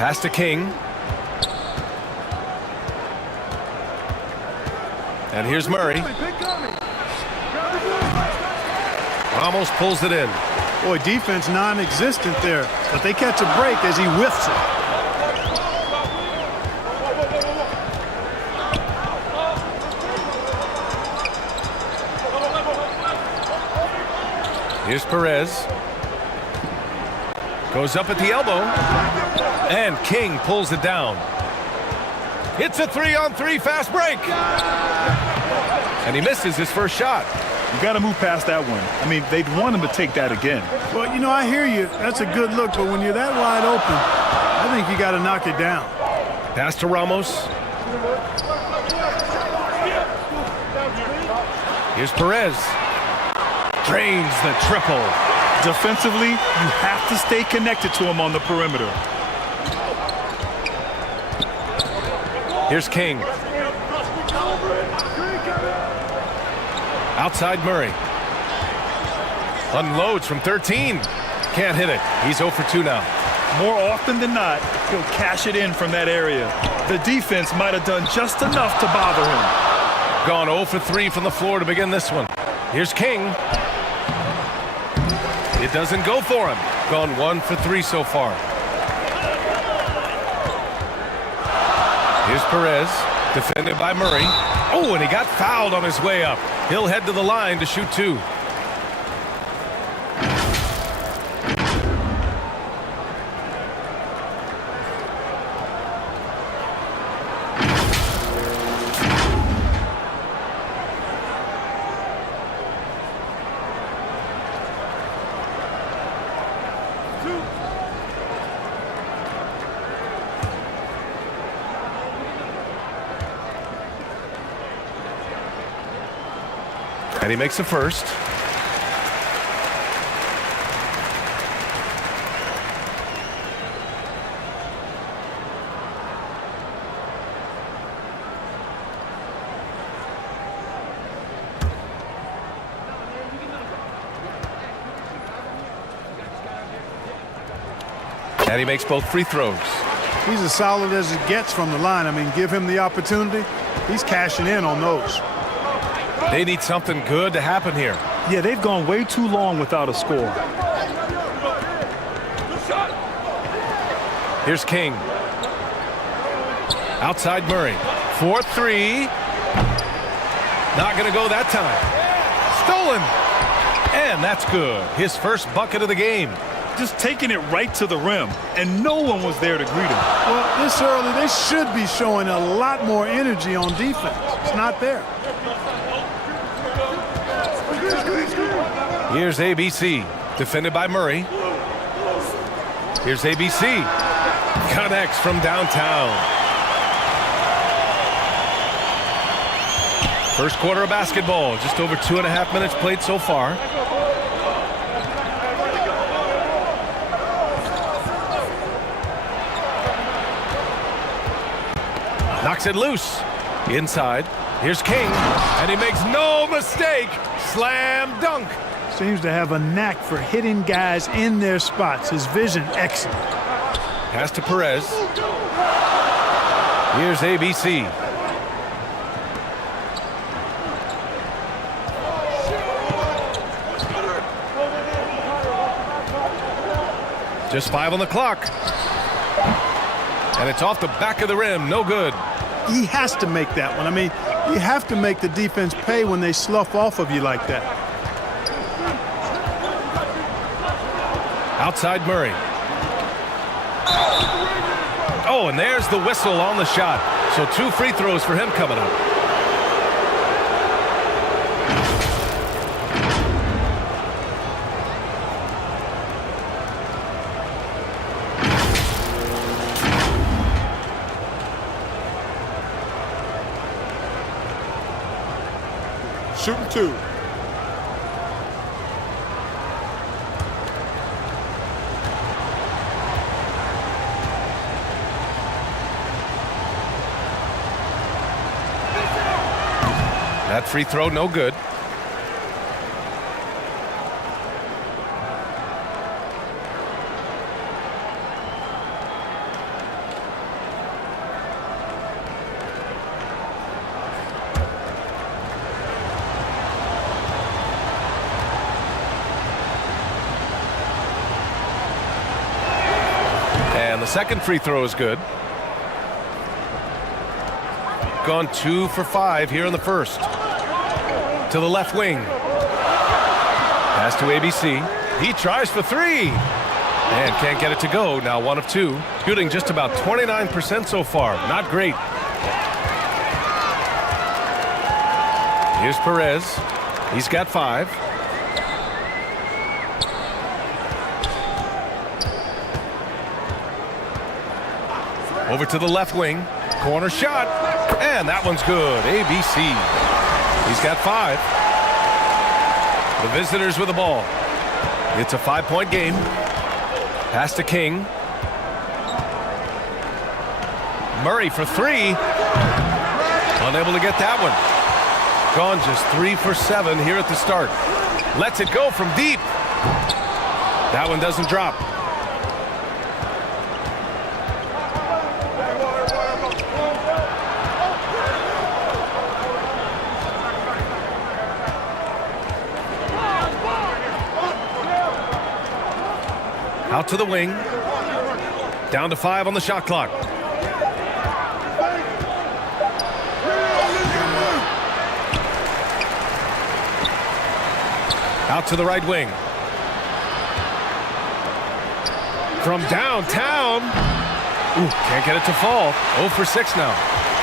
Pass to King. And here's Murray. Ramos pulls it in. Boy, defense non-existent there, but they catch a break as he whiffs it. Here's Perez. Goes up at the elbow. And King pulls it down. It's a 3-on-3 fast break. And he misses his first shot. You got to move past that one. I mean, they'd want him to take that again. Well, you know, I hear you. That's a good look, but when you're that wide open, I think you got to knock it down. Pass to Ramos. Here's Perez. Drains the triple. Defensively, you have to stay connected to him on the perimeter. Here's King. Outside Murray. Unloads from 13. Can't hit it. He's 0 for 2 now. More often than not, he'll cash it in from that area. The defense might have done just enough to bother him. Gone 0 for 3 from the floor to begin this one. Here's King. It doesn't go for him. Gone 1 for 3 so far. Here's Perez, defended by Murray. Oh, and he got fouled on his way up. He'll head to the line to shoot 2. And he makes the first. And he makes both free throws. He's as solid as it gets from the line. I mean, give him the opportunity. He's cashing in on those. They need something good to happen here. Yeah, they've gone way too long without a score. Here's King. Outside Murray. 4-3. Not going to go that time. Stolen. And that's good. His first bucket of the game. Just taking it right to the rim, and no one was there to greet him. Well, this early, they should be showing a lot more energy on defense. It's not there. Here's ABC, defended by Murray. Here's ABC. Connects from downtown. First quarter of basketball, just over 2.5 minutes played so far. Knocks it loose. Inside. Here's King. And he makes no mistake. Slam dunk. Seems to have a knack for hitting guys in their spots. His vision excellent. Pass to Perez. Here's ABC. Just 5 on the clock. And it's off the back of the rim. No good. He has to make that one. I mean, you have to make the defense pay when they slough off of you like that. Outside Murray. Oh, and there's the whistle on the shot. So 2 free throws for him coming up. Shooting 2. That free throw, no good. And the second free throw is good. Gone 2 for 5 here in the first. To the left wing. Pass to ABC. He tries for 3. And can't get it to go. Now 1 of 2. Shooting just about 29% so far. Not great. Here's Perez. He's got 5. Over to the left wing. Corner shot. And that one's good. ABC. He's got 5. The visitors with the ball. It's a 5-point game. Pass to King. Murray for 3. Unable to get that one. Gone just 3 for 7 here at the start. Lets it go from deep. That one doesn't drop. Out to the wing. Down to 5 on the shot clock. Out to the right wing. From downtown. Ooh, can't get it to fall. 0 for 6 now.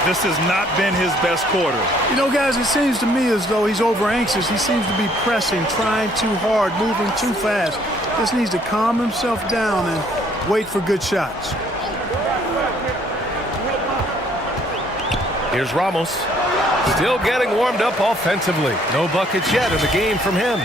This has not been his best quarter. You know, guys, it seems to me as though he's over anxious. He seems to be pressing, trying too hard, moving too fast. Just needs to calm himself down and wait for good shots. Here's Ramos. Still getting warmed up offensively. No buckets yet in the game from him.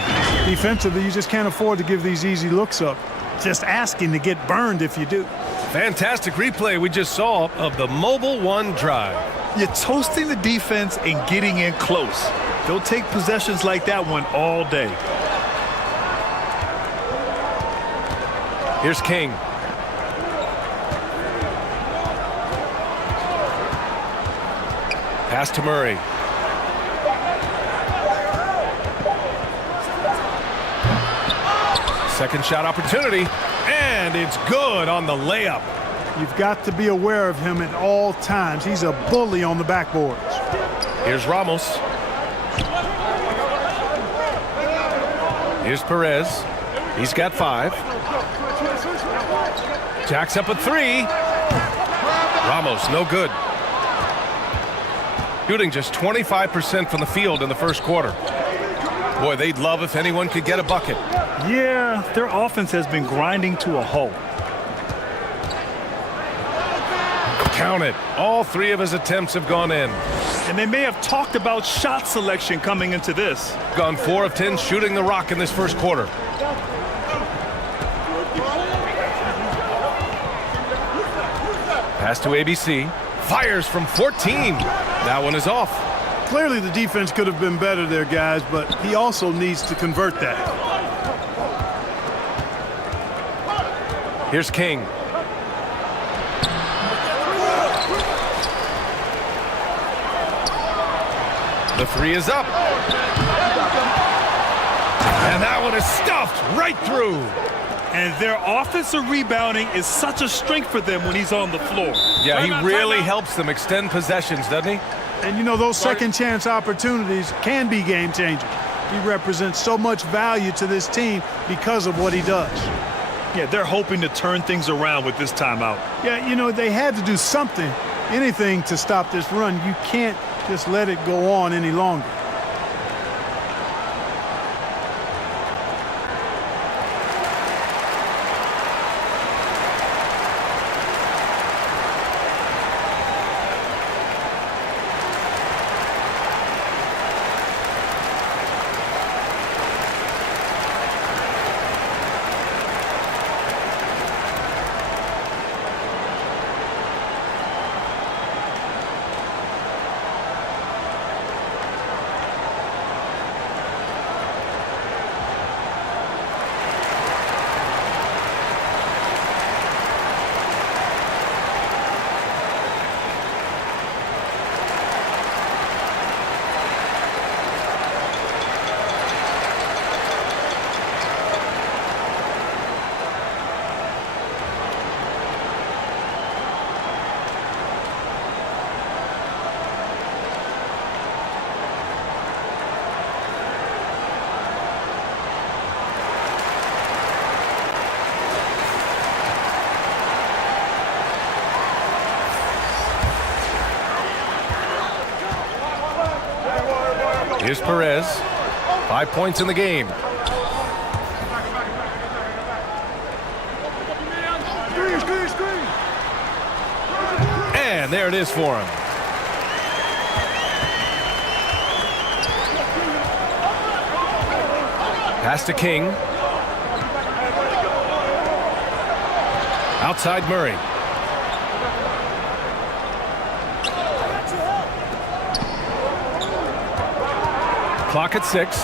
Defensively, you just can't afford to give these easy looks up. Just asking to get burned if you do. Fantastic replay we just saw of the Mobile One drive. You're toasting the defense and getting in close. They'll take possessions like that one all day. Here's King. Pass to Murray. Second shot opportunity, and it's good on the layup. You've got to be aware of him at all times. He's a bully on the backboards. Here's Ramos. Here's Perez. He's got 5. Jacks up a 3. Ramos, no good. Shooting just 25% from the field in the first quarter. Boy, they'd love if anyone could get a bucket. Yeah, their offense has been grinding to a halt. Count it. All 3 of his attempts have gone in. And they may have talked about shot selection coming into this. Gone 4 of 10 shooting the rock in this first quarter. Pass to ABC. Fires from 14. That one is off. Clearly the defense could have been better there, guys, but he also needs to convert that. Here's King. The 3 is up. And that one is stuffed right through. And their offensive rebounding is such a strength for them when he's on the floor. Yeah, he really helps them extend possessions, doesn't he? And, you know, those second chance opportunities can be game changers. He represents so much value to this team because of what he does. Yeah, they're hoping to turn things around with this timeout. Yeah, you know, they had to do something, anything to stop this run. You can't just let it go on any longer. Here's Perez. 5 points in the game. And there it is for him. Pass to King. Outside Murray. Clock at 6.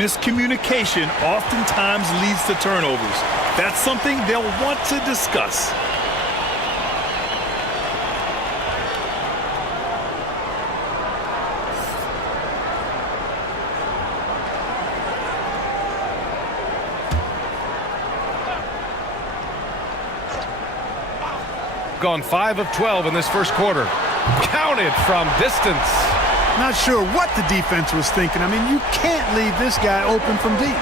Miscommunication oftentimes leads to turnovers. That's something they'll want to discuss. Gone 5 of 12 in this first quarter. Counted from distance. Not sure what the defense was thinking. I mean, you can't leave this guy open from deep.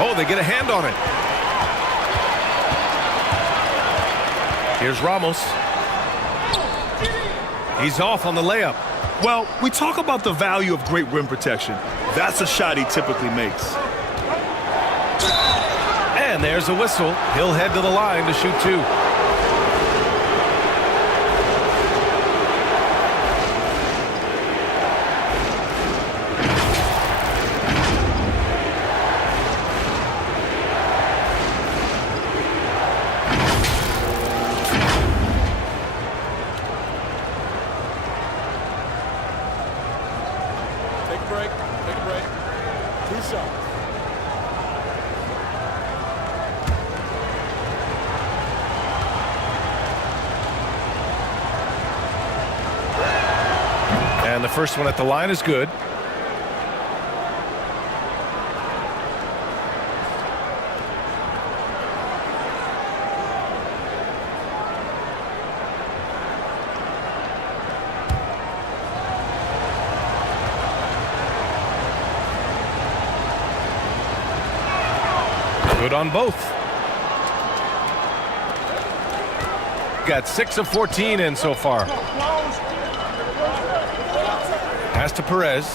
Oh, they get a hand on it. Here's Ramos. He's off on the layup. Well, we talk about the value of great rim protection. That's a shot he typically makes. And there's a whistle. He'll head to the line to shoot 2. Take a break. Take a break. 2 shots. And the first one at the line is good. Good on both. Got 6 of 14 in so far. Pass to Perez.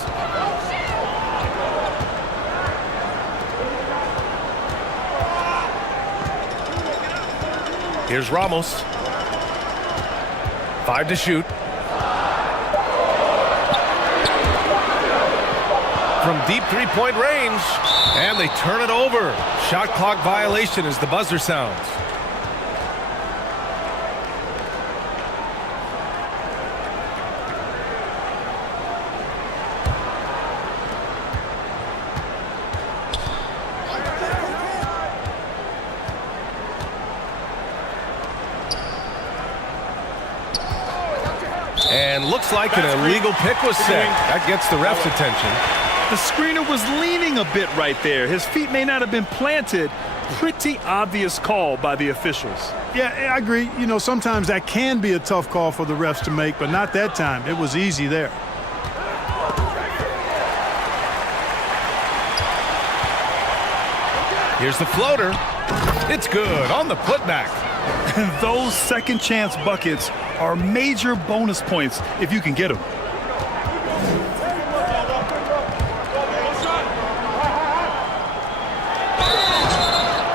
Here's Ramos. 5 to shoot. From deep three-point range. And they turn it over. Shot clock violation as the buzzer sounds. And looks like an illegal pick was set. That gets the ref's attention. The screener was leaning a bit right there. His feet may not have been planted. Pretty obvious call by the officials. Yeah, I agree. You know, sometimes that can be a tough call for the refs to make, but not that time. It was easy there. Here's the floater. It's good on the putback. And those second chance buckets are major bonus points if you can get them.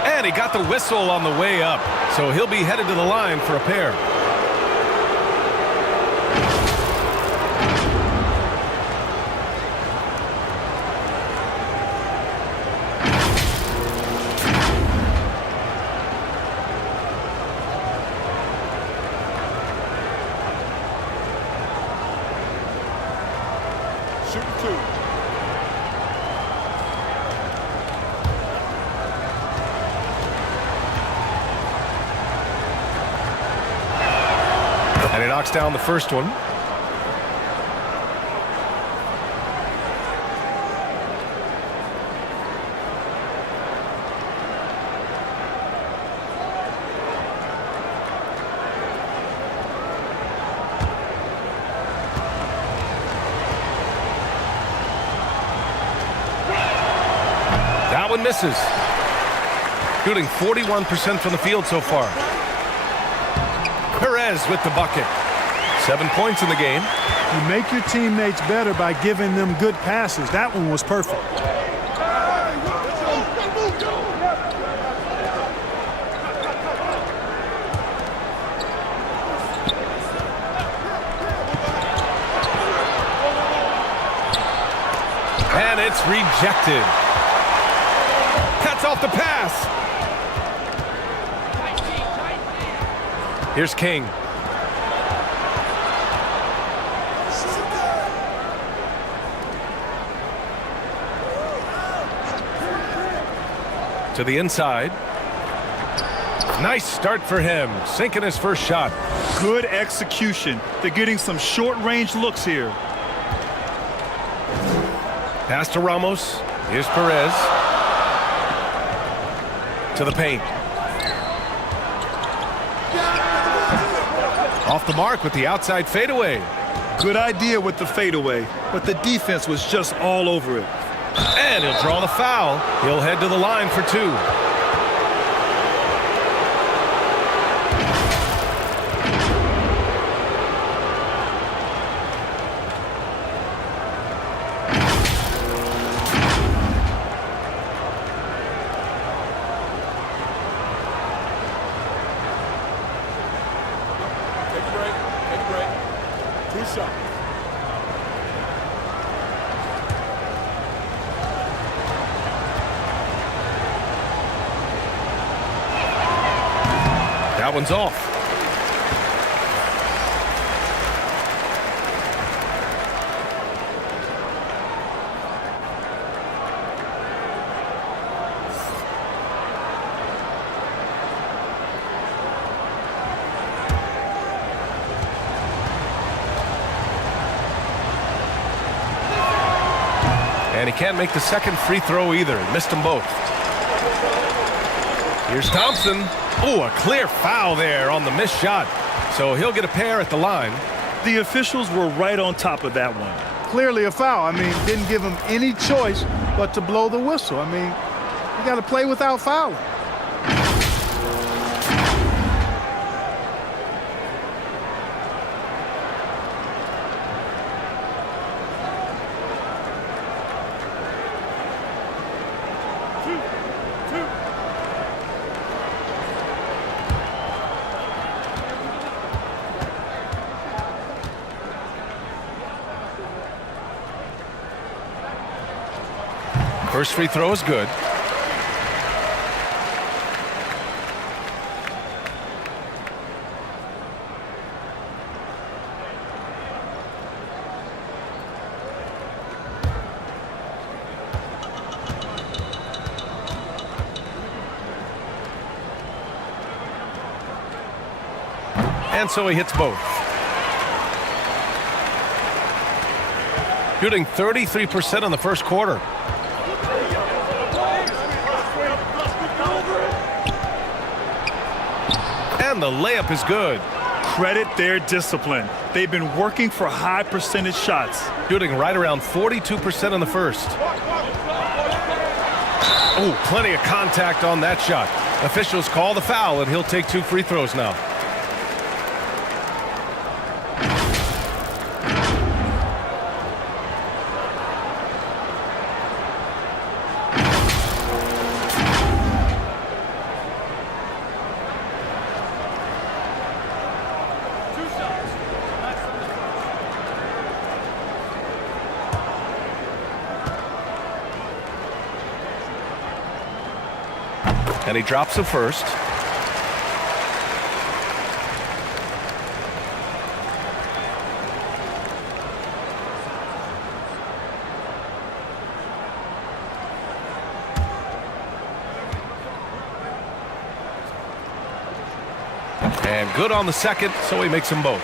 And he got the whistle on the way up, so he'll be headed to the line for a pair. Shooting 2. And he knocks down the first one. That one misses. Shooting 41% from the field so far. Perez with the bucket. 7 points in the game. You make your teammates better by giving them good passes. That one was perfect. And it's rejected. Cuts off the pass. Here's King. To the inside. Nice start for him. Sinking his first shot. Good execution. They're getting some short-range looks here. Pass to Ramos. Here's Perez. To the paint. Off the mark with the outside fadeaway. Good idea with the fadeaway, but the defense was just all over it. And he'll draw the foul. He'll head to the line for 2. Take a break. Take a break. 2 shots. That one's off. And he can't make the second free throw either. He missed them both. Here's Thompson. Oh, a clear foul there on the missed shot. So he'll get a pair at the line. The officials were right on top of that one. Clearly a foul. I mean, didn't give him any choice but to blow the whistle. I mean, you got to play without fouling. First free throw is good. And so he hits both. Shooting 33% in the first quarter. And the layup is good. Credit their discipline. They've been working for high percentage shots. Shooting right around 42% in the first. Oh, plenty of contact on that shot. Officials call the foul, and he'll take 2 free throws now. And he drops the first. And good on the second, so he makes them both.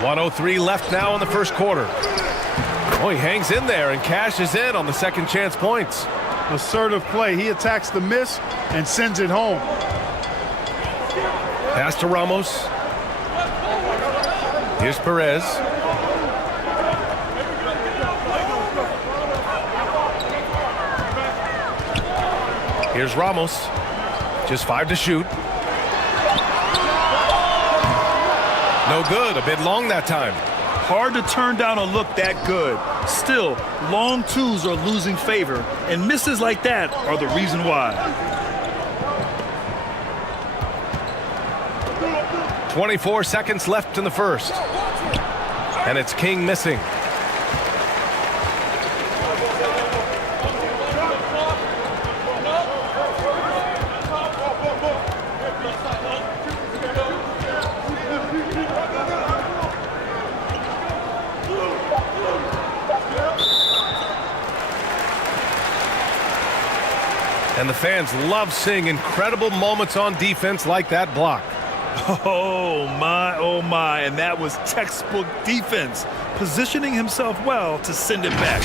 .103 left now in the first quarter. Oh, he hangs in there and cashes in on the second chance points. Assertive play. He attacks the miss and sends it home. Pass to Ramos. Here's Perez. Here's Ramos. Just 5 to shoot. No good. A bit long that time. Hard to turn down a look that good. Still, long twos are losing favor, and misses like that are the reason why. 24 seconds left in the first. And it's King missing. And the fans love seeing incredible moments on defense like that block. Oh my, and that was textbook defense, positioning himself well to send it back.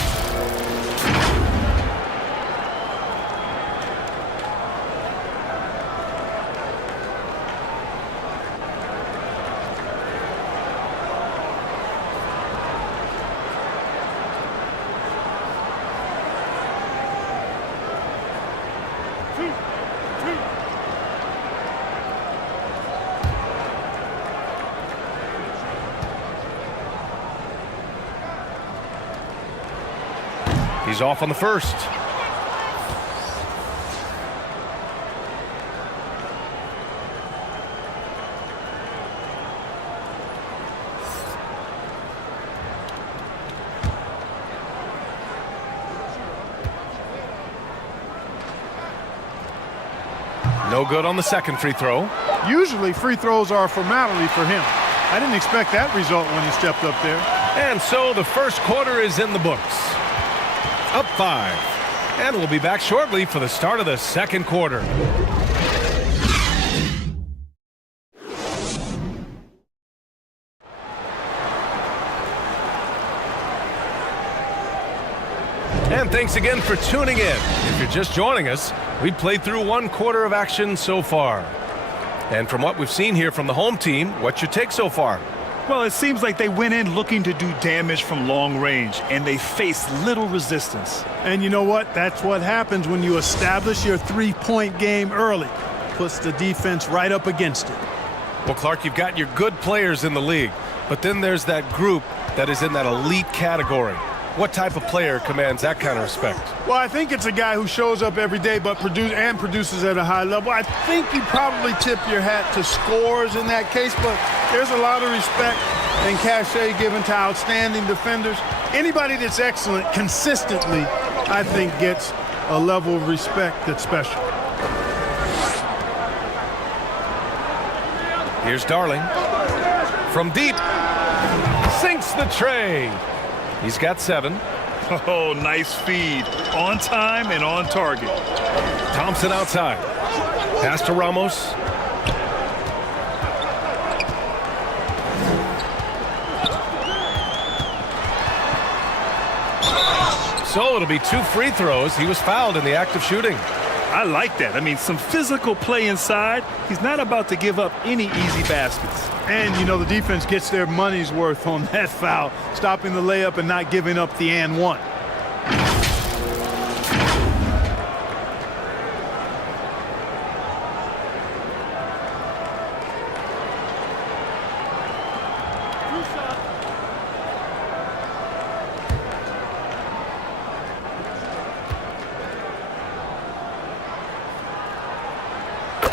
He's off on the first. No good on the second free throw. Usually free throws are a formality for him. I didn't expect that result when he stepped up there. And so the first quarter is in the books. Up 5. And we'll be back shortly for the start of the second quarter. And thanks again for tuning in. If you're just joining us, we've played through one quarter of action so far. And from what we've seen here from the home team, what's your take so far? Well, it seems like they went in looking to do damage from long range, and they faced little resistance. And you know what? That's what happens when you establish your three-point game early. Puts the defense right up against it. Well, Clark, you've got your good players in the league, but then there's that group that is in that elite category. What type of player commands that kind of respect? Well, I think it's a guy who shows up every day but produces at a high level. I think you probably tip your hat to scores in that case, but there's a lot of respect and cachet given to outstanding defenders. Anybody that's excellent consistently, I think, gets a level of respect that's special. Here's Darling. From deep. Sinks the tray. He's got 7. Oh, nice feed. On time and on target. Thompson outside. Pass to Ramos. So it'll be 2 free throws. He was fouled in the act of shooting. I like that. I mean, some physical play inside. He's not about to give up any easy baskets. And, you know, the defense gets their money's worth on that foul, stopping the layup and not giving up the and one.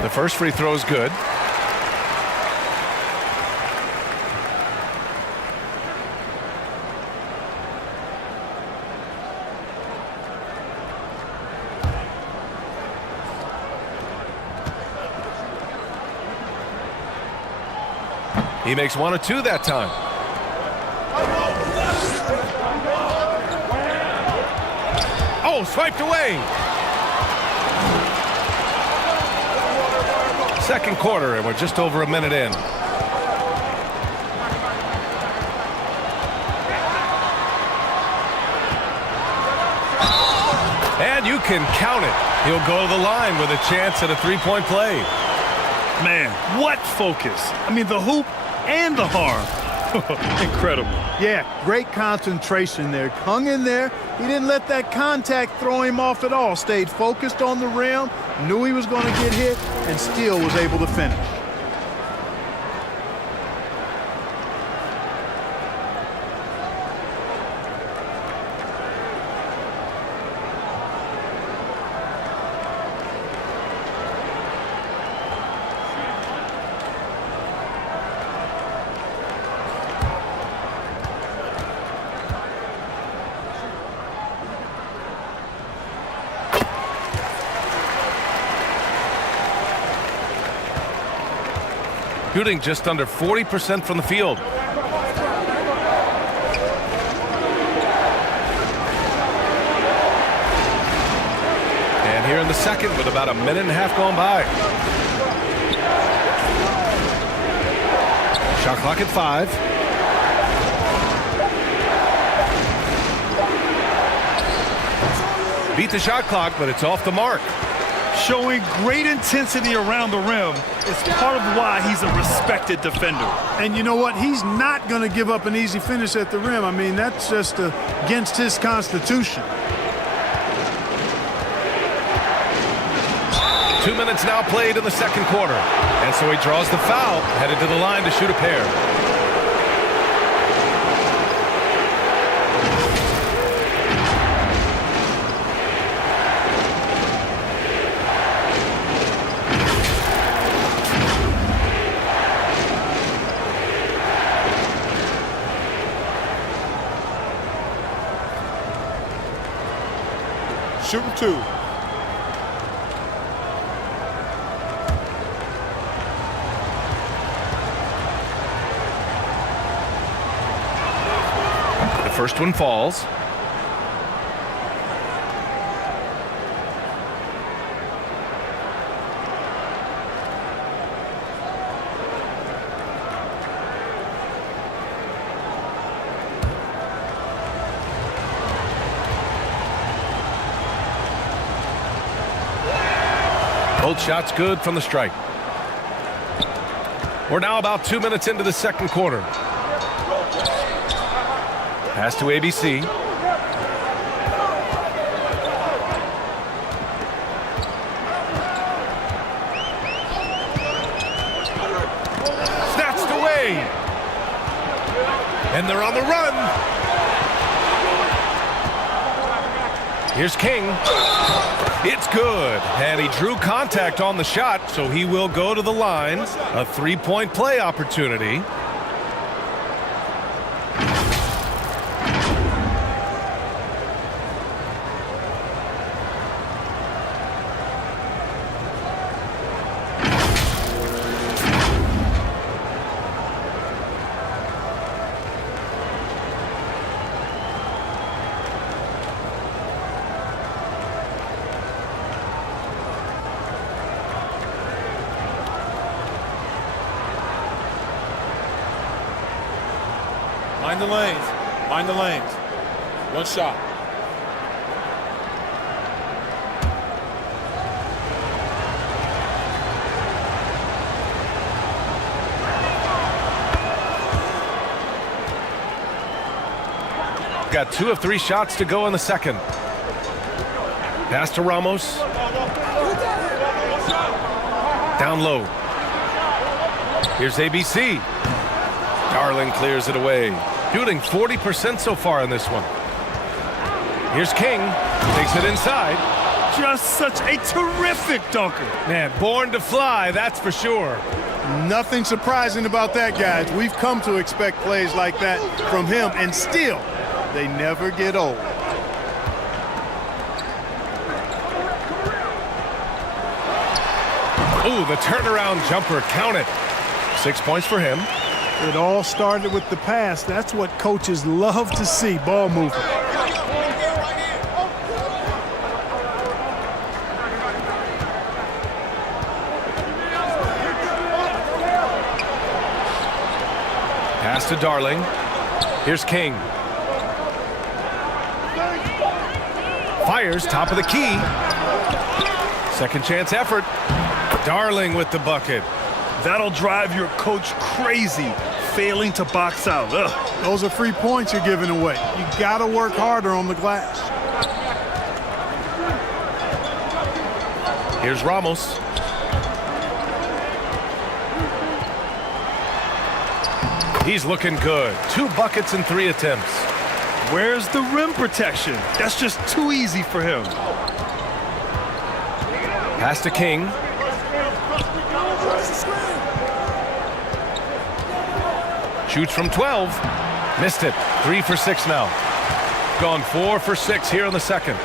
The first free throw is good. He makes 1 or 2 that time. Oh, swiped away. Second quarter, and we're just over a minute in. And you can count it. He'll go to the line with a chance at a three-point play. Man, what focus. I mean, the hoop and the harm. Incredible. Yeah, great concentration there. Hung in there. He didn't let that contact throw him off at all. Stayed focused on the rim, knew he was going to get hit, and still was able to finish. Shooting just under 40% from the field. And here in the second with about a minute and a half gone by. Shot clock at 5. Beat the shot clock, but it's off the mark. Showing great intensity around the rim is part of why he's a respected defender. And you know what? He's not going to give up an easy finish at the rim. I mean, that's just against his constitution. 2 minutes now played in the second quarter. And so he draws the foul, headed to the line to shoot a pair. Shooting 2. The first one falls. Both shots good from the strike. We're now about 2 minutes into the second quarter. Pass to ABC. Snatched away. And they're on the run. Here's King. It's good, and he drew contact on the shot, so he will go to the line. A three-point play opportunity. Mind the lanes. Mind the lanes. One shot. Got 2 of 3 shots to go in the second. Pass to Ramos. Down low. Here's ABC. Darling clears it away. Shooting 40% so far in this one. Here's King. Takes it inside. Just such a terrific dunker. Man, born to fly, that's for sure. Nothing surprising about that, guys. We've come to expect plays like that from him, and still, they never get old. Ooh, the turnaround jumper, count it. 6 points for him. It all started with the pass. That's what coaches love to see, ball movement. Pass to Darling. Here's King. Fires, top of the key. Second chance effort. Darling with the bucket. That'll drive your coach crazy. failing to box out. Ugh. Those are free points you're giving away. You got to work harder on the glass. Here's Ramos. He's looking good. 2 buckets in 3 attempts. Where's the rim protection? That's just too easy for him. Pass to King. Shoots from 12. Missed it. 3 for 6 now. Gone 4 for 6 here in the second.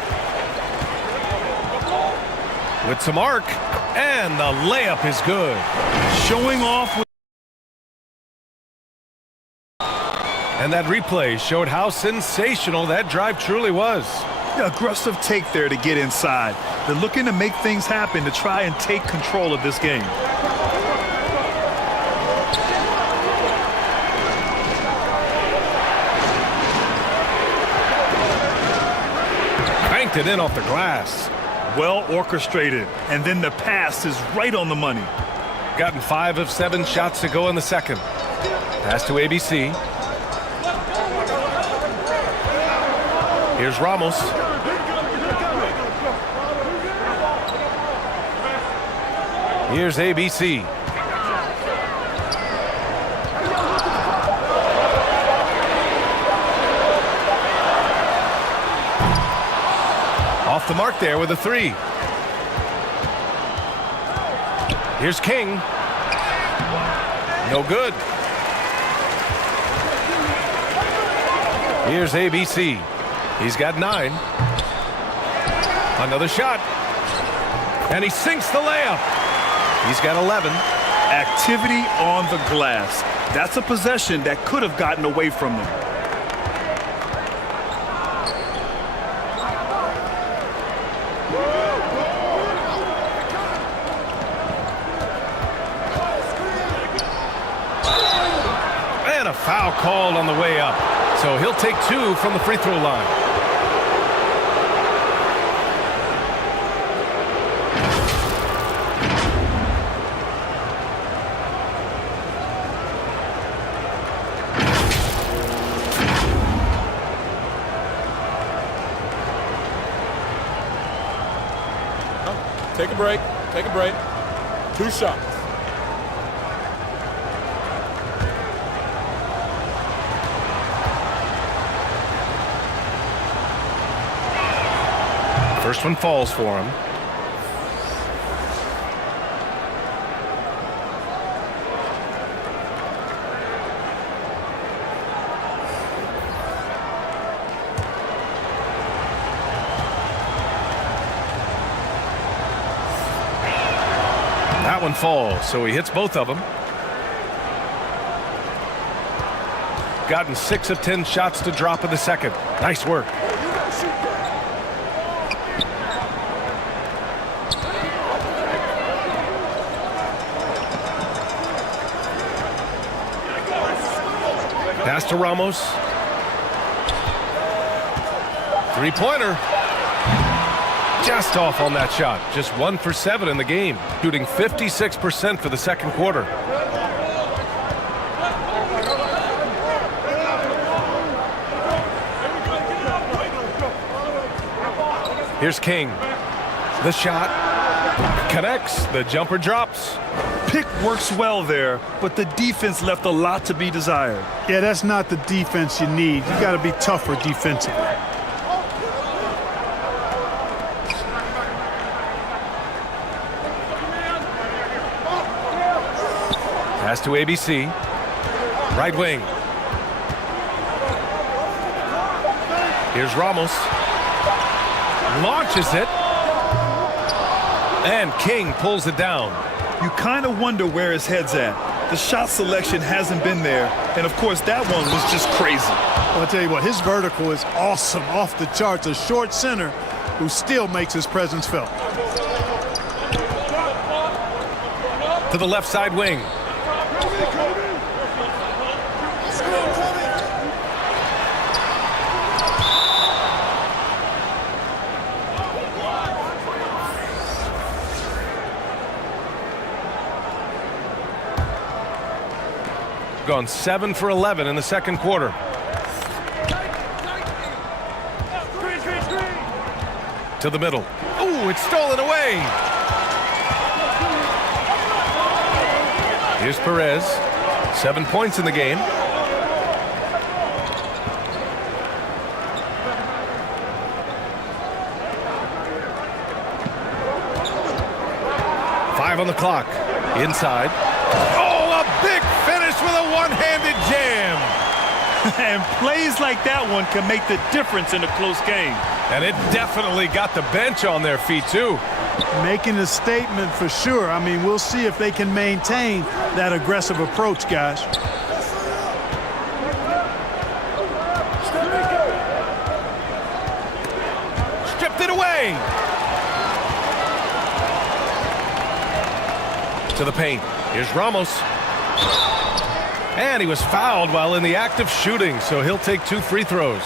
With some arc. And the layup is good. Showing off with And that replay showed how sensational that drive truly was. aggressive take there to get inside. They're looking to make things happen to try and take control of this game. Banked it in off the glass. Well orchestrated, and then the pass is right on the money. Gotten 5 of 7 shots to go in the second. Pass to ABC. Here's Ramos. Here's ABC. Off the mark there with a 3. Here's King. No good. Here's ABC. He's got 9. Another shot. And he sinks the layup. He's got 11. Activity on the glass. That's a possession that could have gotten away from them. And a foul called on the way up. So he'll take 2 from the free throw line. Take a break. Take a break. 2 shots. First one falls for him. That one falls, so he hits both of them. Gotten 6 of 10 shots to drop in the second. Nice work. Pass to Ramos. 3-pointer. Just off on that shot. Just 1 for 7 in the game. Shooting 56% for the second quarter. Here's King. The shot. Connects. The jumper drops. Pick works well there, but the defense left a lot to be desired. Yeah, that's not the defense you need. You got to be tougher defensively. Pass to ABC. Right wing. Here's Ramos. Launches it. And King pulls it down. You kind of wonder where his head's at. The shot selection hasn't been there, and of course that one was just crazy. Well, I'll tell you what, his vertical is awesome, off the charts. A short center who still makes his presence felt. To the left side wing. gone 7 for 11 in the second quarter. To the middle. Ooh, it's stolen away. Here's Perez. 7 points in the game. On the clock. Inside. Oh, a big finish with a one-handed jam. And plays like that one can make the difference in a close game. And it definitely got the bench on their feet, too. Making a statement for sure. I mean, we'll see if they can maintain that aggressive approach, guys. Stripped it away. To the paint. Here's Ramos. And he was fouled while in the act of shooting, so he'll take 2 free throws.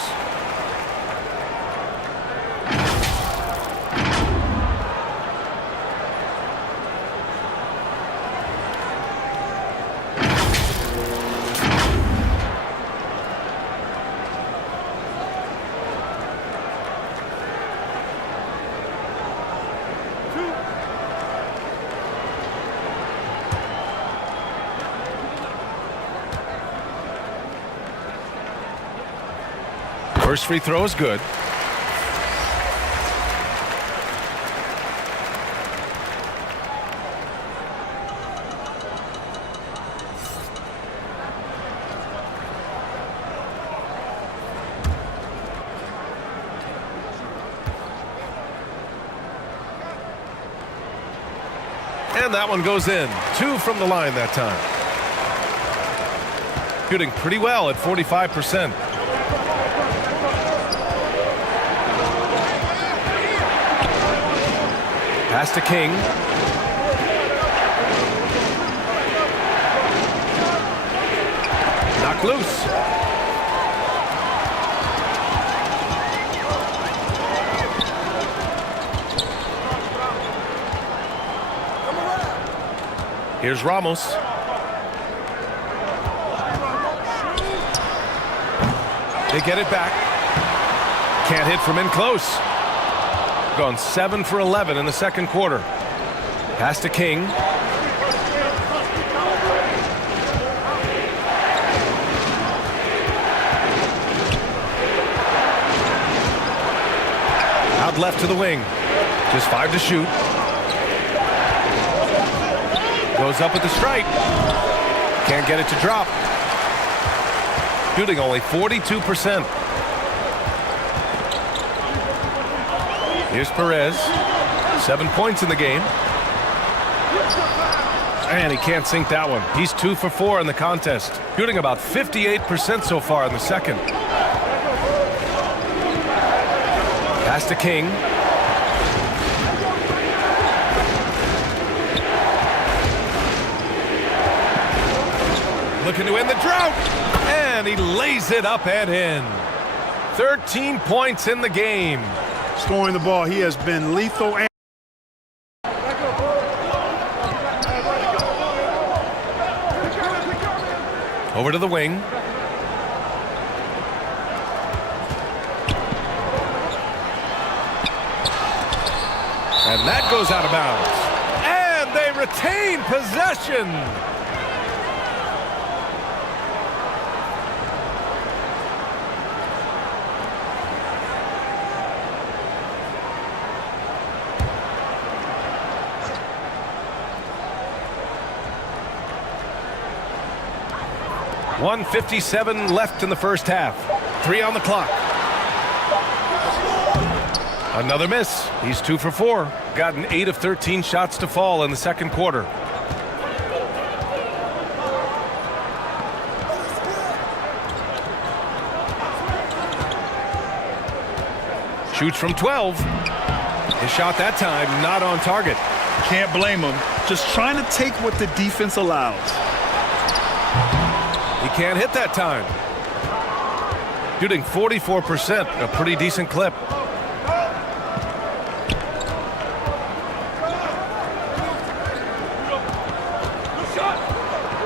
First free throw is good. And that one goes in. 2 from the line that time. Shooting pretty well at 45%. Pass to King. Knocked loose. Here's Ramos. They get it back. Can't hit from in close. Gone 7 for 11 in the second quarter. Pass to King. Out left to the wing. Just 5 to shoot. Goes up with the strike. Can't get it to drop. Shooting only 42%. Here's Perez. 7 points in the game. And he can't sink that one. He's 2 for 4 in the contest. Shooting about 58% so far in the second. Pass to King. Looking to end the drought. And he lays it up and in. 13 points in the game. Scoring the ball, he has been lethal. Over to the wing. And that goes out of bounds. And they retain possession. .157 left in the first half. 3 on the clock. Another miss. He's 2 for 4. Gotten 8 of 13 shots to fall in the second quarter. Shoots from 12. His shot that time not on target. Can't blame him. Just trying to take what the defense allows. He can't hit that time. Shooting 44%, a pretty decent clip.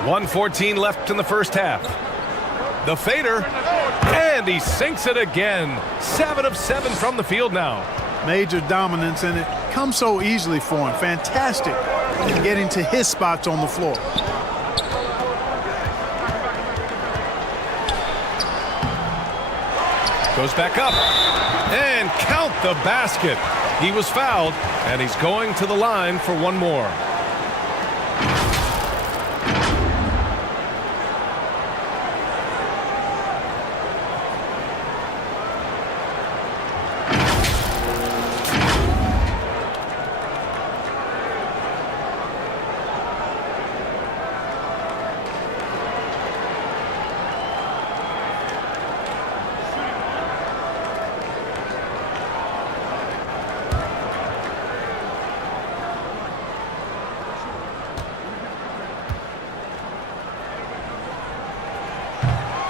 1:14 left in the first half. The fader, and he sinks it again. 7 of 7 from the field now. Major dominance, and it comes so easily for him. Fantastic in getting to his spots on the floor. Goes back up, and count the basket. He was fouled, and he's going to the line for one more.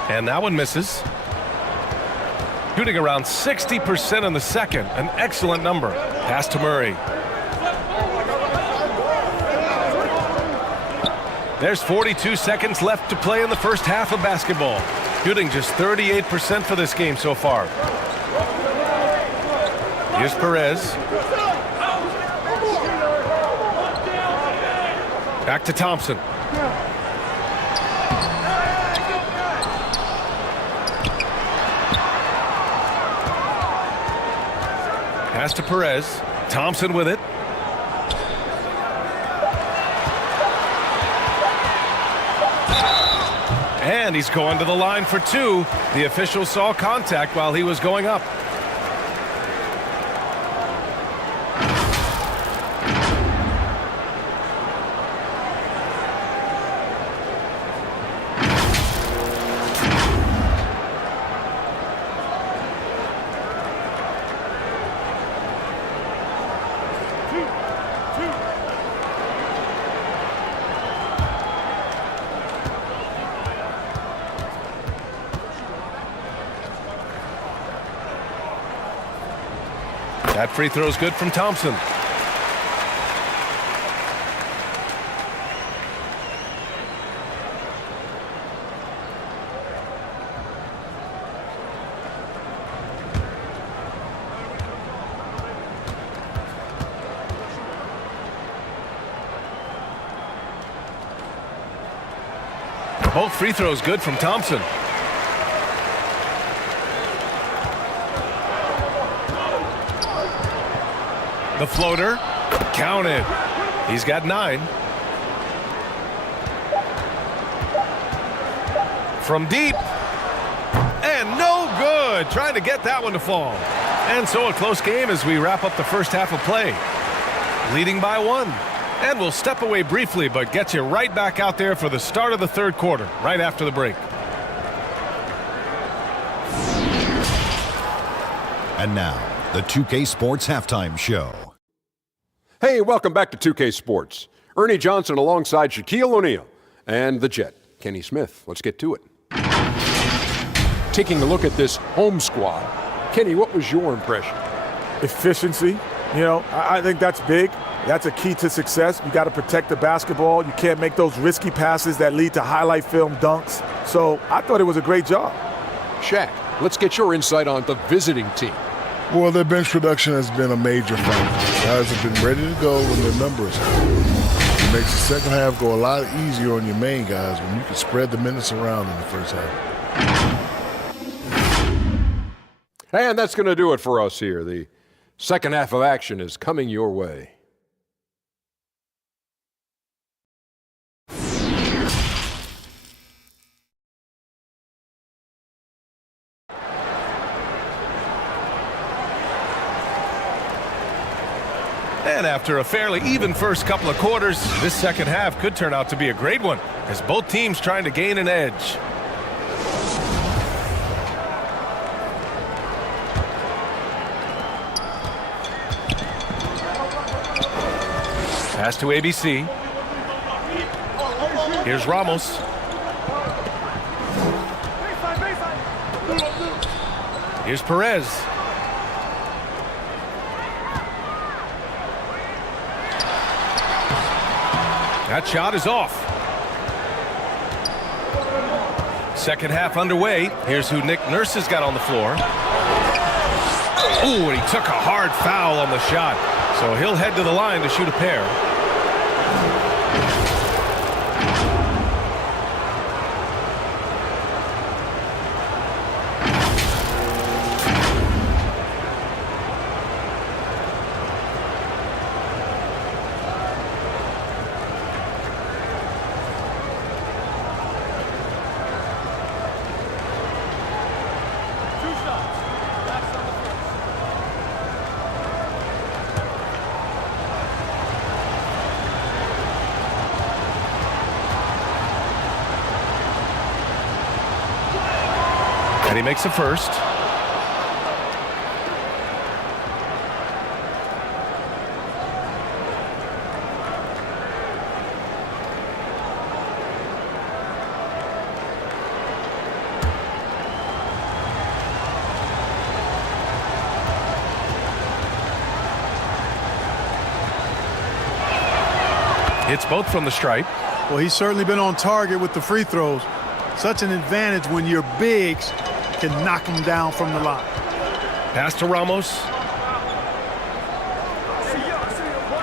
And that one misses. Shooting around 60% in the second. An excellent number. Pass to Murray. There's 42 seconds left to play in the first half of basketball. Shooting just 38% for this game so far. Here's Perez. Back to Thompson. Pass to Perez. Thompson with it. And he's going to the line for two. The official saw contact while he was going up. That free throw is good from Thompson. Both free throws good from Thompson. The floater, counted. He's got 9. From deep, and no good. Trying to get that one to fall. And so a close game as we wrap up the first half of play. Leading by 1. And we'll step away briefly, but get you right back out there for the start of the third quarter, right after the break. And now, the 2K Sports Halftime Show. Hey, welcome back to 2K Sports. Ernie Johnson alongside Shaquille O'Neal and the Jet, Kenny Smith. Let's get to it. Taking a look at this home squad. Kenny, what was your impression? Efficiency. You know, I think that's big. That's a key to success. You got to protect the basketball. You can't make those risky passes that lead to highlight film dunks. So I thought it was a great job. Shaq, let's get your insight on the visiting team. Well, their bench production has been a major factor. Guys have been ready to go when their numbers come. It makes the second half go a lot easier on your main guys when you can spread the minutes around in the first half. And that's going to do it for us here. The second half of action is coming your way. And after a fairly even first couple of quarters, this second half could turn out to be a great one as both teams trying to gain an edge. Pass to ABC. Here's Ramos. Here's Perez. That shot is off. Second half underway. Here's who Nick Nurse has got on the floor. Ooh, and he took a hard foul on the shot. So he'll head to the line to shoot a pair. And he makes a first. Hits both from the stripe. Well, he's certainly been on target with the free throws. Such an advantage when your bigs can knock him down from the line. Pass to Ramos.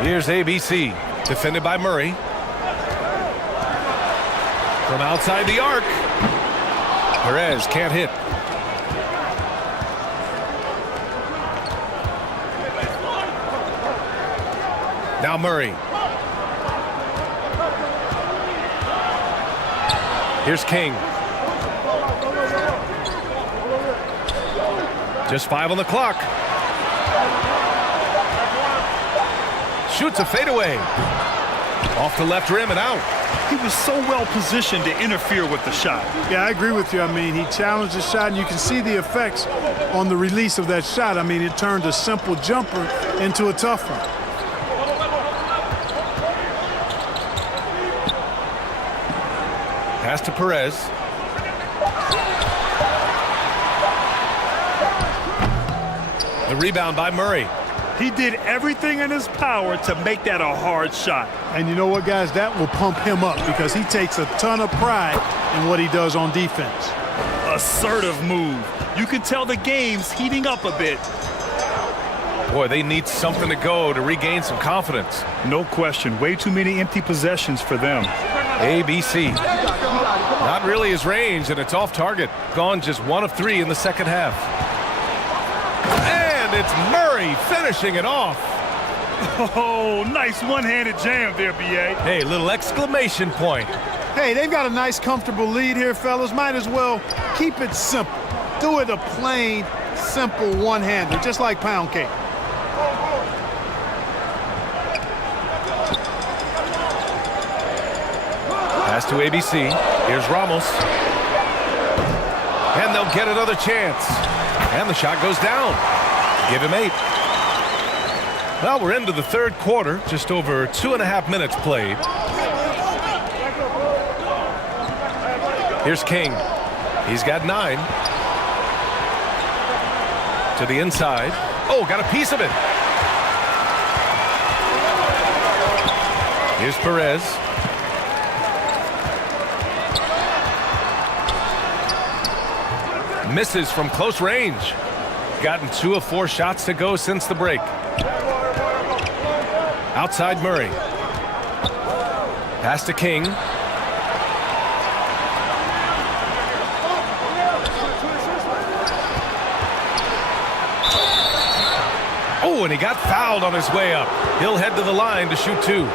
Here's ABC, defended by Murray. From outside the arc. Perez can't hit. Now Murray. Here's King. Just 5 on the clock. Shoots a fadeaway. Off the left rim and out. He was so well positioned to interfere with the shot. Yeah, I agree with you. I mean, he challenged the shot, and you can see the effects on the release of that shot. I mean, it turned a simple jumper into a tough one. Pass to Perez. The rebound by Murray. He did everything in his power to make that a hard shot. And you know what, guys? That will pump him up because he takes a ton of pride in what he does on defense. Assertive move. You can tell the game's heating up a bit. Boy, they need something to go to regain some confidence. No question. Way too many empty possessions for them. ABC. Not really his range, and it's off target. Gone just 1 of 3 in the second half. And it's Murray finishing it off. Oh, nice one-handed jam there, B.A. Hey, little exclamation point. Hey, they've got a nice, comfortable lead here, fellas. Might as well keep it simple. Do it a plain, simple one-hander, just like pound cake. Pass to ABC. Here's Ramos. And they'll get another chance. And the shot goes down. Give him 8. Well, we're into the third quarter. Just over 2.5 minutes played. Here's King. He's got 9. To the inside. Oh, got a piece of it. Here's Perez. Misses from close range. Gotten 2 of 4 shots to go since the break. Outside Murray. Pass to King. Oh, and he got fouled on his way up. He'll head to the line to shoot 2.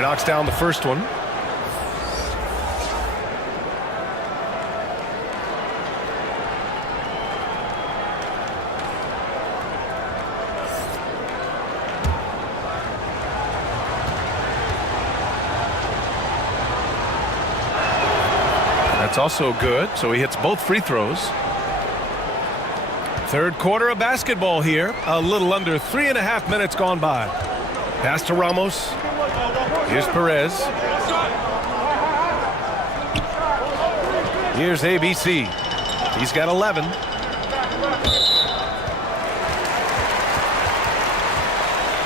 Knocks down the first one. That's also good, so he hits both free throws. Third quarter of basketball here. A little under 3.5 minutes gone by. Pass to Ramos. Here's Perez. Here's ABC. He's got 11.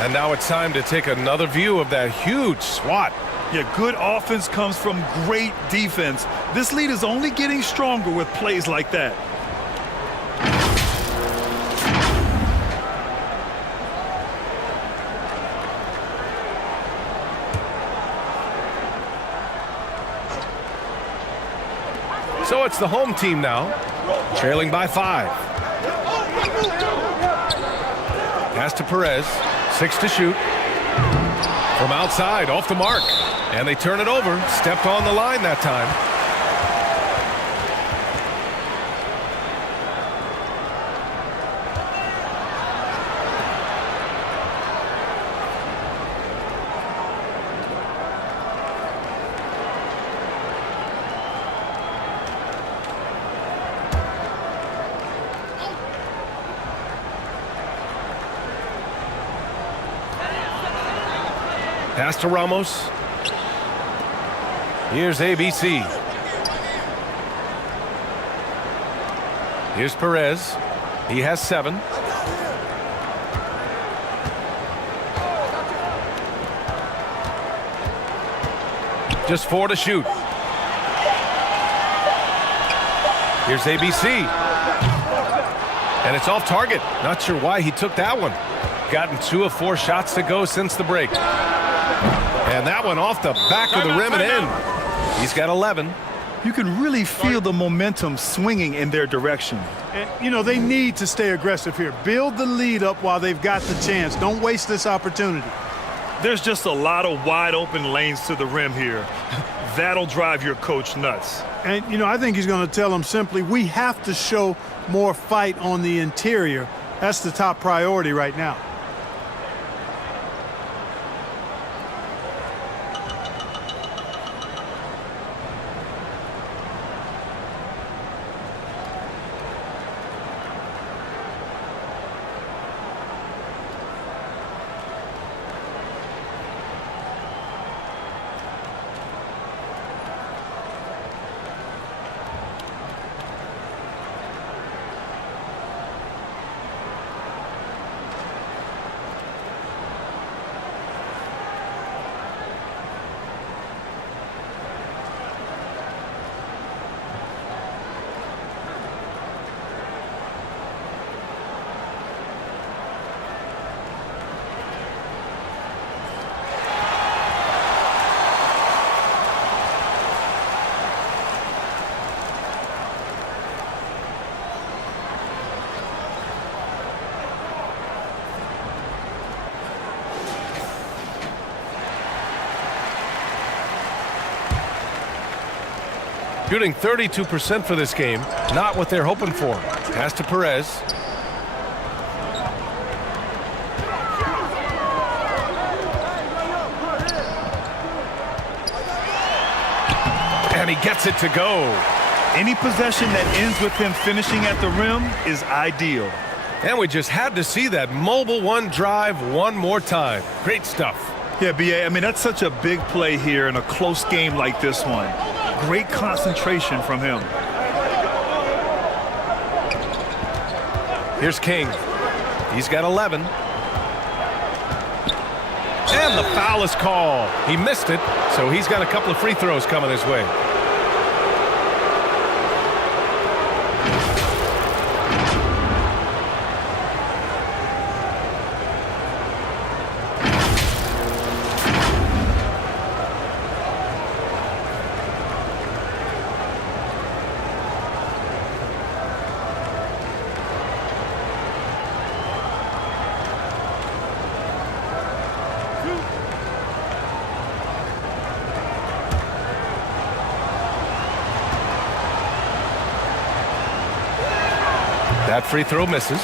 And now it's time to take another view of that huge swat. Yeah, good offense comes from great defense. This lead is only getting stronger with plays like that. So it's the home team now, trailing by 5. Pass to Perez, 6 to shoot. From outside, off the mark. And they turn it over, stepped on the line that time. Pass to Ramos. Here's ABC. Here's Perez. He has 7. Just 4 to shoot. Here's ABC. And it's off target. Not sure why he took that one. Gotten 2 of 4 shots to go since the break. And that one off the back of the rim and in. He's got 11. You can really feel the momentum swinging in their direction. And, you know, they need to stay aggressive here. Build the lead up while they've got the chance. Don't waste this opportunity. There's just a lot of wide open lanes to the rim here. That'll drive your coach nuts. And, you know, I think he's going to tell them simply, we have to show more fight on the interior. That's the top priority right now. Shooting 32% for this game. Not what they're hoping for. Pass to Perez. And he gets it to go. Any possession that ends with him finishing at the rim is ideal. And we just had to see that mobile one drive one more time. Great stuff. Yeah, B.A., I mean, that's such a big play here in a close game like this one. Great concentration from him. Here's King. He's got 11. And the foul is called. He missed it, so he's got a couple of free throws coming his way. That free throw misses.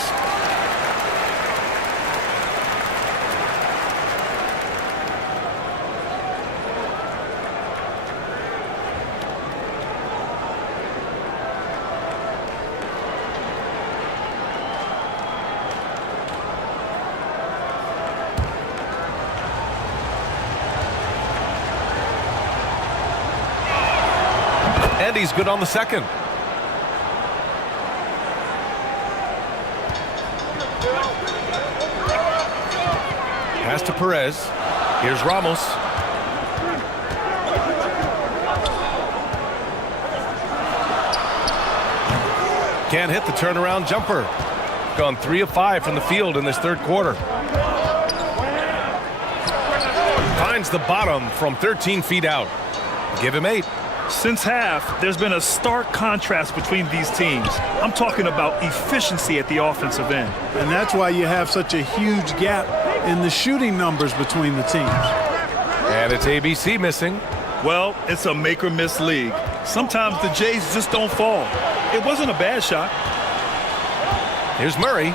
And he's good on the second. Pass to Perez. Here's Ramos. Can't hit the turnaround jumper. Gone 3 of 5 from the field in this third quarter. Finds the bottom from 13 feet out. Give him 8. Since half, there's been a stark contrast between these teams. I'm talking about efficiency at the offensive end. And that's why you have such a huge gap in the shooting numbers between the teams. And it's ABC missing. Well, it's a make-or-miss league. Sometimes the Jays just don't fall. It wasn't a bad shot. Here's Murray.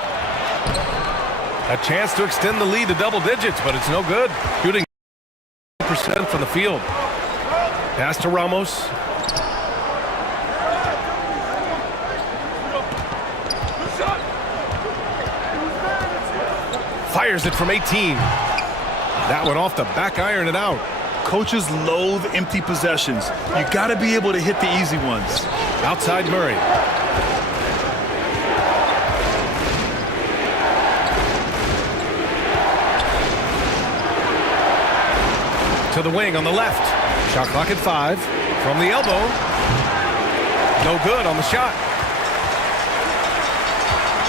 A chance to extend the lead to double digits, but it's no good. Shooting % from the field. Pass to Ramos. Fires it from 18. That one off the back iron and out. Coaches loathe empty possessions. You got to be able to hit the easy ones. Outside Murray. To the wing on the left. Shot clock at 5. From the elbow. No good on the shot.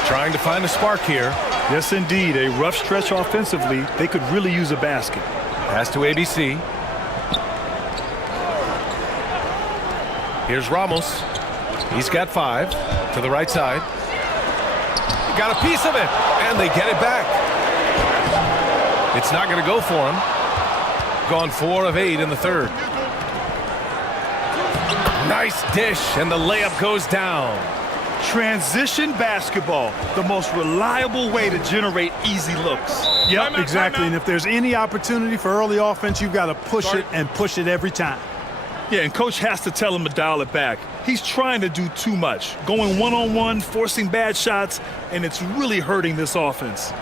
Trying to find a spark here. Yes, indeed. A rough stretch offensively. They could really use a basket. Pass to ABC. Here's Ramos. He's got 5 to the right side. Got a piece of it, and they get it back. It's not going to go for him. Gone 4 of 8 in the third. Nice dish, and the layup goes down. Transition basketball, the most reliable way to generate easy looks. Yep, exactly. And if there's any opportunity for early offense, you've got to push it and push it every time. Yeah, and coach has to tell him to dial it back. He's trying to do too much, going one-on-one, forcing bad shots, and it's really hurting this offense.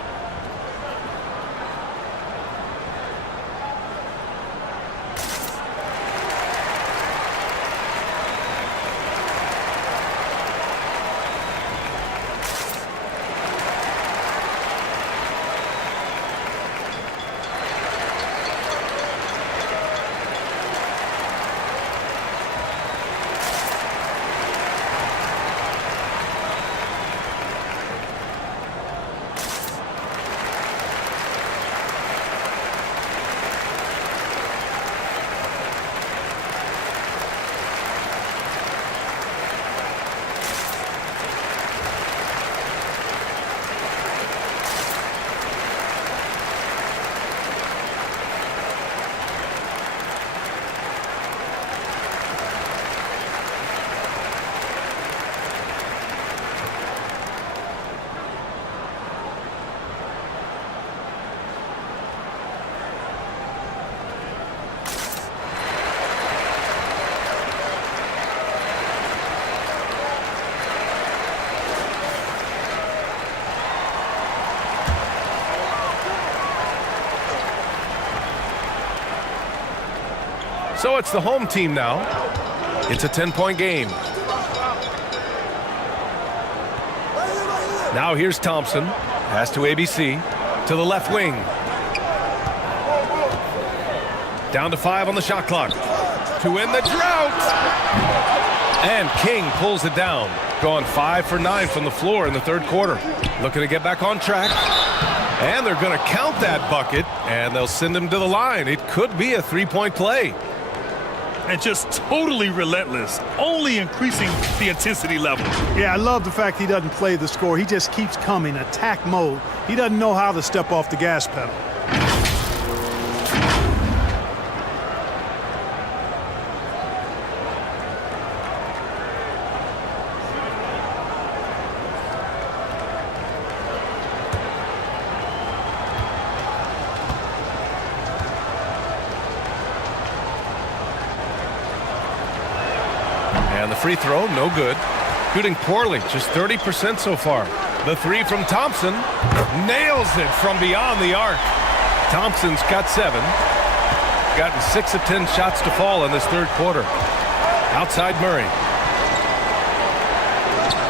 So it's the home team now. It's a 10-point game. Now here's Thompson. Pass to ABC. To the left wing. Down to 5 on the shot clock. To end the drought. And King pulls it down. Gone 5 for 9 from the floor in the third quarter. Looking to get back on track. And they're going to count that bucket. And they'll send him to the line. It could be a 3-point play. And just totally relentless, only increasing the intensity level. Yeah, I love the fact he doesn't play the score. He just keeps coming, attack mode. He doesn't know how to step off the gas pedal. And the free throw, no good. Shooting poorly, just 30% so far. The 3 from Thompson. Nails it from beyond the arc. Thompson's got 7. Gotten 6 of 10 shots to fall in this third quarter. Outside Murray.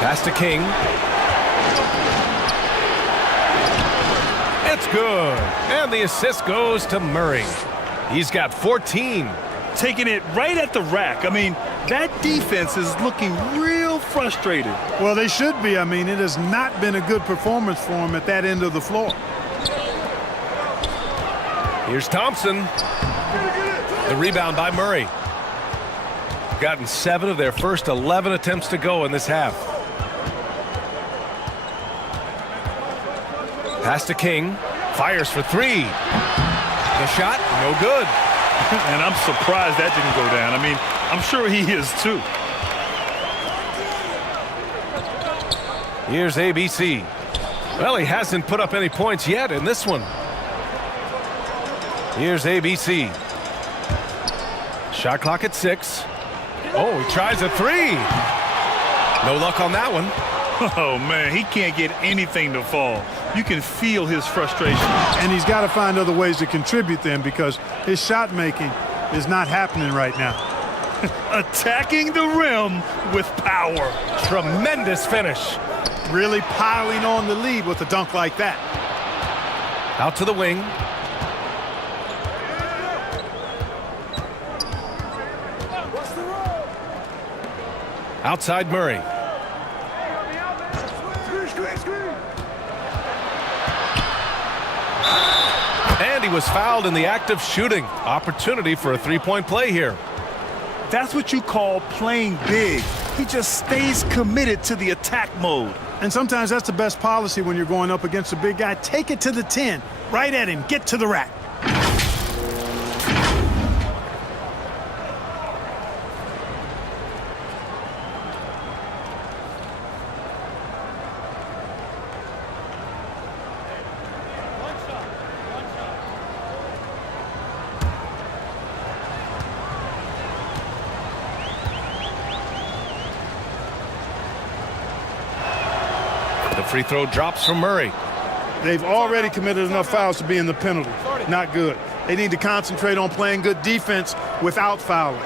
Pass to King. It's good. And the assist goes to Murray. He's got 14. Taking it right at the rack. I mean, that defense is looking real frustrated. Well, they should be. I mean, it has not been a good performance for him at that end of the floor. Here's Thompson. The rebound by Murray. Gotten 7 of their first 11 attempts to go in this half. Pass to King. Fires for 3. The shot, no good. And I'm surprised that didn't go down. I mean, I'm sure he is too. Here's ABC. Well, he hasn't put up any points yet in this one. Here's ABC. Shot clock at 6. Oh, he tries a 3. No luck on that one. Oh, man, he can't get anything to fall. You can feel his frustration. And he's got to find other ways to contribute then, because his shot making is not happening right now. Attacking the rim with power. Tremendous finish. Really piling on the lead with a dunk like that. Out to the wing. Outside Murray. And he was fouled in the act of shooting. Opportunity for a three-point play here. That's what you call playing big. He just stays committed to the attack mode. And sometimes that's the best policy when you're going up against a big guy. Take it to the 10. Right at him. Get to the rack. Free throw drops from Murray. They've already committed enough fouls to be in the penalty. Not good. They need to concentrate on playing good defense without fouling.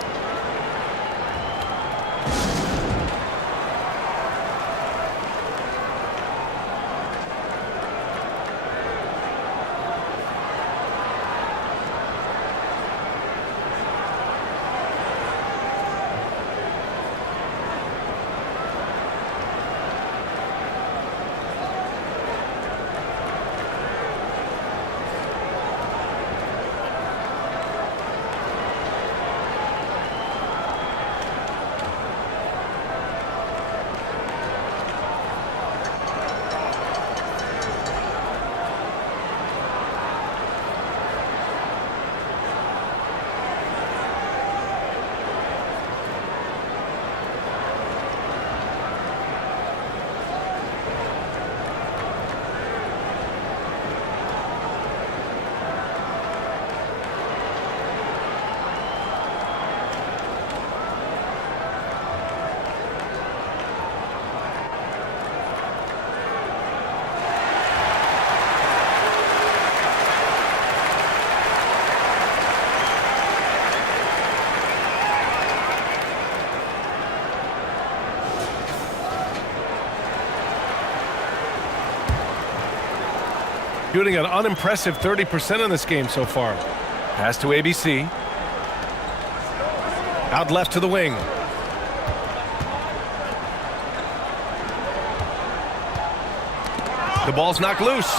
Shooting an unimpressive 30% in this game so far. Pass to ABC. Out left to the wing. The ball's knocked loose.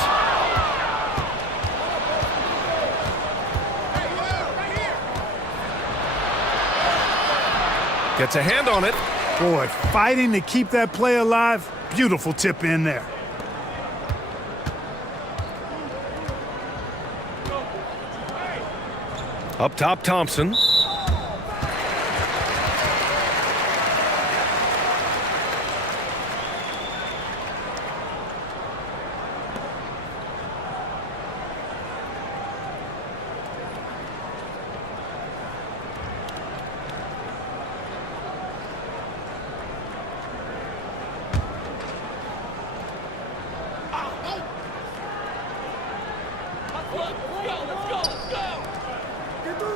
Gets a hand on it. Boy, fighting to keep that play alive. Beautiful tip in there. Up top, Thompson.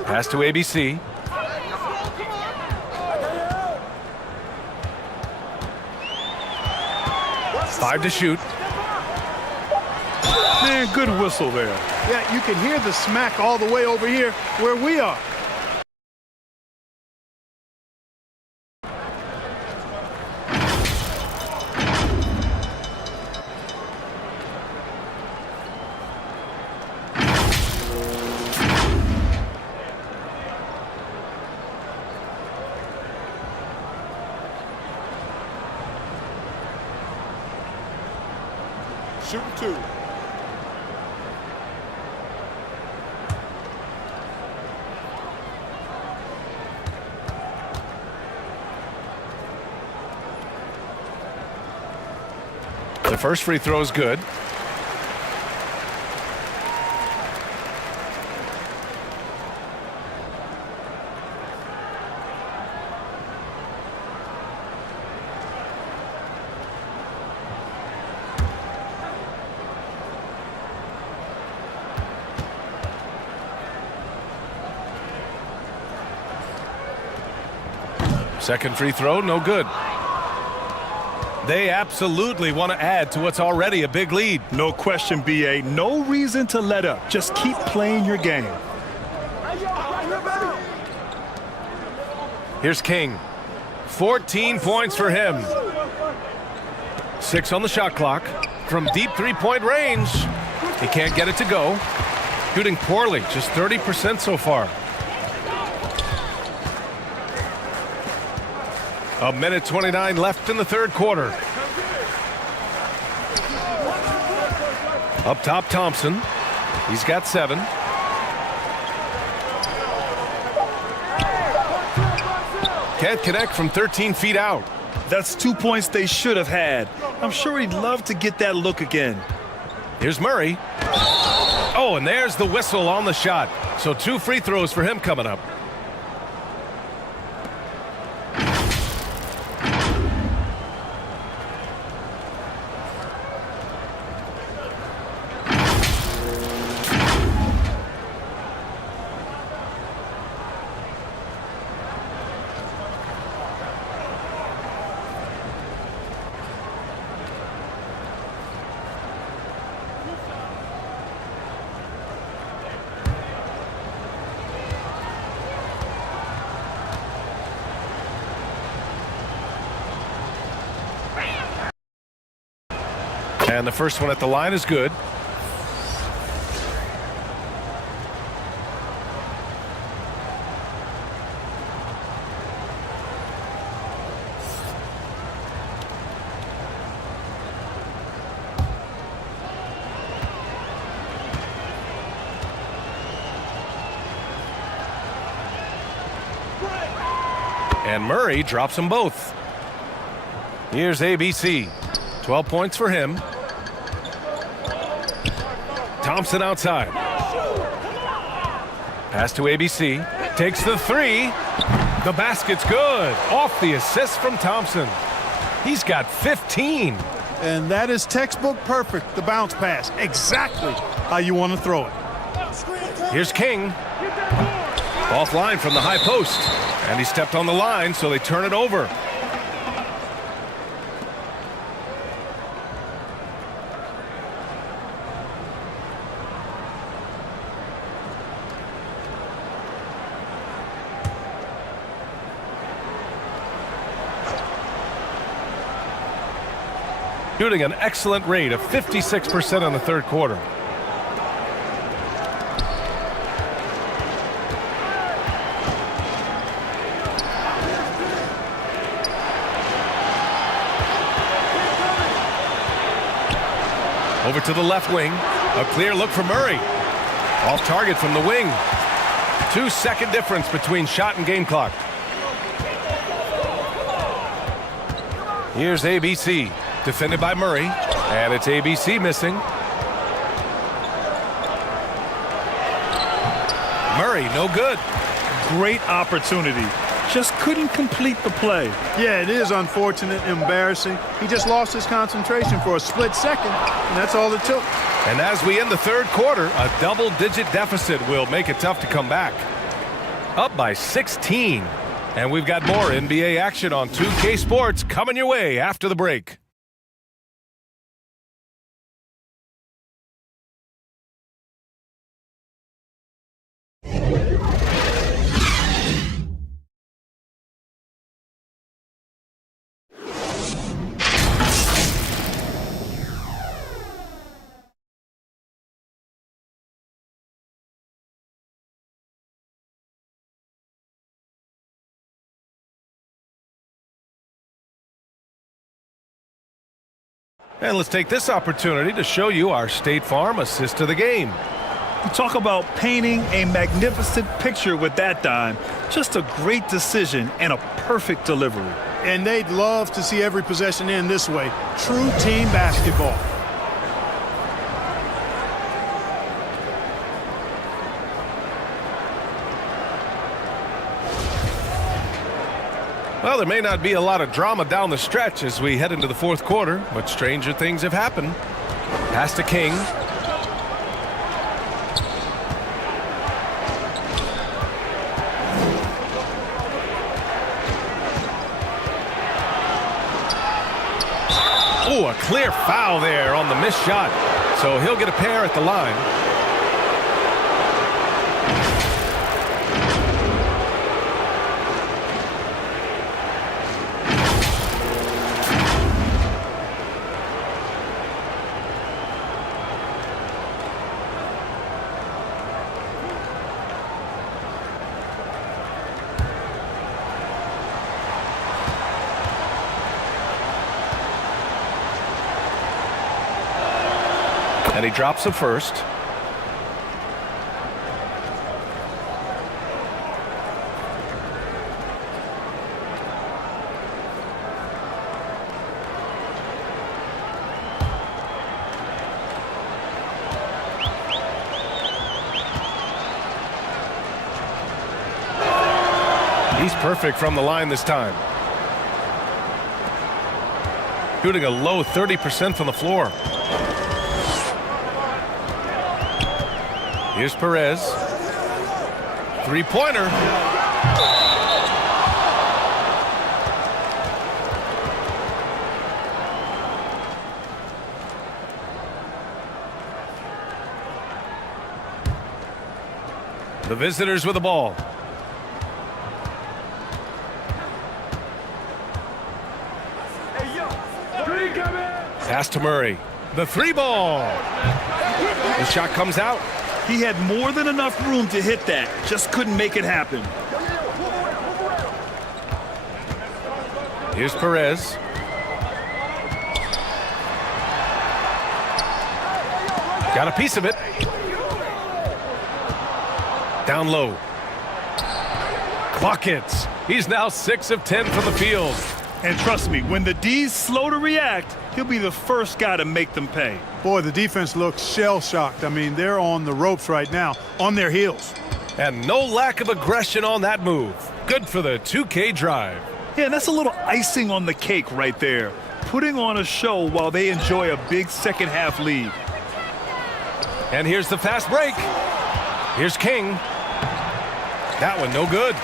Pass to ABC. 5 to shoot. Man, good whistle there. Yeah, you can hear the smack all the way over here where we are. Shooting 2. The first free throw is good. Second free throw, no good. They absolutely want to add to what's already a big lead. No question, B.A. No reason to let up. Just keep playing your game. Here's King. 14 points for him. 6 on the shot clock. From deep three-point range. He can't get it to go. Shooting poorly, just 30% so far. A minute 29 left in the third quarter. Up top, Thompson. He's got 7. Can't connect from 13 feet out. That's 2 points they should have had. I'm sure he'd love to get that look again. Here's Murray. Oh, and there's the whistle on the shot. So 2 free throws for him coming up. And the first one at the line is good. And Murray drops them both. Here's ABC. 12 points for him. Thompson outside. Pass to ABC. Takes the 3. The basket's good. Off the assist from Thompson. He's got 15. And that is textbook perfect, the bounce pass. Exactly how you want to throw it. Here's King. Offline from the high post. And he stepped on the line, so they turn it over. Shooting an excellent rate of 56% in the third quarter. Over to the left wing. A clear look for Murray. Off target from the wing. 2-second difference between shot and game clock. Here's ABC. Defended by Murray. And it's ABC missing. Murray, no good. Great opportunity. Just couldn't complete the play. Yeah, it is unfortunate, embarrassing. He just lost his concentration for a split second, and that's all it took. And as we end the third quarter, a double-digit deficit will make it tough to come back. Up by 16. And we've got more NBA action on 2K Sports coming your way after the break. And let's take this opportunity to show you our State Farm assist of the game. You talk about painting a magnificent picture with that dime. Just a great decision and a perfect delivery. And they'd love to see every possession end this way. True team basketball. Well, there may not be a lot of drama down the stretch as we head into the fourth quarter, but stranger things have happened. Pass to King. Oh, a clear foul there on the missed shot. So he'll get a pair at the line. And he drops the first. He's perfect from the line this time. Shooting a low 30% from the floor. Here's Perez. Three-pointer. The visitors with the ball. Pass to Murray. The three ball. The shot comes out. He had more than enough room to hit that. Just couldn't make it happen. Here's Perez. Got a piece of it. Down low. Buckets. He's now 6 of 10 from the field. And trust me, when the D's slow to react, he'll be the first guy to make them pay. Boy, the defense looks shell-shocked. I mean, they're on the ropes right now, on their heels. And no lack of aggression on that move. Good for the 2K drive. Yeah, that's a little icing on the cake right there. Putting on a show while they enjoy a big second-half lead. And here's the fast break. Here's King. That one no good.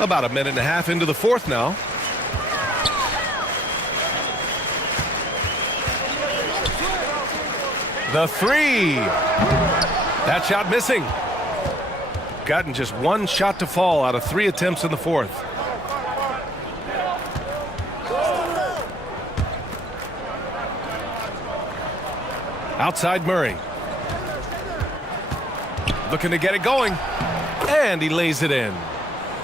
About a minute and a half into the fourth now. The three. That shot missing. Gotten just one shot to fall out of 3 attempts in the fourth. Outside Murray. Looking to get it going. And he lays it in.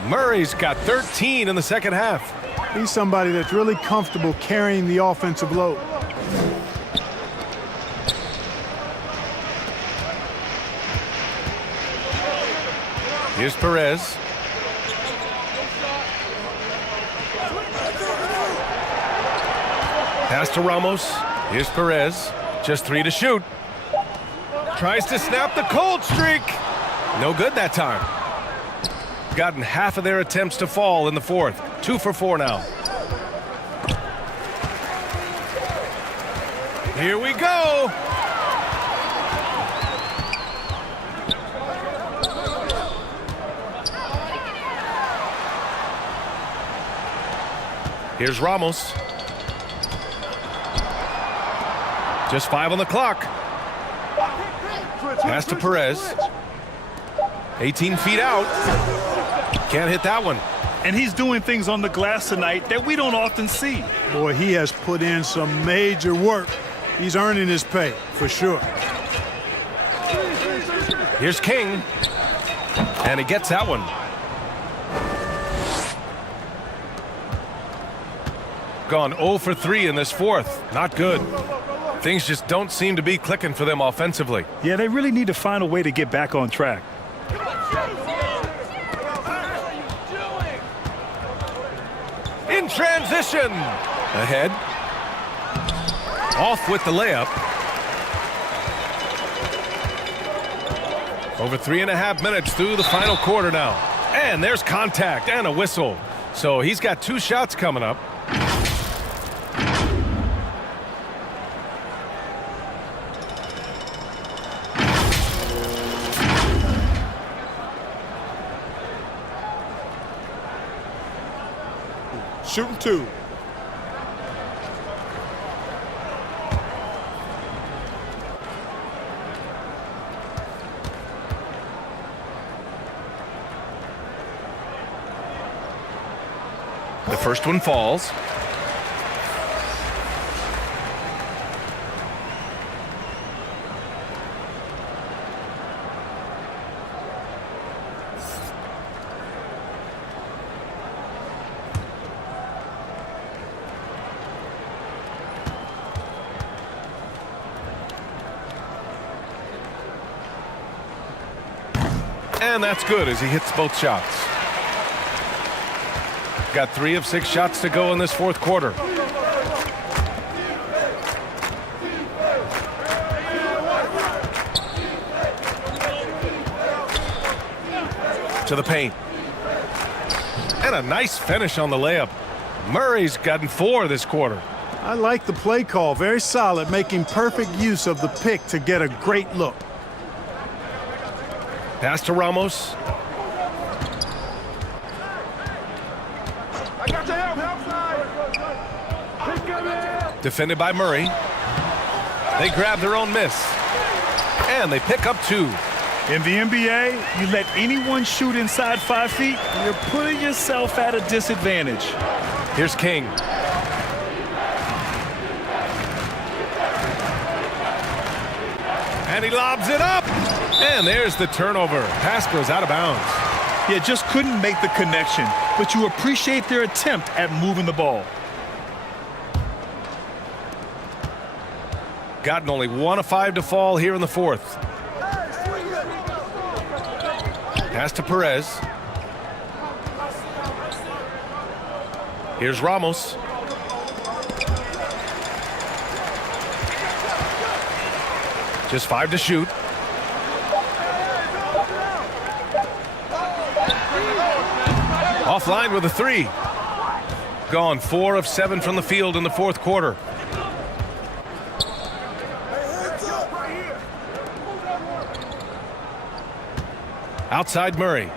Murray's got 13 in the second half. He's somebody that's really comfortable carrying the offensive load. Here's Perez. Pass to Ramos. Here's Perez. Just 3 to shoot. Tries to snap the cold streak. No good that time. Gotten half of their attempts to fall in the fourth. 2 for 4 now. Here we go. Here's Ramos. Just 5 on the clock. Pass to Perez. 18 feet out. Can't hit that one. And he's doing things on the glass tonight that we don't often see. Boy, he has put in some major work. He's earning his pay, for sure. Here's King. And he gets that one. Gone 0 for 3 in this fourth. Not good. Things just don't seem to be clicking for them offensively. Yeah, they really need to find a way to get back on track. In transition. Ahead. Off with the layup. Over 3.5 minutes through the final quarter now. And there's contact and a whistle. So he's got 2 shots coming up. Shooting 2. The first one falls. And that's good as he hits both shots. Got 3 of 6 shots to go in this fourth quarter. To the paint. And a nice finish on the layup. Murray's gotten 4 this quarter. I like the play call. Very solid, making perfect use of the pick to get a great look. Pass to Ramos. Defended by Murray. They grab their own miss. And they pick up 2. In the NBA, you let anyone shoot inside 5 feet, you're putting yourself at a disadvantage. Here's King. And he lobs it up. And there's the turnover. Pass goes out of bounds. Yeah, just couldn't make the connection, but you appreciate their attempt at moving the ball. Gotten only 1 of 5 to fall here in the fourth. Pass to Perez. Here's Ramos. Just 5 to shoot. Offline with a 3. Gone 4 of 7 from the field in the fourth quarter. Outside Murray.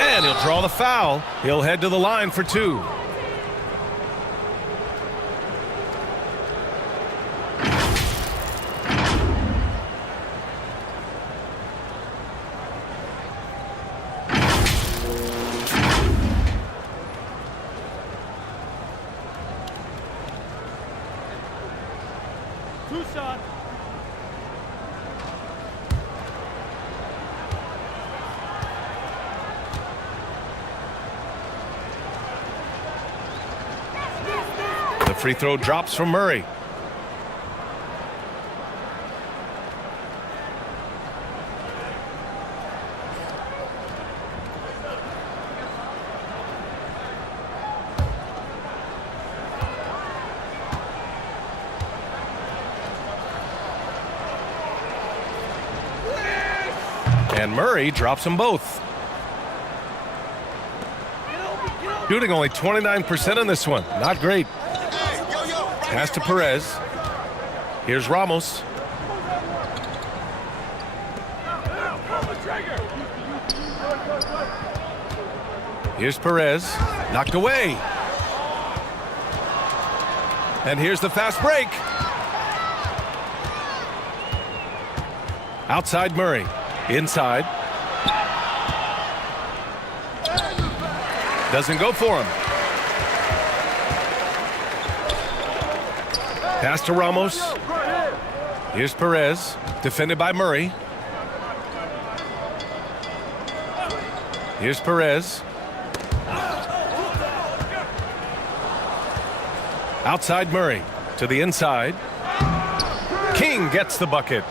And he'll draw the foul. He'll head to the line for 2. Free throw drops from Murray. And Murray drops them both. Shooting only 29% in this one. Not great. Pass to Perez. Here's Ramos. Here's Perez. Knocked away. And here's the fast break. Outside Murray. Inside. Doesn't go for him. Pass to Ramos. Here's Perez. Defended by Murray. Here's Perez. Outside Murray to the inside. King gets the bucket.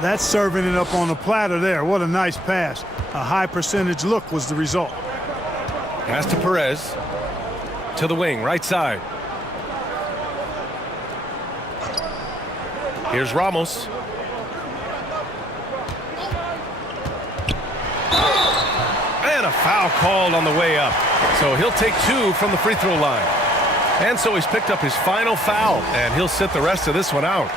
That's serving it up on the platter there. What a nice pass. A high percentage look was the result. Pass to Perez. To the wing, right side. Here's Ramos. And a foul called on the way up. So he'll take 2 from the free throw line. And so he's picked up his final foul, and he'll sit the rest of this one out.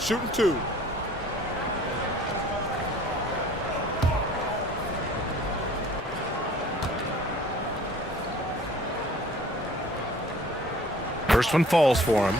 Shooting 2. First one falls for him.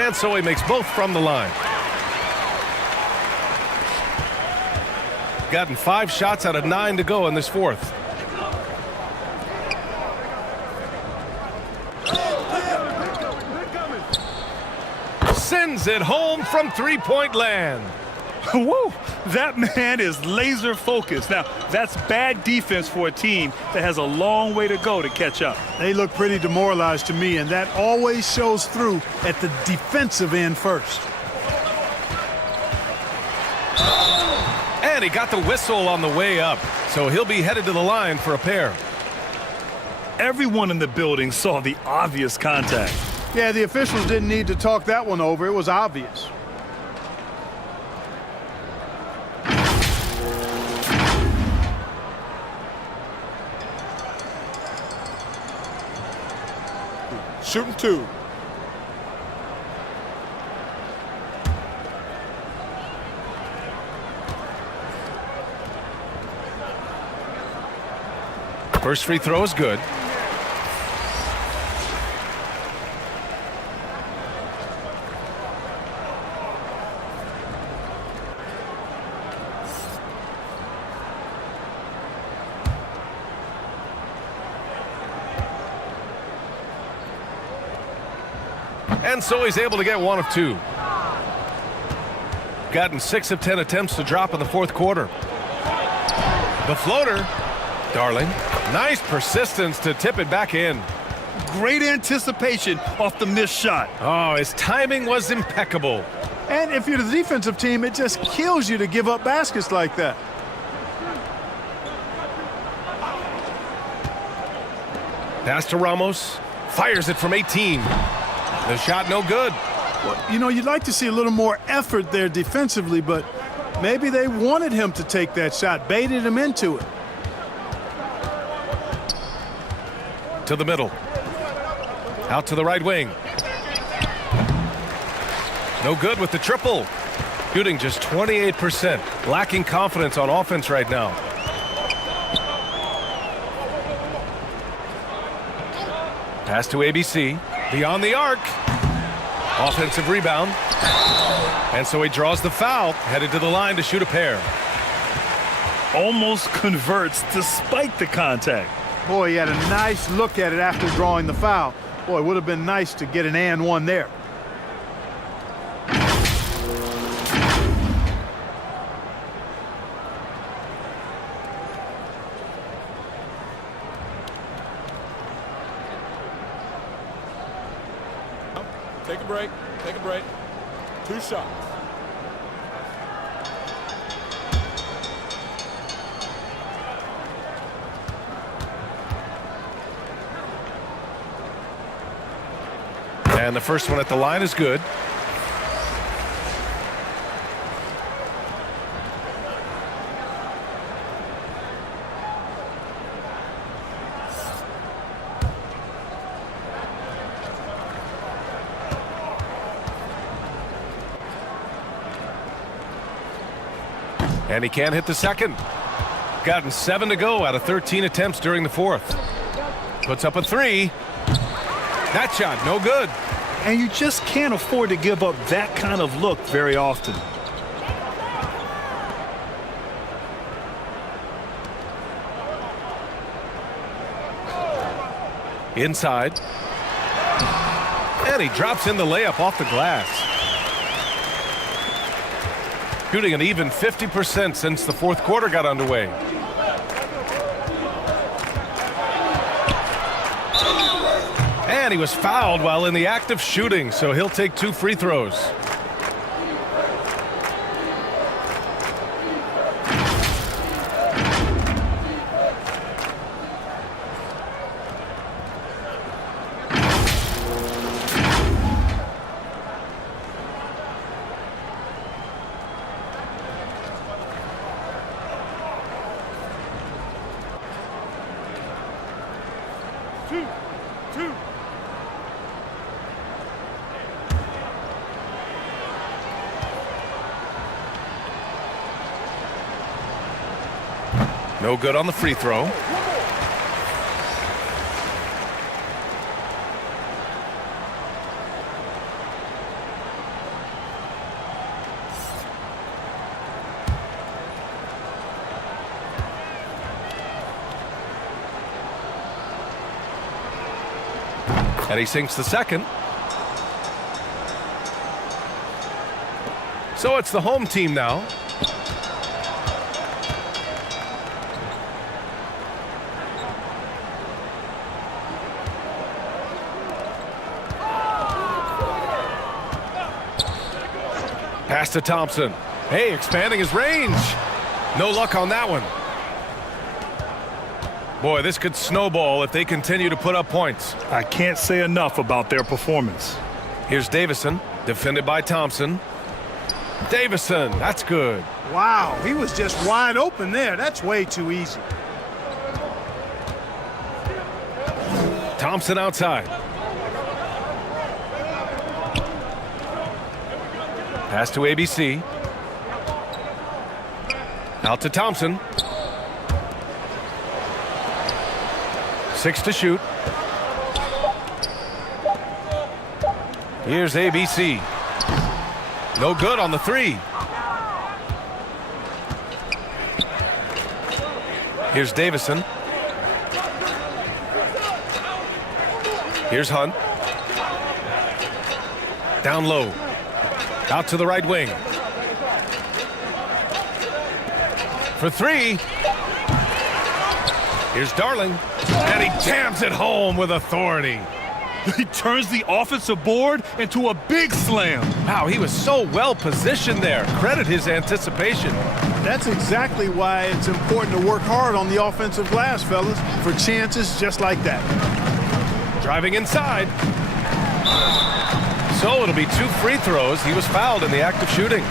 And so he makes both from the line. Gotten 5 shots out of 9 to go in this fourth. Sends it home from three-point land. Woo! That man is laser focused. Now, that's bad defense for a team that has a long way to go to catch up. They look pretty demoralized to me, and that always shows through at the defensive end first. And he got the whistle on the way up, so he'll be headed to the line for a pair. Everyone in the building saw the obvious contact. Yeah, the officials didn't need to talk that one over. It was obvious. Shooting 2. First free throw is good. And so he's able to get 1 of 2. Gotten 6 of 10 attempts to drop in the fourth quarter. The floater. Darling. Nice persistence to tip it back in. Great anticipation off the missed shot. Oh, his timing was impeccable. And if you're the defensive team, it just kills you to give up baskets like that. Pass to Ramos. Fires it from 18. The shot no good. Well, you know, you'd like to see a little more effort there defensively, but maybe they wanted him to take that shot, baited him into it. To the middle. Out to the right wing. No good with the triple. Shooting just 28%. Lacking confidence on offense right now. Pass to ABC. Beyond the arc. Offensive rebound. And so he draws the foul. Headed to the line to shoot a pair. Almost converts despite the contact. Boy, he had a nice look at it after drawing the foul. Boy, it would have been nice to get an and one there. Take a break. Take a break. 2 shots. And the first one at the line is good. And he can't hit the second. Gotten 7 to go out of 13 attempts during the fourth. Puts up a 3. That shot, no good. And you just can't afford to give up that kind of look very often. Inside. And he drops in the layup off the glass. Shooting an even 50% since the fourth quarter got underway. And he was fouled while in the act of shooting, so he'll take 2 free throws. No good on the free throw. And he sinks the second. So it's the home team now. Pass to Thompson. Hey, expanding his range. No luck on that one. Boy, this could snowball if they continue to put up points. I can't say enough about their performance. Here's Davison, defended by Thompson. Davison, that's good. Wow, he was just wide open there. That's way too easy. Thompson outside. Pass to ABC. Out to Thompson. 6 to shoot. Here's ABC. No good on the 3. Here's Davison. Here's Hunt. Down low. Out to the right wing. For 3. Here's Darling. And he jams it home with authority. He turns the offensive board into a big slam. Wow, he was so well positioned there. Credit his anticipation. That's exactly why it's important to work hard on the offensive glass, fellas, for chances just like that. Driving inside. So it'll be 2 free throws. He was fouled in the act of shooting.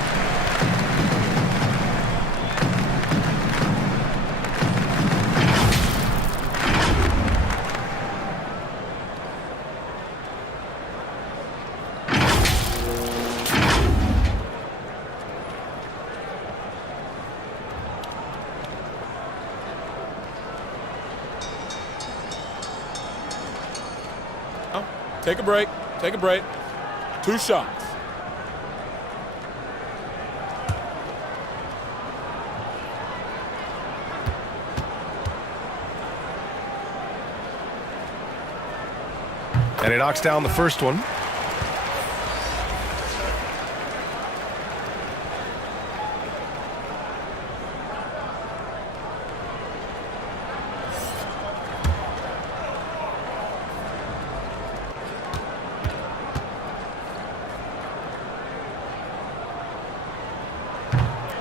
Take a break. Take a break. 2 shots. And he knocks down the first one.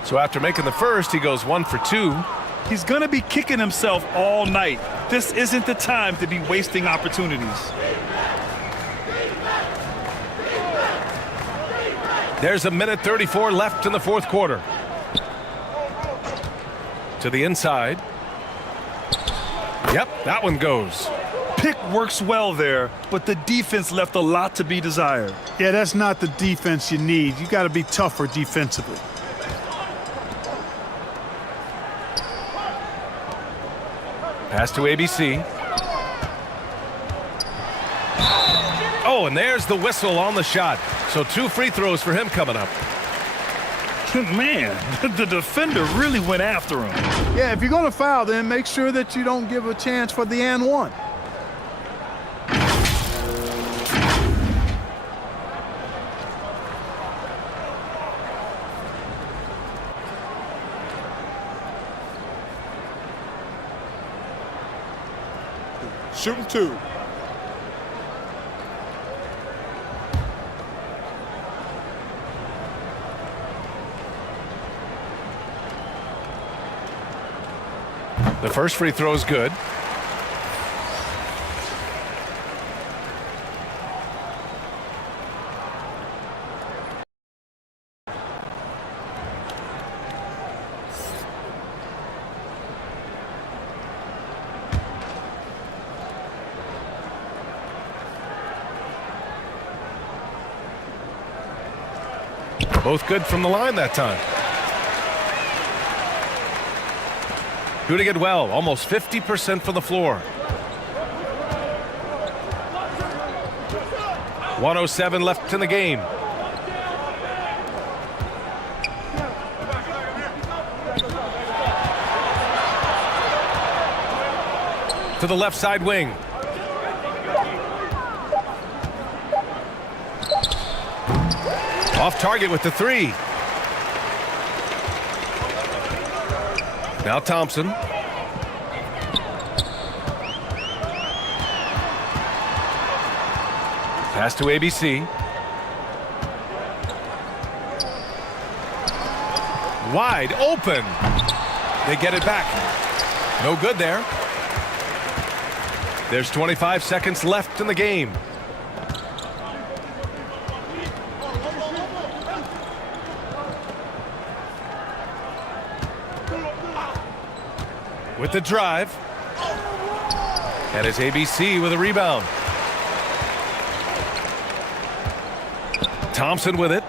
So after making the first, he goes 1 for 2. He's going to be kicking himself all night. This isn't the time to be wasting opportunities. There's 1:34 left in the fourth quarter. To the inside. Yep, that one goes. Pick works well there, but the defense left a lot to be desired. Yeah, that's not the defense you need. You got to be tougher defensively. Pass to ABC. Oh, and there's the whistle on the shot. So 2 free throws for him coming up. Man, the defender really went after him. Yeah, if you're going to foul, then make sure that you don't give a chance for the and one. Shooting 2. The first free throw is good. Both good from the line that time. Shooting it well, almost 50% from the floor. 1:07 left in the game. To the left side wing. Off target with the 3. Now Thompson. Pass to ABC. Wide open. They get it back. No good there. There's 25 seconds left in the game. With the drive. And it's ABC with a rebound. Thompson with it.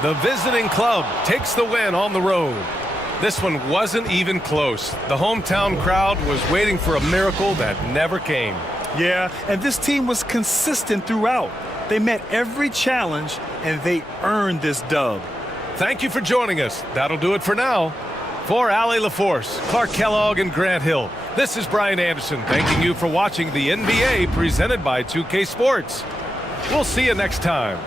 The visiting club takes the win on the road. This one wasn't even close. The hometown crowd was waiting for a miracle that never came. Yeah, and this team was consistent throughout. They met every challenge, and they earned this dub. Thank you for joining us. That'll do it for now. For Allie LaForce, Clark Kellogg, and Grant Hill, this is Brian Anderson thanking you for watching the NBA presented by 2K Sports. We'll see you next time.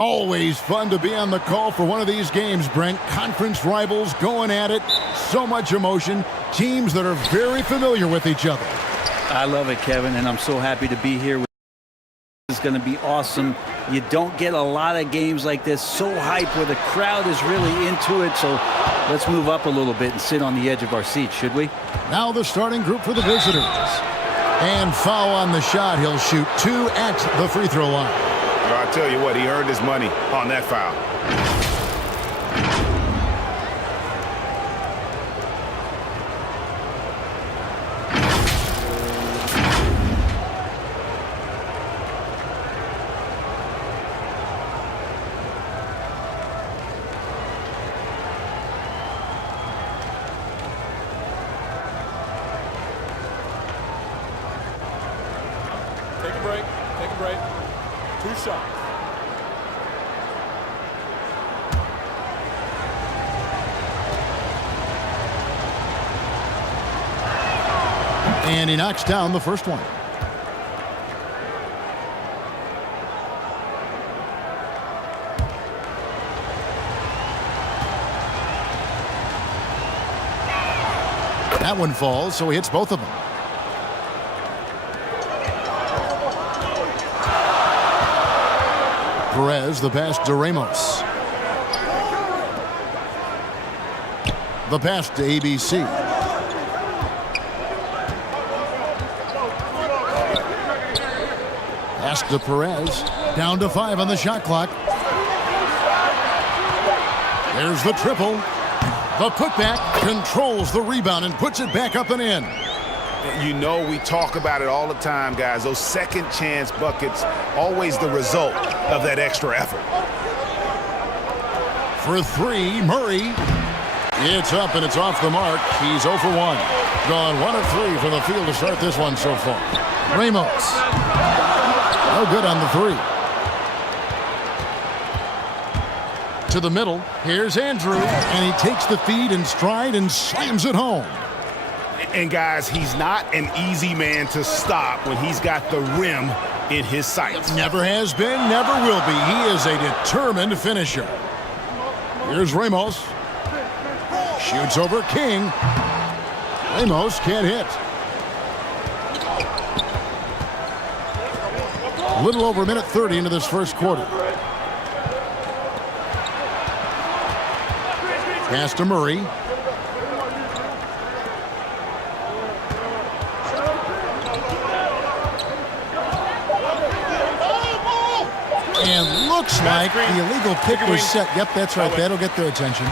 Always fun to be on the call for one of these games, Brent. Conference rivals going at it. So much emotion. Teams that are very familiar with each other. I love it, Kevin, and I'm so happy to be here. This is going to be awesome. You don't get a lot of games like this, so hyped, where the crowd is really into it. So let's move up a little bit and sit on the edge of our seats, should we? Now the starting group for the visitors. And foul on the shot. He'll shoot 2 at the free throw line. Well, I tell you what, he earned his money on that foul. Take a break. Take a break. 2 shots. And he knocks down the first one. That one falls, so he hits both of them. Perez, the pass to Ramos. The pass to ABC. Pass to Perez. Down to 5 on the shot clock. There's the triple. The putback controls the rebound and puts it back up and in. You know, we talk about it all the time, guys. Those second chance buckets, always the result of that extra effort. For 3, Murray. It's up and it's off the mark. He's 0 for 1. Gone 1 of 3 from the field to start this one so far. Ramos. No good on the 3. To the middle. Here's Andrew. And he takes the feed in stride and slams it home. And guys, he's not an easy man to stop when he's got the rim in his sights. Never has been, never will be. He is a determined finisher. Here's Ramos. Shoots over King. Ramos can't hit. A little over a minute 30 into this first quarter. Pass to Murray. And looks like the illegal pick was set. Yep, that's right. That'll get their attention.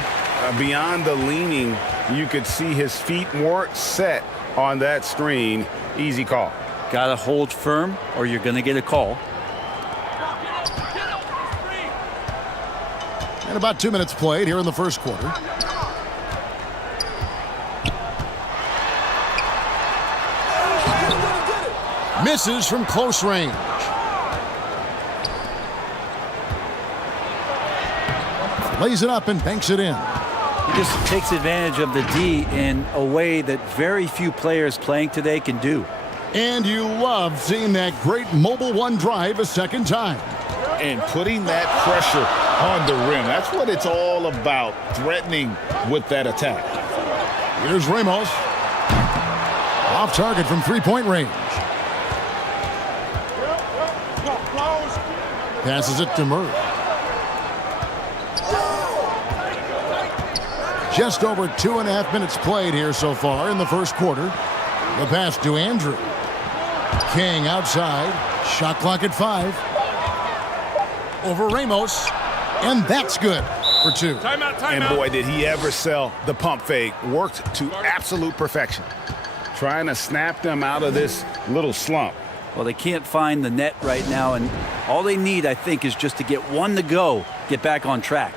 Beyond the leaning, you could see his feet weren't set on that screen. Easy call. Got to hold firm or you're going to get a call. And about 2 minutes played here in the first quarter. Misses from close range. Lays it up and banks it in. He just takes advantage of the D in a way that very few players playing today can do. And you love seeing that great mobile one drive a second time. And putting that pressure on the rim. That's what it's all about, threatening with that attack. Here's Ramos. Off target from three-point range. Passes it to Murray. Just over 2.5 minutes played here so far in the first quarter. The pass to Andrew. King outside. Shot clock at 5. Over Ramos. And that's good for 2. Timeout, timeout. And boy, did he ever sell the pump fake. Worked to absolute perfection. Trying to snap them out of this little slump. Well, they can't find the net right now, and all they need, I think, is just to get one to go, get back on track.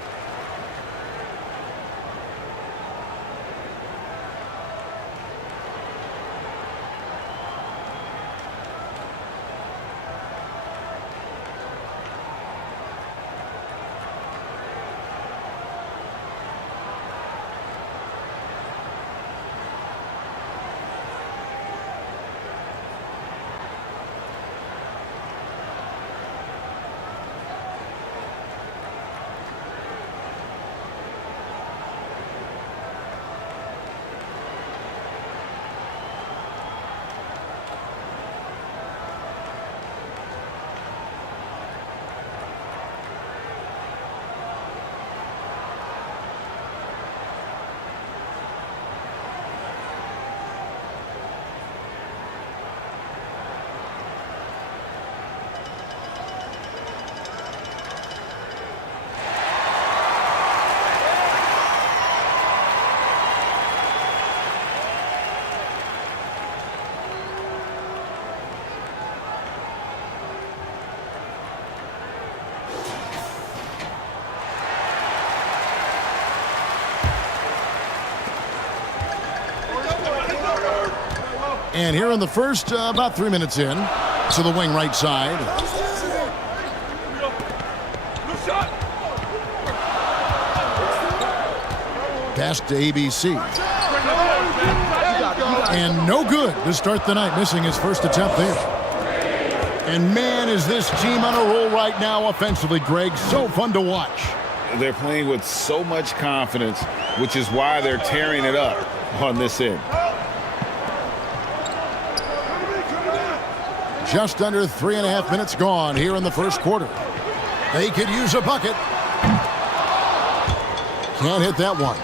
And here in the first, about 3 minutes in, to the wing right side. Pass to ABC. And no good to start the night, missing his first attempt there. And man, is this team on a roll right now offensively, Greg. So fun to watch. They're playing with so much confidence, which is why they're tearing it up on this end. Just under 3.5 minutes gone here in the first quarter. They could use a bucket. Can't hit that one.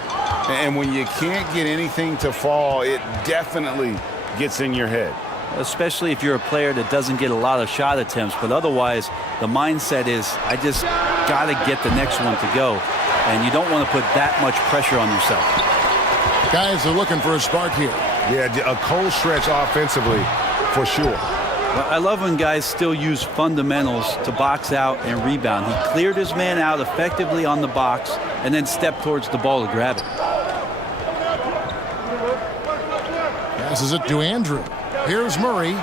And when you can't get anything to fall, it definitely gets in your head. Especially if you're a player that doesn't get a lot of shot attempts, but otherwise the mindset is, I just got to get the next one to go. And you don't want to put that much pressure on yourself. Guys are looking for a spark here. Yeah, a cold stretch offensively for sure. I love when guys still use fundamentals to box out and rebound. He cleared his man out effectively on the box and then stepped towards the ball to grab it. Passes it to Andrew. Here's Murray.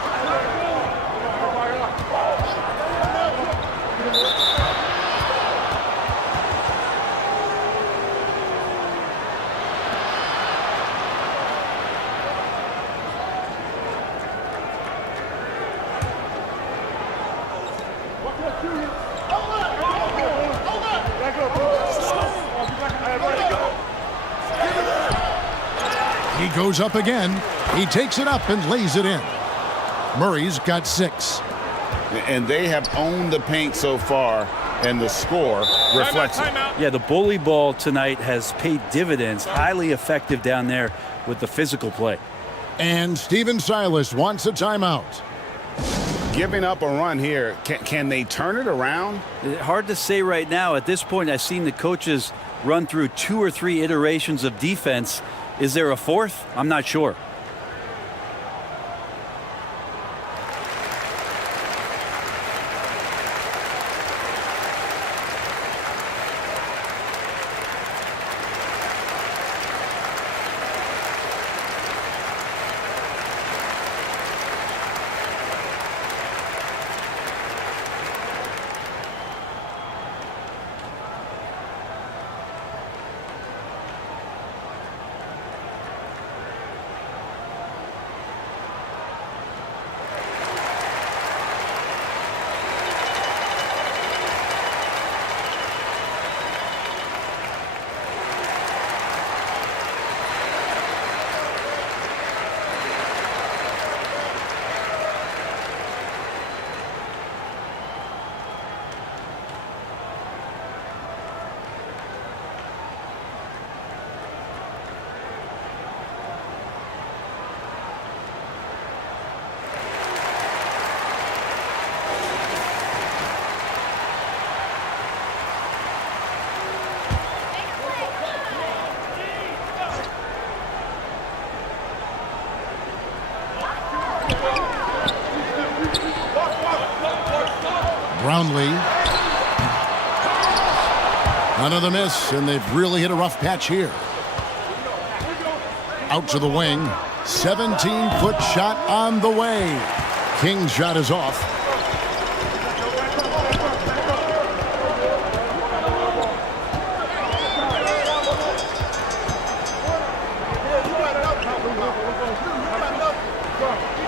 He goes up again. He takes it up and lays it in. Murray's got 6. And they have owned the paint so far, and the score reflects it. Yeah, the bully ball tonight has paid dividends. Highly effective down there with the physical play. And Steven Silas wants a timeout. Giving up a run here, can they turn it around? Hard to say right now. At this point, I've seen the coaches run through 2 or 3 iterations of defense. Is there a fourth? I'm not sure. Brownlee. Another miss, and they've really hit a rough patch here. Out to the wing. 17-foot shot on the way. King's shot is off.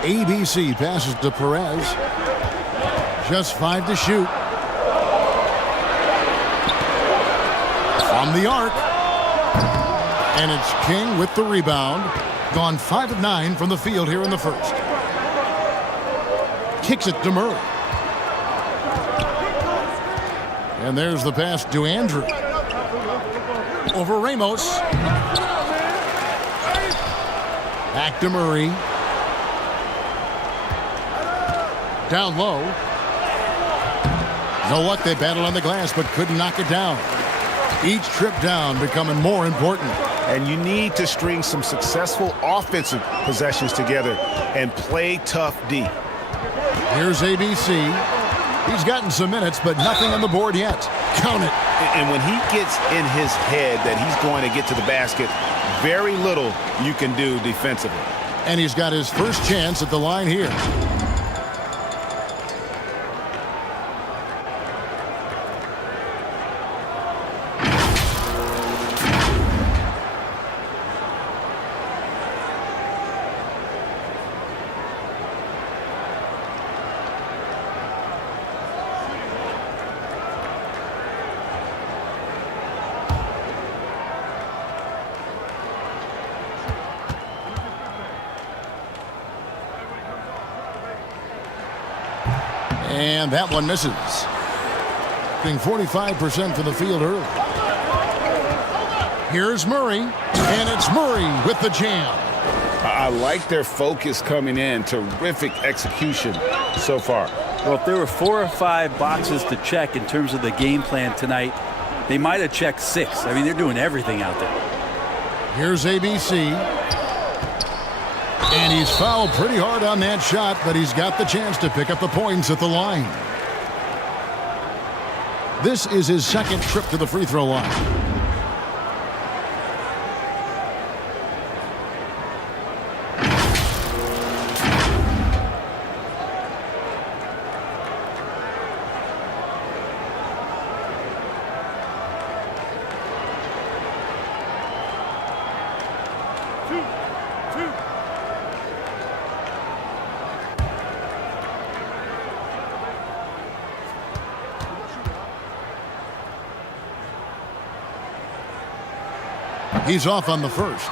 ABC passes to Perez. Just 5 to shoot. From the arc. And it's King with the rebound. Gone 5 of 9 from the field here in the first. Kicks it to Murray. And there's the pass to Andrew. Over Ramos. Back to Murray. Down low. No luck, they battled on the glass, but couldn't knock it down. Each trip down becoming more important. And you need to string some successful offensive possessions together and play tough D. Here's ABC. He's gotten some minutes, but nothing on the board yet. Count it. And when he gets in his head that he's going to get to the basket, very little you can do defensively. And he's got his first chance at the line here. And that one misses. Being 45% from the field early. Here's Murray, and it's Murray with the jam. I like their focus coming in. Terrific execution so far. Well, if there were 4 or 5 boxes to check in terms of the game plan tonight, they might have checked 6. I mean, they're doing everything out there. Here's ABC. And he's fouled pretty hard on that shot, but he's got the chance to pick up the points at the line. This is his second trip to the free throw line. He's off on the first.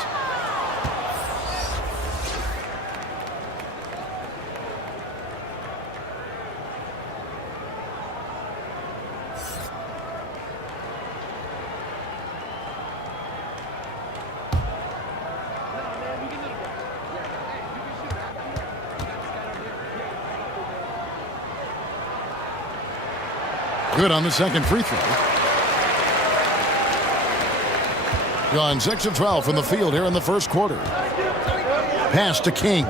Good on the second free throw. Gone 6 of 12 from the field here in the first quarter. Pass to King.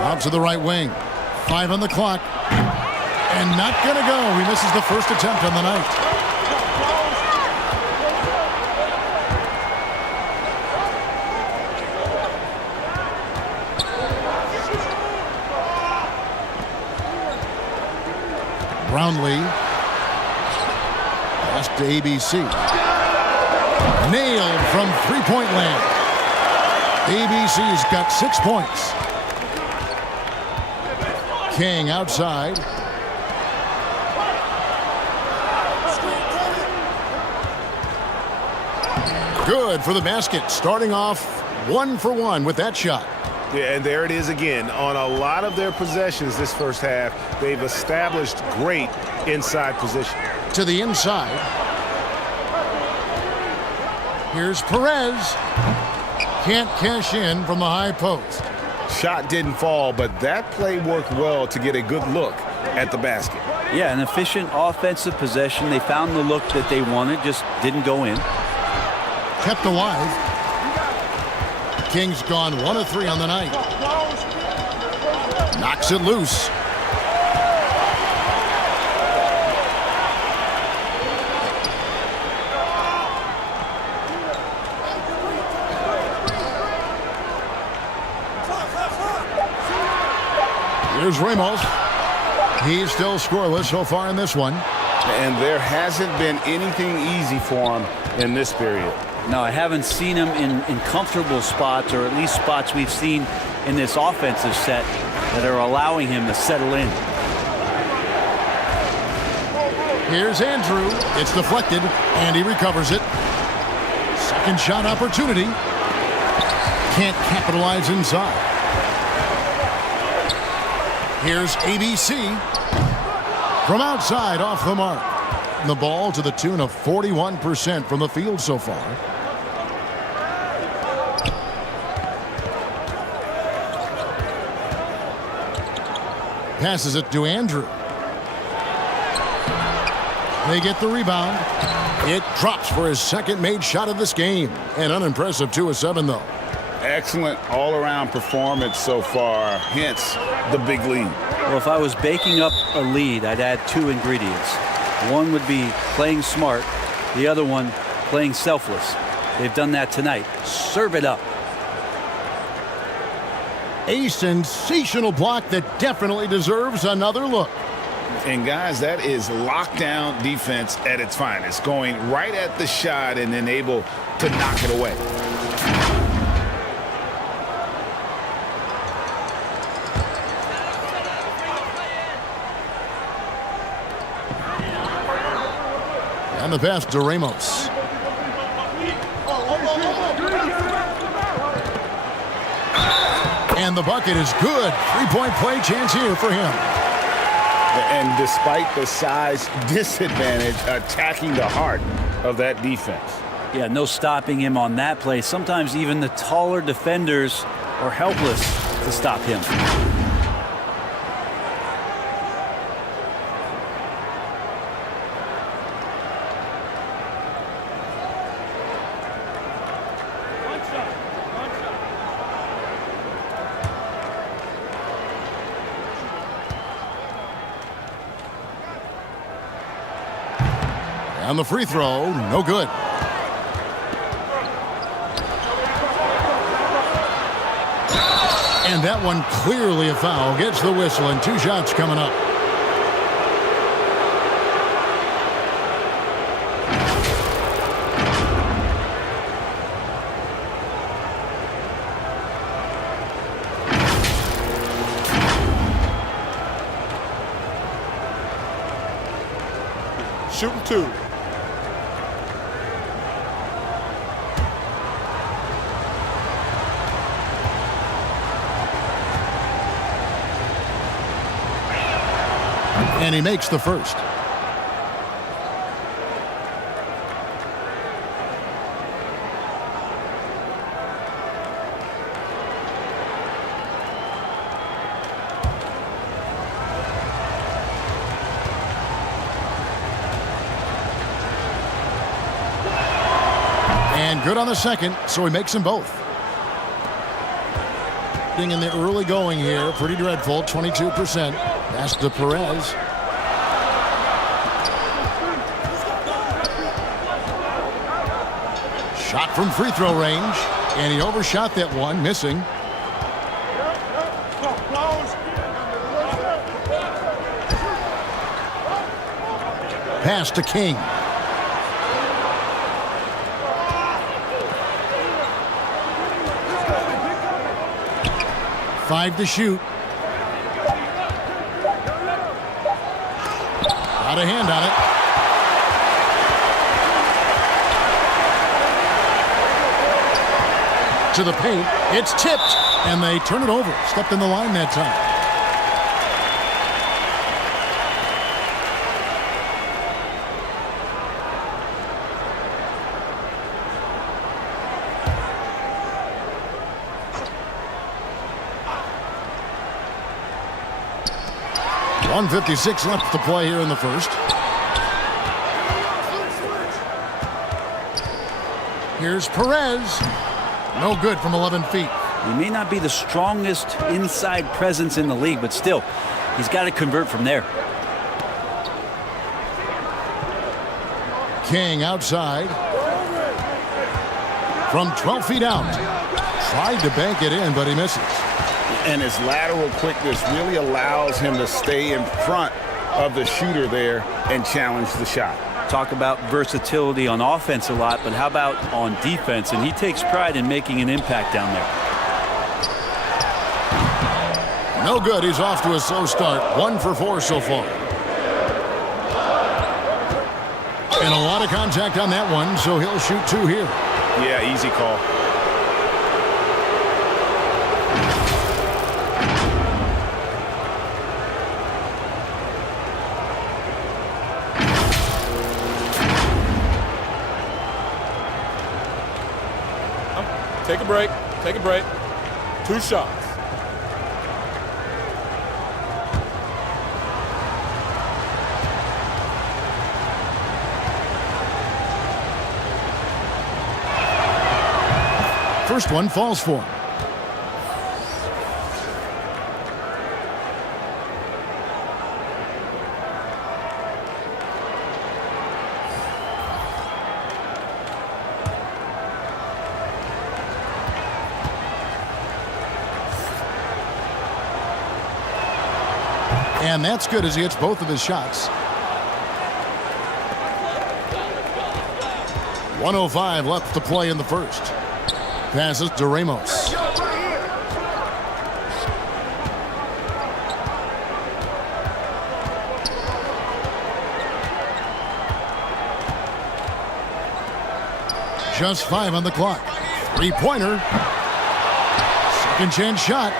Out to the right wing. 5 on the clock. And not going to go. He misses the first attempt on the night. Brownlee. Pass to ABC. Nailed from three-point land. ABC's got 6 points. King outside. Good for the basket. Starting off 1 for 1 with that shot. Yeah, and there it is again. On a lot of their possessions this first half, they've established great inside position. To the inside. Here's Perez. Can't cash in from the high post. Shot didn't fall, but that play worked well to get a good look at the basket. Yeah, an efficient offensive possession. They found the look that they wanted, just didn't go in. Kept alive. King's gone 1 of 3 on the night. Knocks it loose. Here's Ramos. He's still scoreless so far in this one. And there hasn't been anything easy for him in this period. No, I haven't seen him in comfortable spots, or at least spots we've seen in this offensive set that are allowing him to settle in. Here's Andrew. It's deflected, and he recovers it. Second shot opportunity. Can't capitalize inside. Here's ABC. From outside, off the mark. The ball to the tune of 41% from the field so far. Passes it to Andrew. They get the rebound. It drops for his second made shot of this game. An unimpressive 2 of 7, though. Excellent all-around performance so far, hence the big lead. Well, if I was baking up a lead, I'd add 2 ingredients. One would be playing smart. The other one, playing selfless. They've done that tonight. Serve it up. A sensational block that definitely deserves another look. And guys, that is lockdown defense at its finest, going right at the shot and then able to knock it away. And the pass to Ramos. And the bucket is good. 3-point play chance here for him. And despite the size disadvantage, attacking the heart of that defense. Yeah, no stopping him on that play. Sometimes even the taller defenders are helpless to stop him. And the free throw, no good. And that one clearly a foul. Gets the whistle, and 2 shots coming up. Shooting 2. And he makes the first. And good on the second, so he makes them both. In the early going here, pretty dreadful, 22%. Pass to Perez. Shot from free throw range, and he overshot that one, missing. Pass to King. Five to shoot. Got a hand on it. To the paint. It's tipped, and they turn it over. Stepped in the line that time. .156 left to play here in the first. Here's Perez. No good from 11 feet. He may not be the strongest inside presence in the league, but still, he's got to convert from there. King outside. From 12 feet out. Tried to bank it in, but he misses. And his lateral quickness really allows him to stay in front of the shooter there and challenge the shot. Talk about versatility on offense a lot, but how about on defense? And he takes pride in making an impact down there. No good. He's off to a slow start. 1 for 4 so far. And a lot of contact on that one, so he'll shoot 2 here. Yeah, easy call. Take a break. Take a break. 2 shots. First one falls for him. And that's good as he hits both of his shots. 1:05 left to play in the first. Passes to Ramos. Just 5 on the clock. Three-pointer. Second chance shot.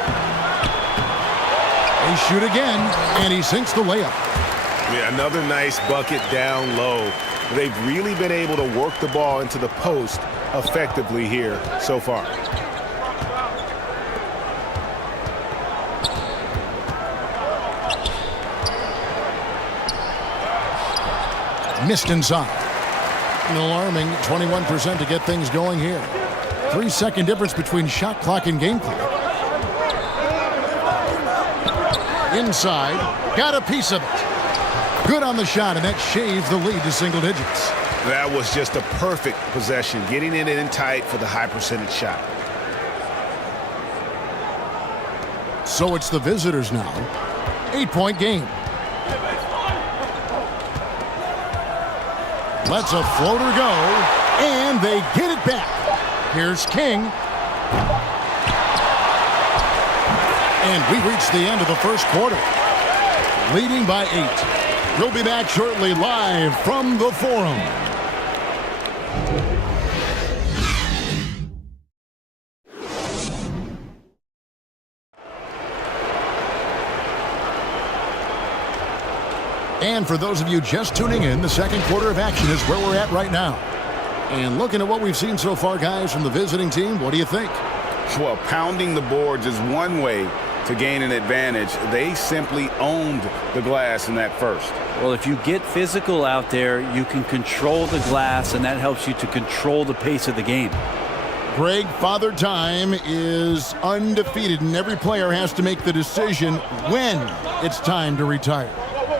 They shoot again, and he sinks the layup. Yeah, another nice bucket down low. They've really been able to work the ball into the post effectively here so far. Missed inside. An alarming 21% to get things going here. 3-second difference between shot clock and game clock. Inside, got a piece of it. Good on the shot, and that shaves the lead to single digits. That was just a perfect possession, getting it in tight for the high percentage shot. So it's the visitors now. 8-point game. Lets a floater go, and they get it back. Here's King. And we reach the end of the first quarter, leading by 8. We'll be back shortly live from the Forum. And for those of you just tuning in, the second quarter of action is where we're at right now. And looking at what we've seen so far, guys, from the visiting team, what do you think? Well, pounding the boards is one way to gain an advantage. They simply owned the glass in that first. Well, if you get physical out there, you can control the glass, and that helps you to control the pace of the game. Greg, Father Time is undefeated, and every player has to make the decision when it's time to retire.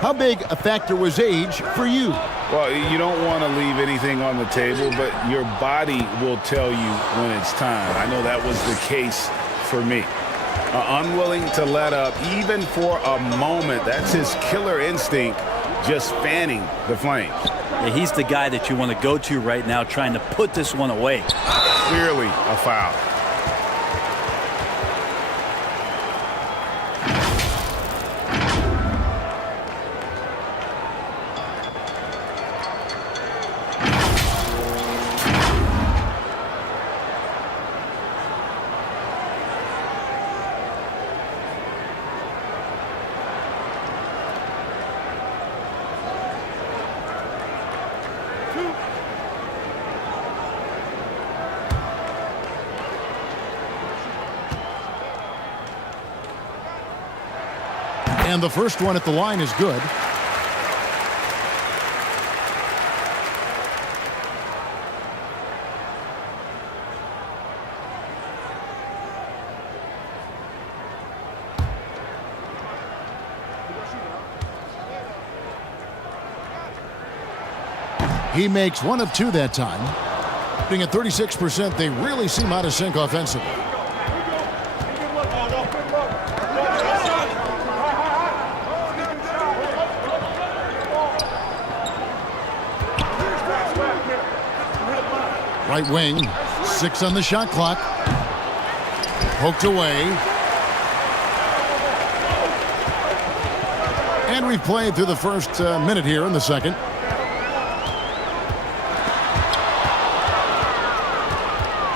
How big a factor was age for you? Well, you don't want to leave anything on the table, but your body will tell you when it's time. I know that was the case for me. Unwilling to let up even for a moment. That's his killer instinct, just fanning the flames. Yeah, he's the guy that you want to go to right now, trying to put this one away. Clearly a foul. And the first one at the line is good. He makes 1 of 2 that time. Being at 36%, they really seem out of sync offensively. Right wing, 6 on the shot clock. Poked away. And we've played through the first minute here in the second.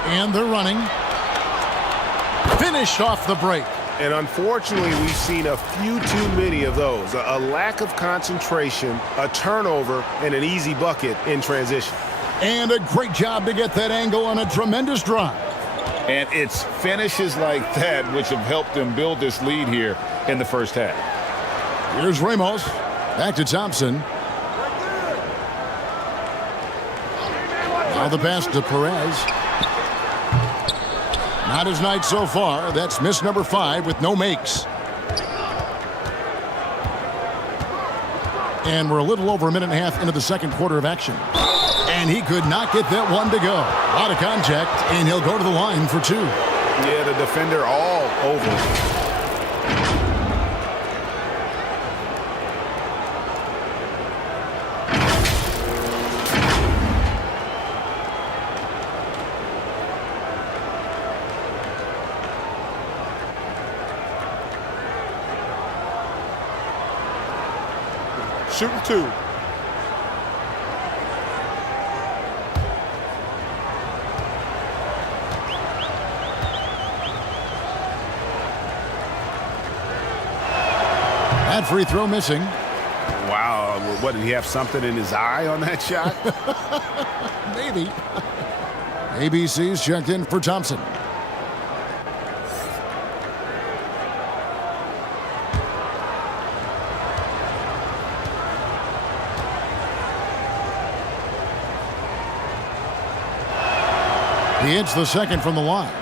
And they're running. Finished off the break. And unfortunately, we've seen a few too many of those. A lack of concentration, a turnover, and an easy bucket in transition. And a great job to get that angle on a tremendous drive. And it's finishes like that which have helped them build this lead here in the first half. Here's Ramos. Back to Thompson. Now the pass to Perez. Not his night so far. That's miss number 5 with no makes. And we're a little over a minute and a half into the second quarter of action. And he could not get that one to go. A lot of contact, and he'll go to the line for 2. Yeah, the defender all over. Shooting 2. That free throw missing. Wow, what, did he have something in his eye on that shot? Maybe. ABC's checked in for Thompson. He hits the second from the line.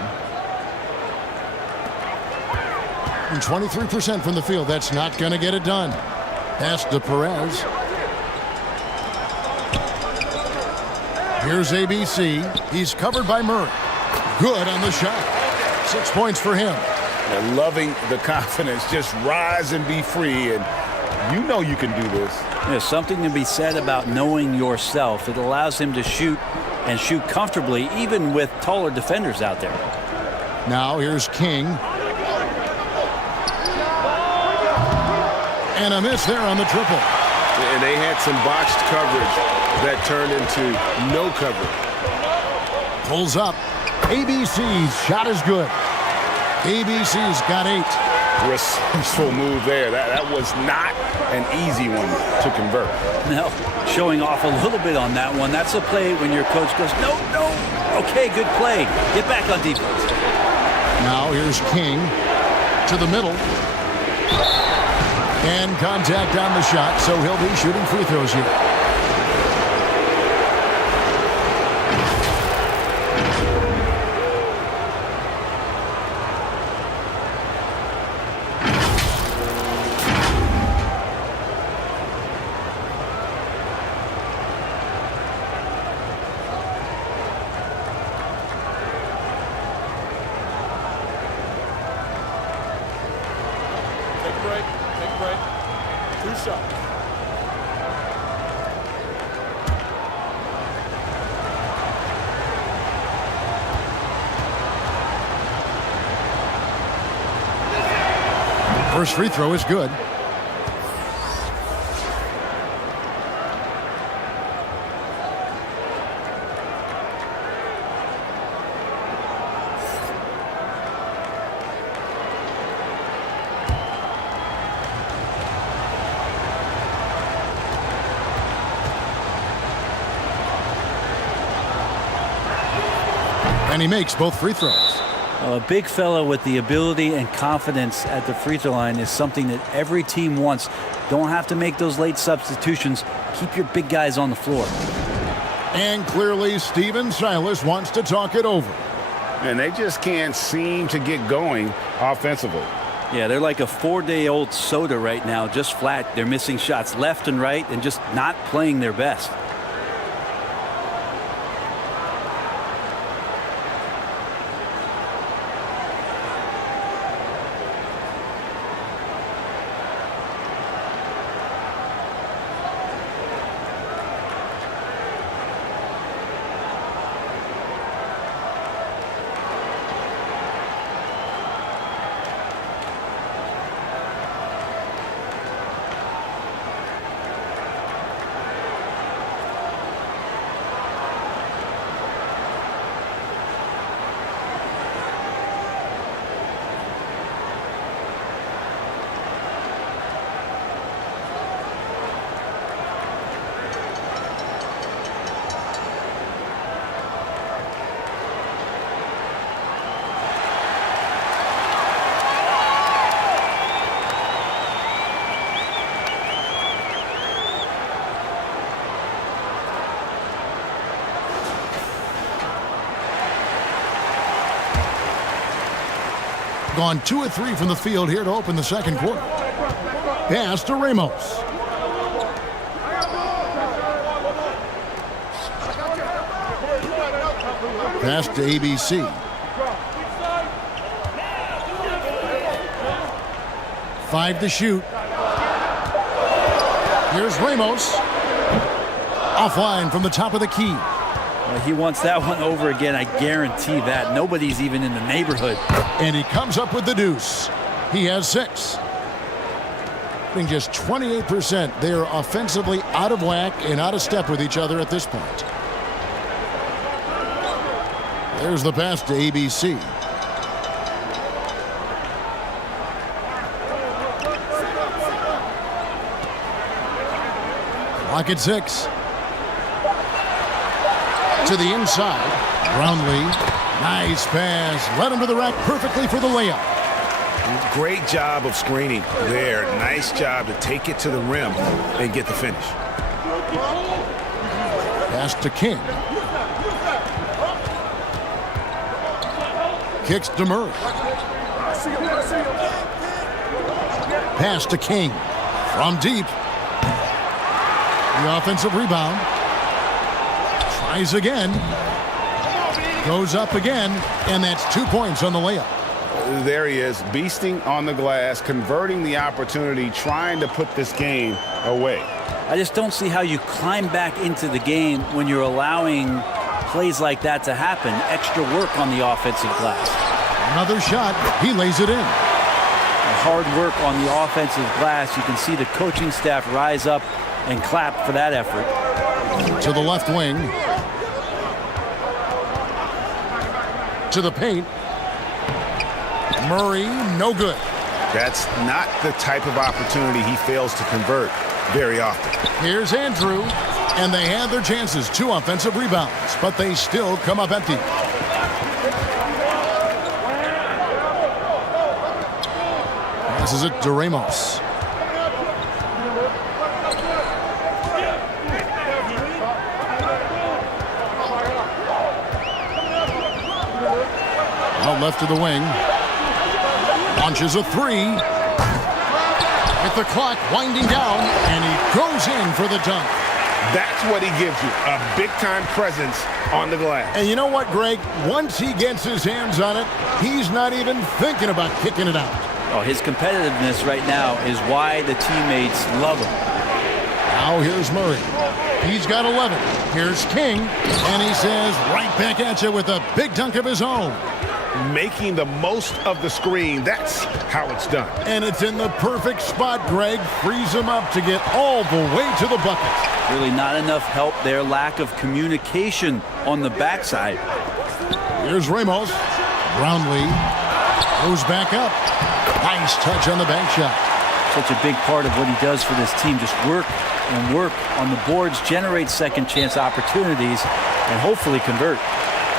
And 23% from the field. That's not going to get it done. Pass to Perez. Here's ABC. He's covered by Murray. Good on the shot. 6 points for him. They're loving the confidence. Just rise and be free. And you know you can do this. There's something to be said about knowing yourself. It allows him to shoot and shoot comfortably, even with taller defenders out there. Now here's King. And a miss there on the triple. And they had some botched coverage that turned into no coverage. Pulls up. ABC's shot is good. ABC's got 8. Resourceful move there. That was not an easy one to convert. No, showing off a little bit on that one. That's a play when your coach goes, no, no. Okay, good play. Get back on defense. Now here's King to the middle. And contact on the shot, so he'll be shooting free throws here. Take a break. Take a break. 2 shots. First free throw is good. And he makes both free throws. A big fella with the ability and confidence at the free throw line is something that every team wants. Don't have to make those late substitutions. Keep your big guys on the floor. And clearly Steven Silas wants to talk it over. And they just can't seem to get going offensively. Yeah, they're like a 4-day-old soda right now, just flat. They're missing shots left and right and just not playing their best. Gone 2 of 3 from the field here to open the second quarter. Pass to Ramos. Pass to ABC. Five to shoot. Here's Ramos. Offline from the top of the key. He wants that one over again. I guarantee that. Nobody's even in the neighborhood. And he comes up with the deuce. He has 6. happening just 28%. They are offensively out of whack and out of step with each other at this point. There's the pass to ABC. Clock at 6. To the inside. Brownlee. Nice pass. Led him to the rack perfectly for the layup. Great job of screening there. Nice job to take it to the rim and get the finish. Pass to King. Kicks to Murray. Pass to King. From deep. The offensive rebound. Tries again. Goes up again. And that's 2 points on the layup. There he is, beasting on the glass, converting the opportunity, trying to put this game away. I just don't see how you climb back into the game when you're allowing plays like that to happen. Extra work on the offensive glass. Another shot. He lays it in. Hard work on the offensive glass. You can see the coaching staff rise up and clap for that effort. To the left wing. To the paint. Murray, no good. That's not the type of opportunity he fails to convert very often. Here's Andrew, and they had their chances. 2 offensive rebounds, but they still come up empty. Passes it to Ramos. Out left to the wing. Launches a 3. With the clock winding down, and he goes in for the dunk. That's what he gives you, a big-time presence on the glass. And you know what, Greg? Once he gets his hands on it, he's not even thinking about kicking it out. Oh, his competitiveness right now is why the teammates love him. Now here's Murray. He's got 11. Here's King, and he says right back at you with a big dunk of his own. Making the most of the screen. That's how it's done. And it's in the perfect spot, Greg. Frees him up to get all the way to the bucket. Really not enough help there. Lack of communication on the backside. Here's Ramos. Brownlee goes back up. Nice touch on the bank shot. Such a big part of what he does for this team. Just work and work on the boards, generate second chance opportunities, and hopefully convert.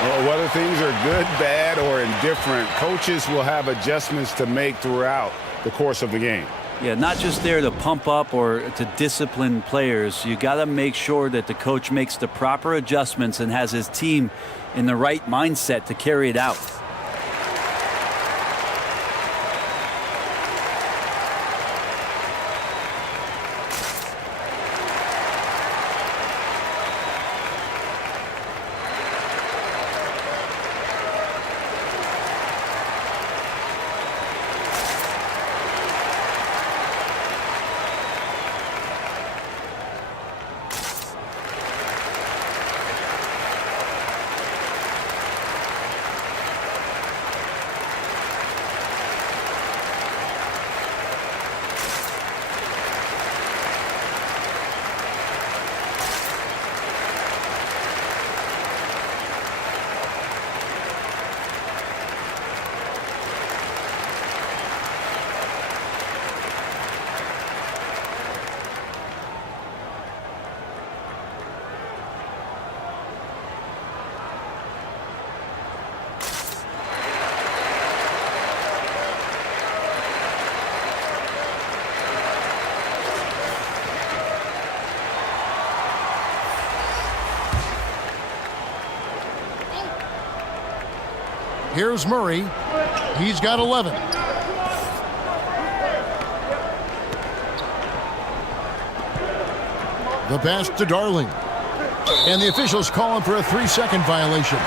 Well, whether things are good, bad, or indifferent, coaches will have adjustments to make throughout the course of the game. Yeah, not just there to pump up or to discipline players. You got to make sure that the coach makes the proper adjustments and has his team in the right mindset to carry it out. Here's Murray. He's got 11. The pass to Darling. And the officials call him for a 3-second violation.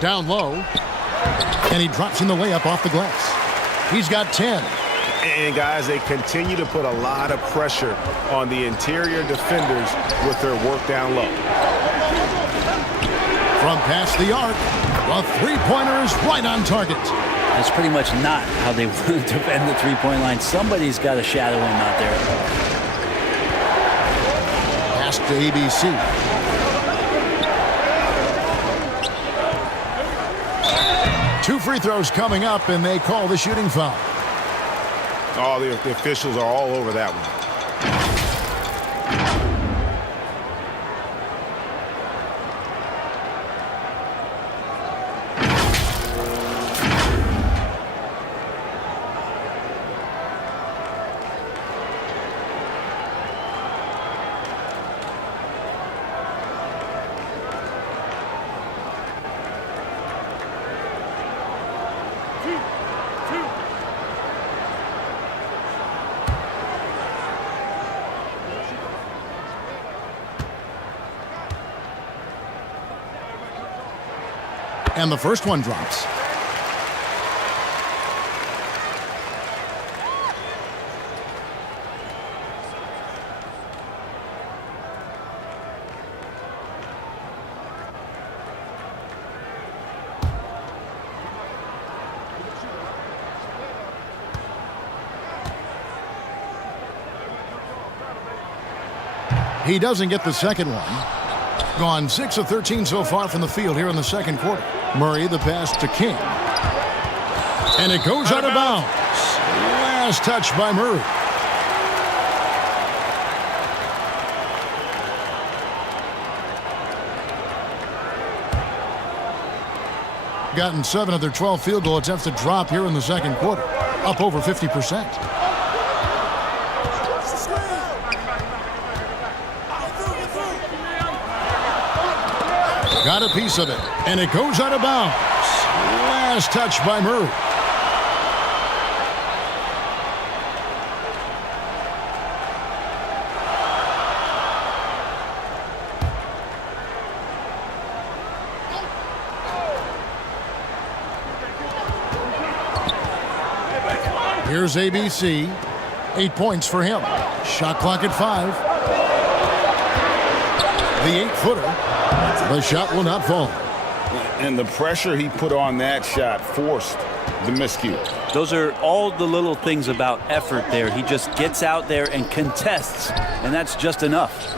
Down low. And he drops in the layup off the glass. He's got 10. And, guys, they continue to put a lot of pressure on the interior defenders with their work down low. From past the arc, a three-pointer is right on target. That's pretty much not how they want to defend the three-point line. Somebody's got to shadow him out there. Pass to ABC. Two free throws coming up, and they call the shooting foul. Oh, the officials are all over that one. And the first one drops. He doesn't get the second one. Gone 6 of 13 so far from the field here in the second quarter. Murray, the pass to King. And it goes out of bounds. Last touch by Murray. Gotten 7 of their 12 field goal attempts to drop here in the second quarter. Up over 50%. Got a piece of it, and it goes out of bounds. Last touch by Murray. Here's ABC. 8 points for him. Shot clock at 5. The 8-footer. The shot will not fall. And the pressure he put on that shot forced the miscue. Those are all the little things about effort there. He just gets out there and contests, and that's just enough.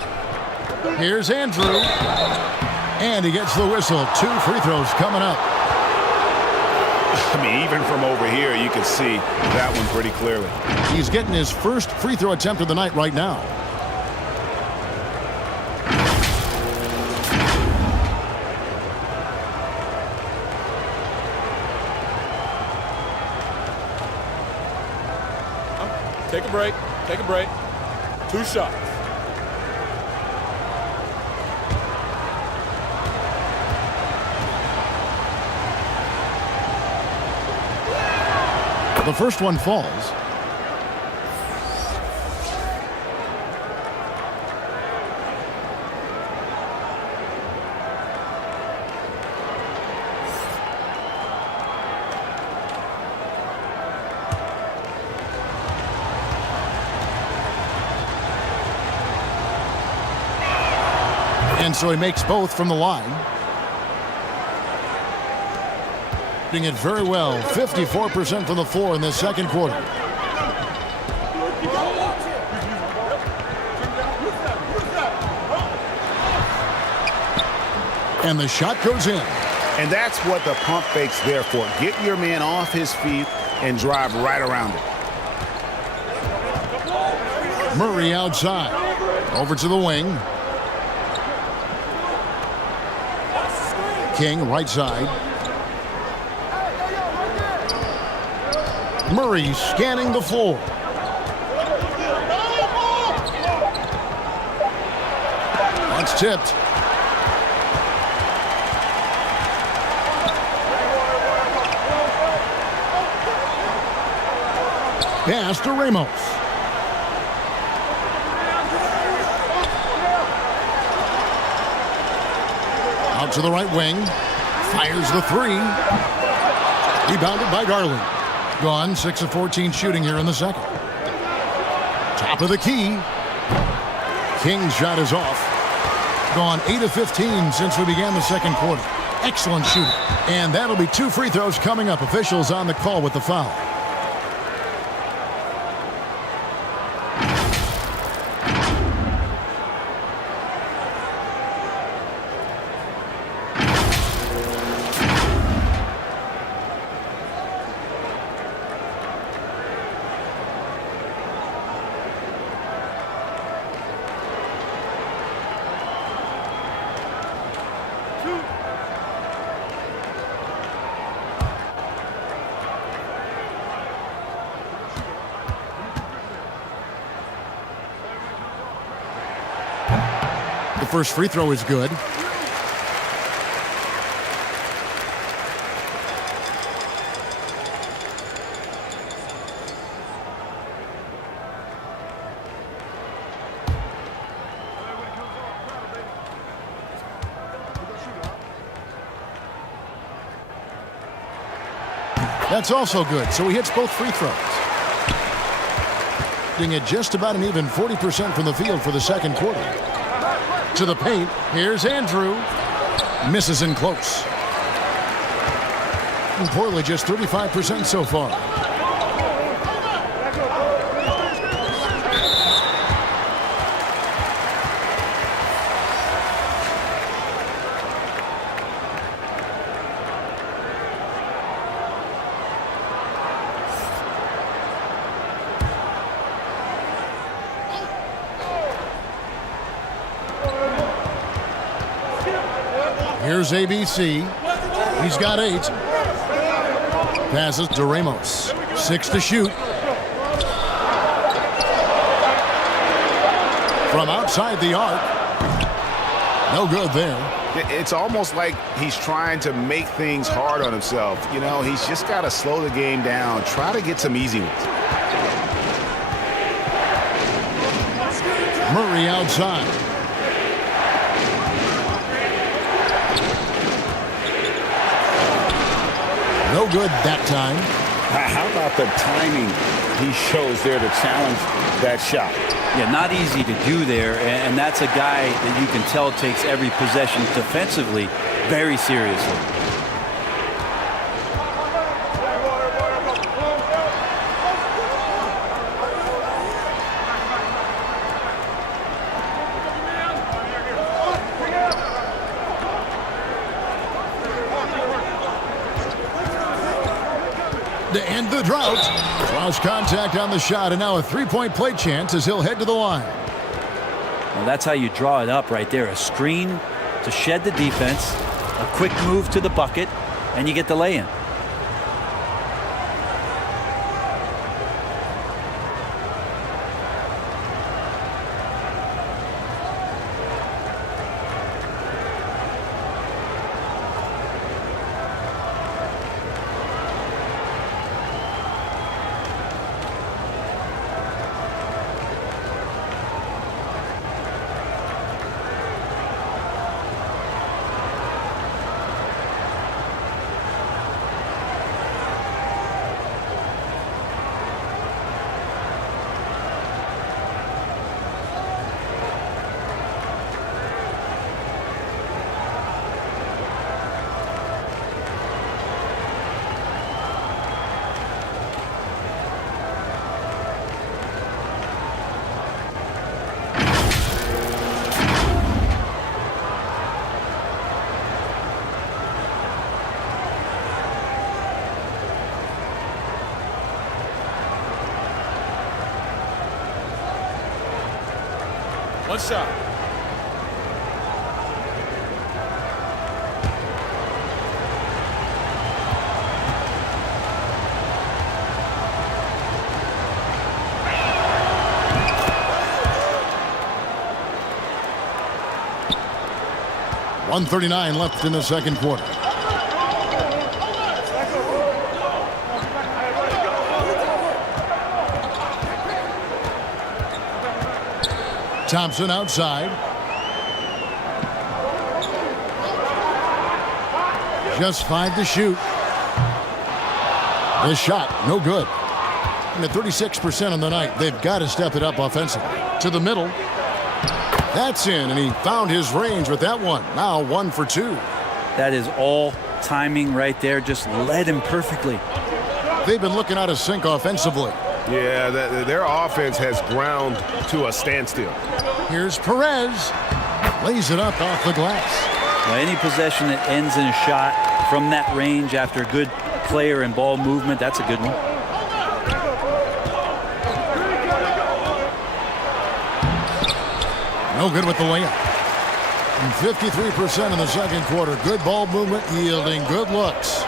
Here's Andrew. And he gets the whistle. 2 free throws coming up. I mean, even from over here, you can see that one pretty clearly. He's getting his first free throw attempt of the night right now. Take a break. Take a break. 2 shots. The first one falls. And so he makes both from the line. Doing it very well. 54% from the floor in this second quarter. And the shot goes in. And that's what the pump fake's there for. Get your man off his feet and drive right around it. Murray outside. Over to the wing. King right side. Murray scanning the floor. That's tipped. Pass to Ramos. Out to the right wing. Fires the 3. Rebounded by Garland. Gone 6 of 14 shooting here in the second. Top of the key. King's shot is off. Gone 8 of 15 since we began the second quarter. Excellent shooting. And that'll be 2 free throws coming up. Officials on the call with the foul. The first free throw is good. That's also good, so he hits both free throws. Hitting at just about an even 40% from the field for the second quarter. To the paint. Here's Andrew. Misses in close. And Portland just 35% so far. Here's ABC. He's got 8. Passes to Ramos. 6 to shoot. From outside the arc. No good there. It's almost like he's trying to make things hard on himself. You know, he's just got to slow the game down. Try to get some easy ones. Murray outside. No good that time. How about the timing he shows there to challenge that shot? Yeah, not easy to do there, and that's a guy that you can tell takes every possession defensively very seriously. To end the drought. Cross contact on the shot, and now a three-point play chance as he'll head to the line. Well, that's how you draw it up right there. A screen to shed the defense, a quick move to the bucket, and you get the lay-in. One shot. .139 left in the second quarter. Thompson outside. Just 5 to shoot. The shot, no good. And at 36% on the night, they've got to step it up offensively. To the middle. That's in, and he found his range with that one. Now 1 for 2. That is all timing right there. Just led him perfectly. They've been looking out of sync offensively. Yeah, their offense has ground to a standstill. Here's Perez. Lays it up off the glass. Well, any possession that ends in a shot from that range after good player and ball movement, that's a good one. No good with the layup. And 53% in the second quarter. Good ball movement, yielding good looks.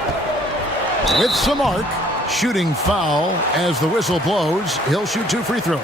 With some arc, shooting foul as the whistle blows. He'll shoot 2 free throws.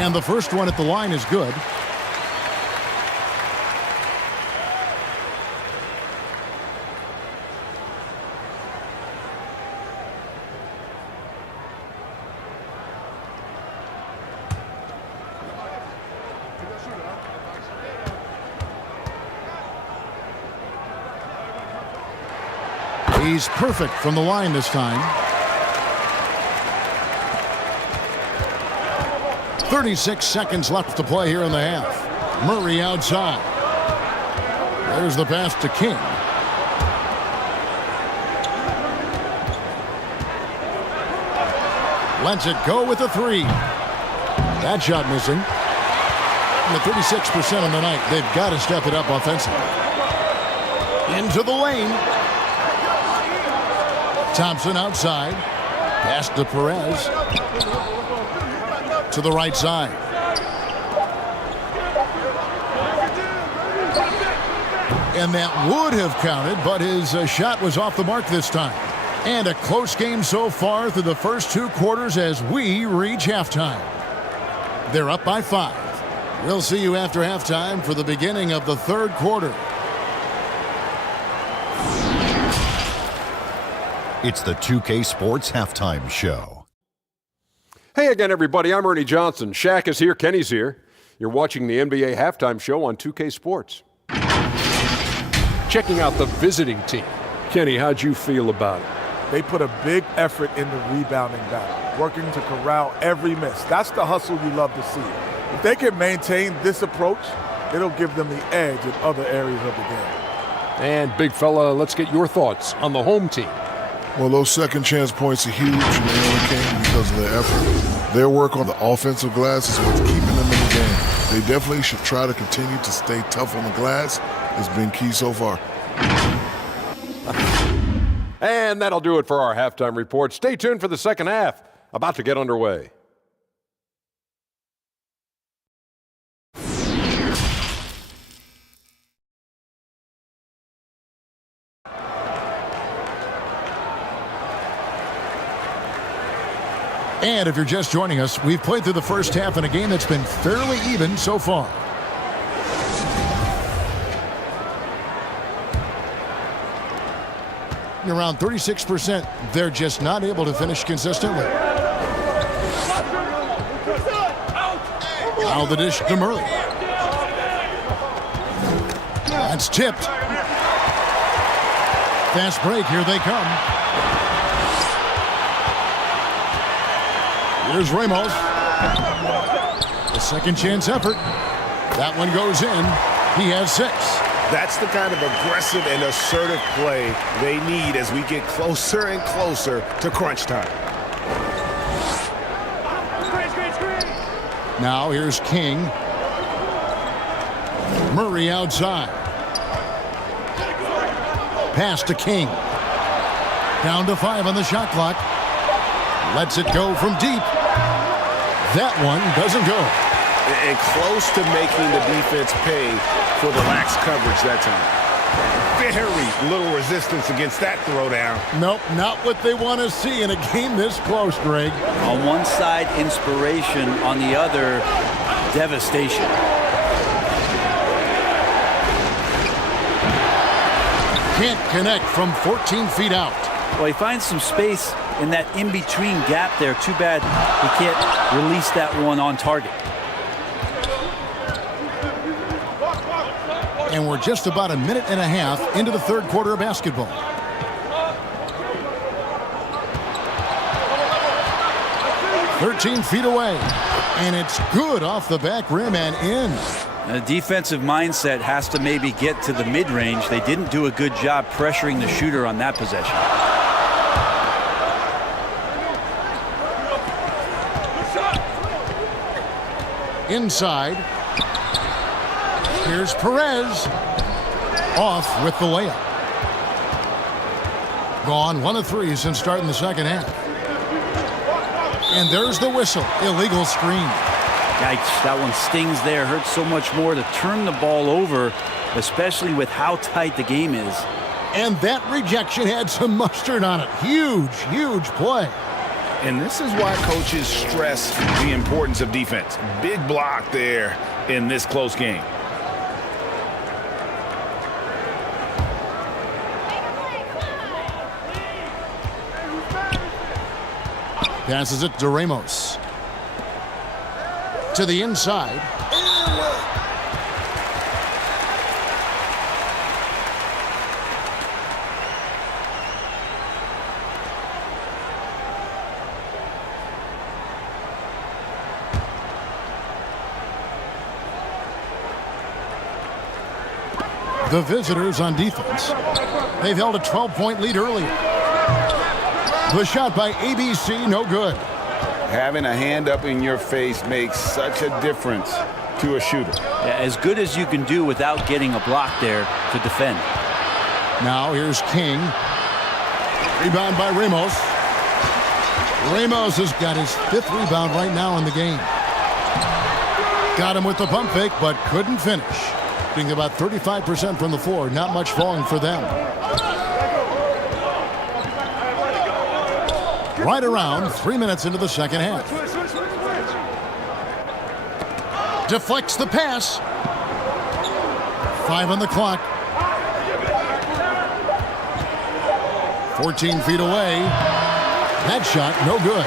And the first one at the line is good. He's perfect from the line this time. 36 seconds left to play here in the half. Murray outside. There's the pass to King. Lets it go with a 3. That shot missing. And at 36% on the night, they've got to step it up offensively. Into the lane. Thompson outside. Pass to Perez. To the right side. And that would have counted, but his shot was off the mark this time. And a close game so far through the first 2 quarters as we reach halftime. They're up by 5. We'll see you after halftime for the beginning of the third quarter. It's the 2K Sports Halftime Show. Hey again, everybody. I'm Ernie Johnson. Shaq is here. Kenny's here. You're watching the NBA Halftime Show on 2K Sports. Checking out the visiting team. Kenny, how'd you feel about it? They put a big effort in the rebounding battle, working to corral every miss. That's the hustle you love to see. If they can maintain this approach, it'll give them the edge in other areas of the game. And big fella, let's get your thoughts on the home team. Well, those second chance points are huge, and they only came because of their effort. Their work on the offensive glass is what's keeping them in the game. They definitely should try to continue to stay tough on the glass. It's been key so far. And that'll do it for our halftime report. Stay tuned for the second half, about to get underway. And if you're just joining us, we've played through the first half in a game that's been fairly even so far. Around 36%, they're just not able to finish consistently. Now the dish to Murray. That's tipped. Fast break, here they come. Here's Ramos. The second chance effort. That one goes in. He has 6. That's the kind of aggressive and assertive play they need as we get closer and closer to crunch time. Now here's King. Murray outside. Pass to King. Down to 5 on the shot clock. Lets it go from deep. That one doesn't go. and close to making the defense pay for the lax coverage that time. Very little resistance against that throwdown. Nope, not what they want to see in a game this close, Greg. On one side, inspiration. On the other, devastation. Can't connect from 14 feet out. Well, he finds some space in that in-between gap there. Too bad he can't release that one on target. And we're just about a minute and a half into the third quarter of basketball. "13 feet away, and it's good off the back rim and in." The defensive mindset has to maybe get to the mid-range. They didn't do a good job pressuring the shooter on that possession. Inside. Here's Perez. Off with the layup. Gone 1 of 3 since starting the second half. And there's the whistle. Illegal screen. Yikes, that one stings there. Hurts so much more to turn the ball over, especially with how tight the game is. And that rejection had some mustard on it. Huge, huge play. And this is why coaches stress the importance of defense. Big block there in this close game. Passes it to Ramos. To the inside. The visitors on defense. They've held a 12-point lead earlier. The shot by ABC, no good. Having a hand up in your face makes such a difference to a shooter. Yeah, as good as you can do without getting a block there to defend. Now here's King. Rebound by Ramos. Ramos has got his 5th rebound right now in the game. Got him with the pump fake, but couldn't finish. Being about 35% from the floor, not much falling for them. Right around 3 minutes into the second half. Deflects the pass. 5 on the clock. 14 feet away. That shot, no good.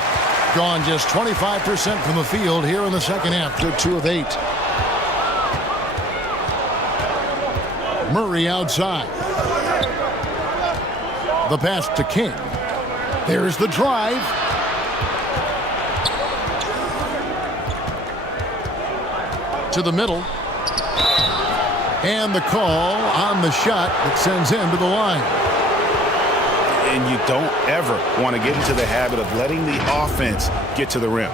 Gone just 25% from the field here in the second half. They're 2 of 8. Murray outside. The pass to King. There's the drive. To the middle. And the call on the shot that sends him to the line. And you don't ever want to get into the habit of letting the offense get to the rim.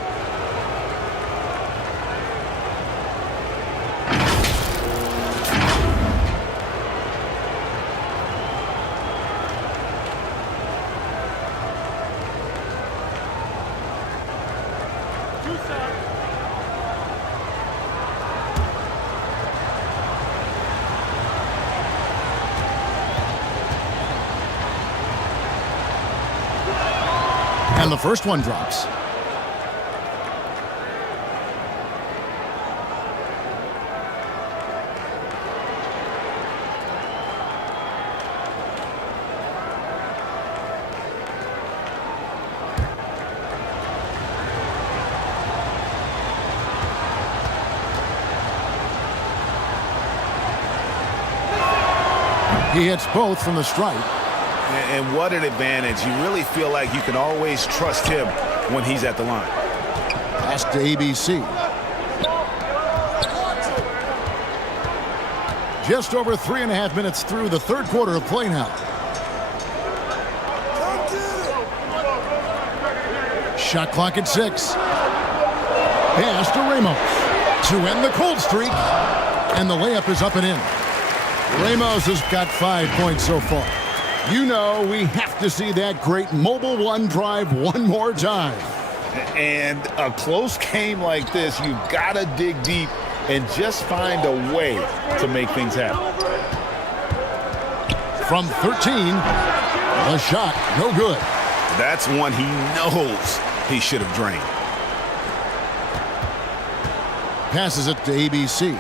And the first one drops. He hits both from the stripe. And what an advantage. You really feel like you can always trust him when he's at the line. Pass to ABC. Just over 3.5 minutes through the third quarter of play now. Shot clock at 6. Pass to Ramos to end the cold streak. And the layup is up and in. Ramos has got 5 points so far. You know we have to see that great mobile one drive one more time. And a close game like this, you've got to dig deep and just find a way to make things happen. From 13, the shot, no good. That's one he knows he should have drained. Passes it to ABC.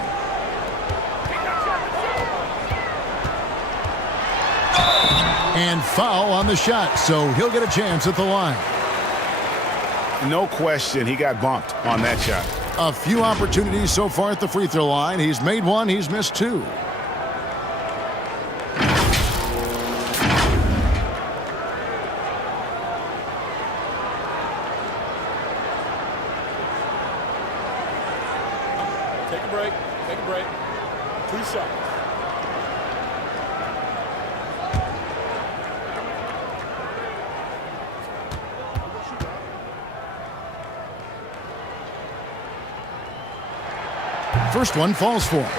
And foul on the shot, so he'll get a chance at the line. No question, he got bumped on that shot. A few opportunities so far at the free throw line. He's made one, he's missed two. Take a break. Take a break. 2 shots. First one falls for him.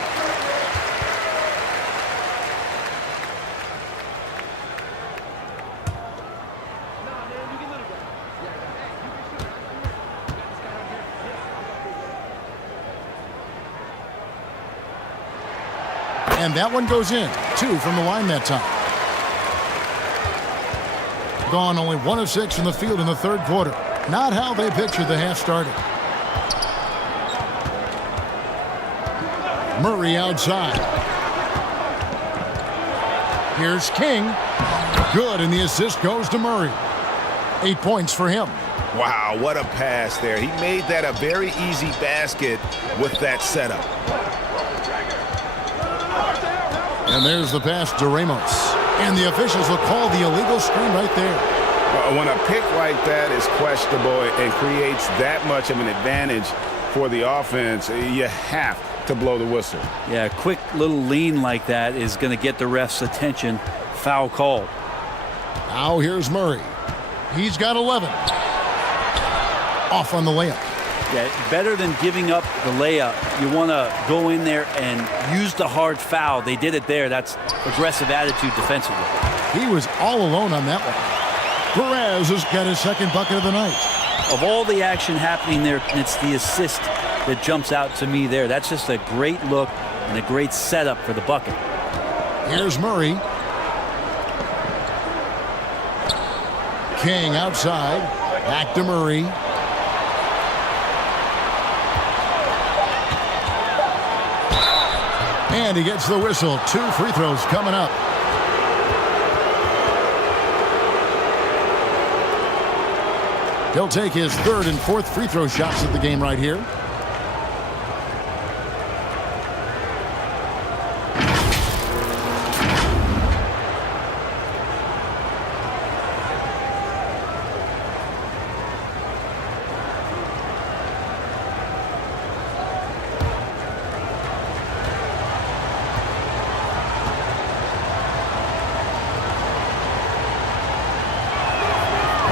And that one goes in. 2 from the line that time. Gone only 1 of 6 from the field in the third quarter. Not how they pictured the half started. Murray outside. Here's King. Good, and the assist goes to Murray. 8 points for him. Wow, what a pass there. He made that a very easy basket with that setup. And there's the pass to Ramos. And the officials will call the illegal screen right there. When a pick like that is questionable and creates that much of an advantage for the offense, you have to blow the whistle. Yeah, a quick little lean like that is going to get the ref's attention. Foul called. Now here's Murray. He's got 11. Off on the layup. Yeah, better than giving up the layup. You want to go in there and use the hard foul. They did it there. That's aggressive attitude defensively. He was all alone on that one. Perez has got his second bucket of the night. Of all the action happening there, it's the assist that jumps out to me there. That's just a great look and a great setup for the bucket. Here's Murray. King outside. Back to Murray. And he gets the whistle. 2 free throws coming up. He'll take his 3rd and 4th free throw shots at the game right here.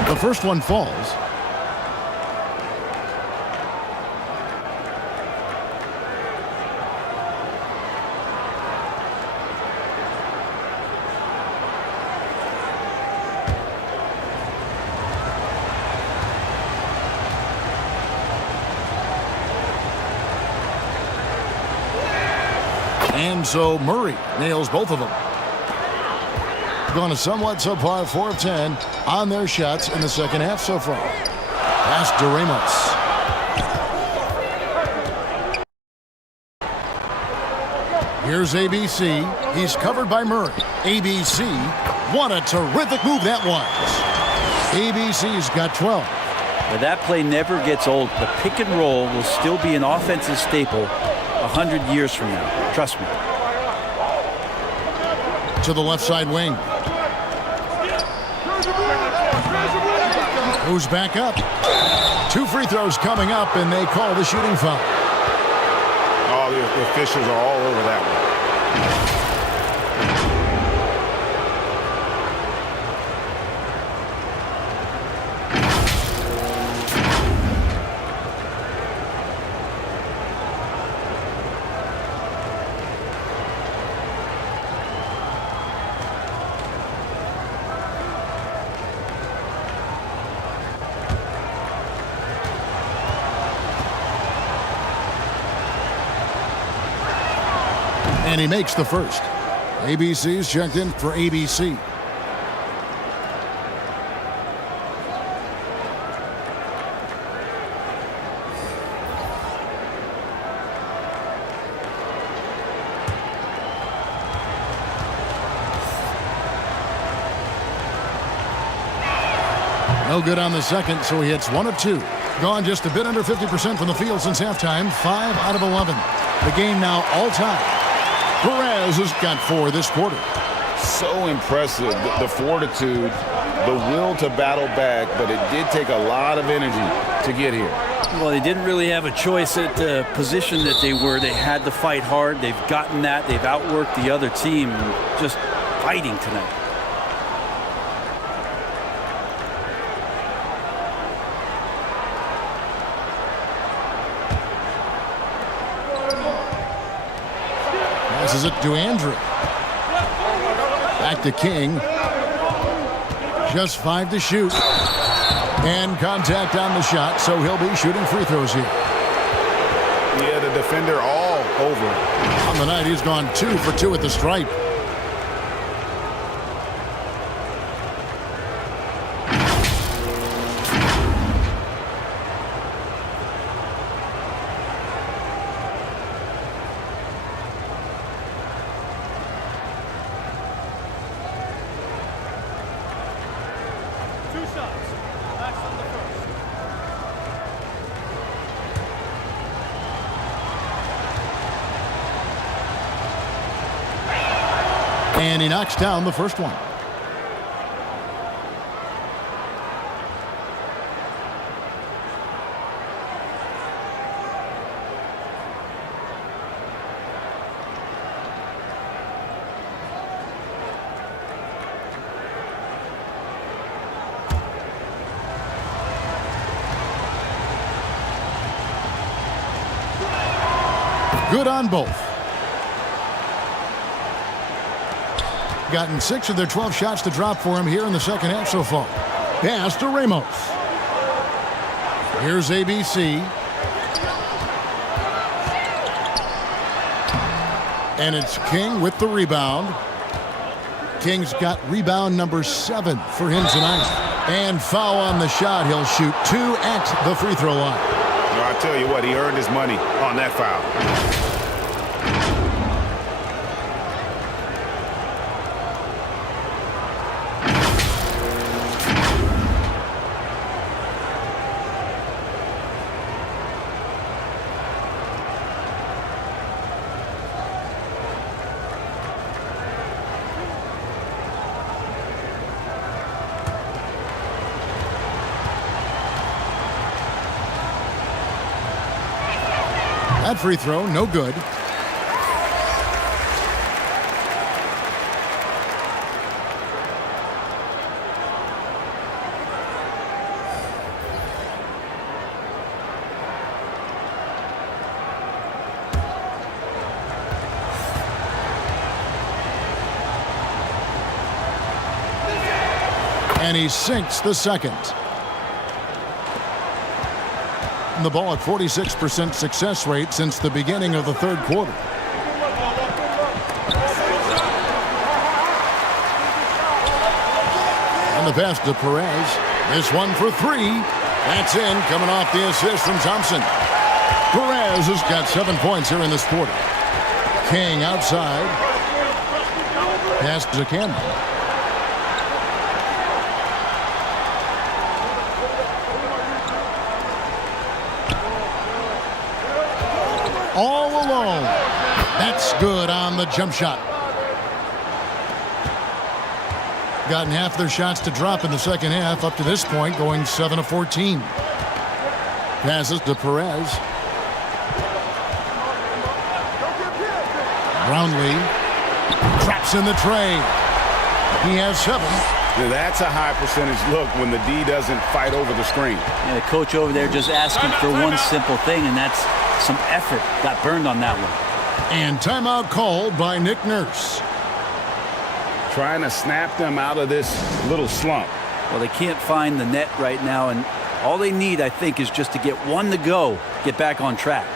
The first one falls. And so Murray nails both of them. Gone a somewhat subpar 4 of 10 on their shots in the second half so far. Pass to Ramos. Here's ABC. He's covered by Murray. ABC, what a terrific move that was. ABC's got 12. But that play never gets old. The pick and roll will still be an offensive staple 100 years from now. Trust me. To the left side wing. Who's back up? 2 free throws coming up, and they call the shooting foul. Oh, the officials are all over that one. And he makes the first. ABC's checked in for ABC. No good on the second, so he hits 1 of 2. Gone just a bit under 50% from the field since halftime. 5 out of 11. The game now all time. Perez has got 4 this quarter. So impressive, the fortitude, the will to battle back, but it did take a lot of energy to get here. Well, they didn't really have a choice at the position that they were. They had to fight hard. They've gotten that. They've outworked the other team. Just fighting tonight. Passes it to Andrew. Back to King. Just 5 to shoot. And contact on the shot, so he'll be shooting free throws here. Yeah, the defender all over. On the night, he's gone 2 for 2 at the stripe. And he knocks down the first one. Good on both. Gotten 6 of their 12 shots to drop for him here in the second half so far. Pass to Ramos. Here's ABC. And it's King with the rebound. King's got rebound number 7 for him tonight. And foul on the shot. He'll shoot 2 at the free throw line. No, I tell you what, he earned his money on that foul. That free throw, no good. And he sinks the second. The ball at 46% success rate since the beginning of the third quarter. And the pass to Perez. This one for 3. That's in, coming off the assist from Thompson. Perez has got 7 points here in this quarter. King outside. Pass to Cameron. All alone. That's good on the jump shot. Gotten half their shots to drop in the second half up to this point, going 7 of 14. Passes to Perez. Brownlee traps in the tray. He has 7. Yeah, that's a high percentage look when the D doesn't fight over the screen. Yeah, the coach over there just asking for one simple thing, and that's some effort. Got burned on that one. And timeout called by Nick Nurse. Trying to snap them out of this little slump. Well, they can't find the net right now, and all they need, I think, is just to get one to go, get back on track.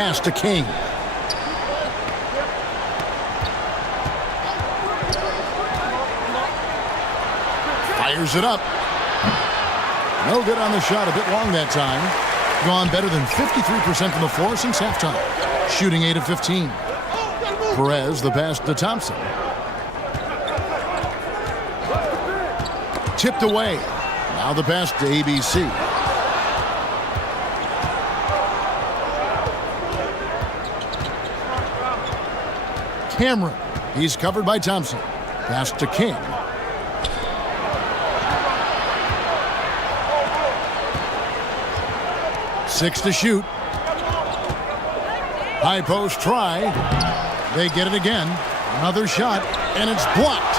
pass to King. Fires it up. No good on the shot. A bit long that time. Gone better than 53% from the floor since halftime. Shooting 8 of 15. Perez, the pass to Thompson. Tipped away. Now the pass to ABC. Cameron. He's covered by Thompson. Pass to King. Six to shoot. High post try. They get it again. Another shot, and it's blocked.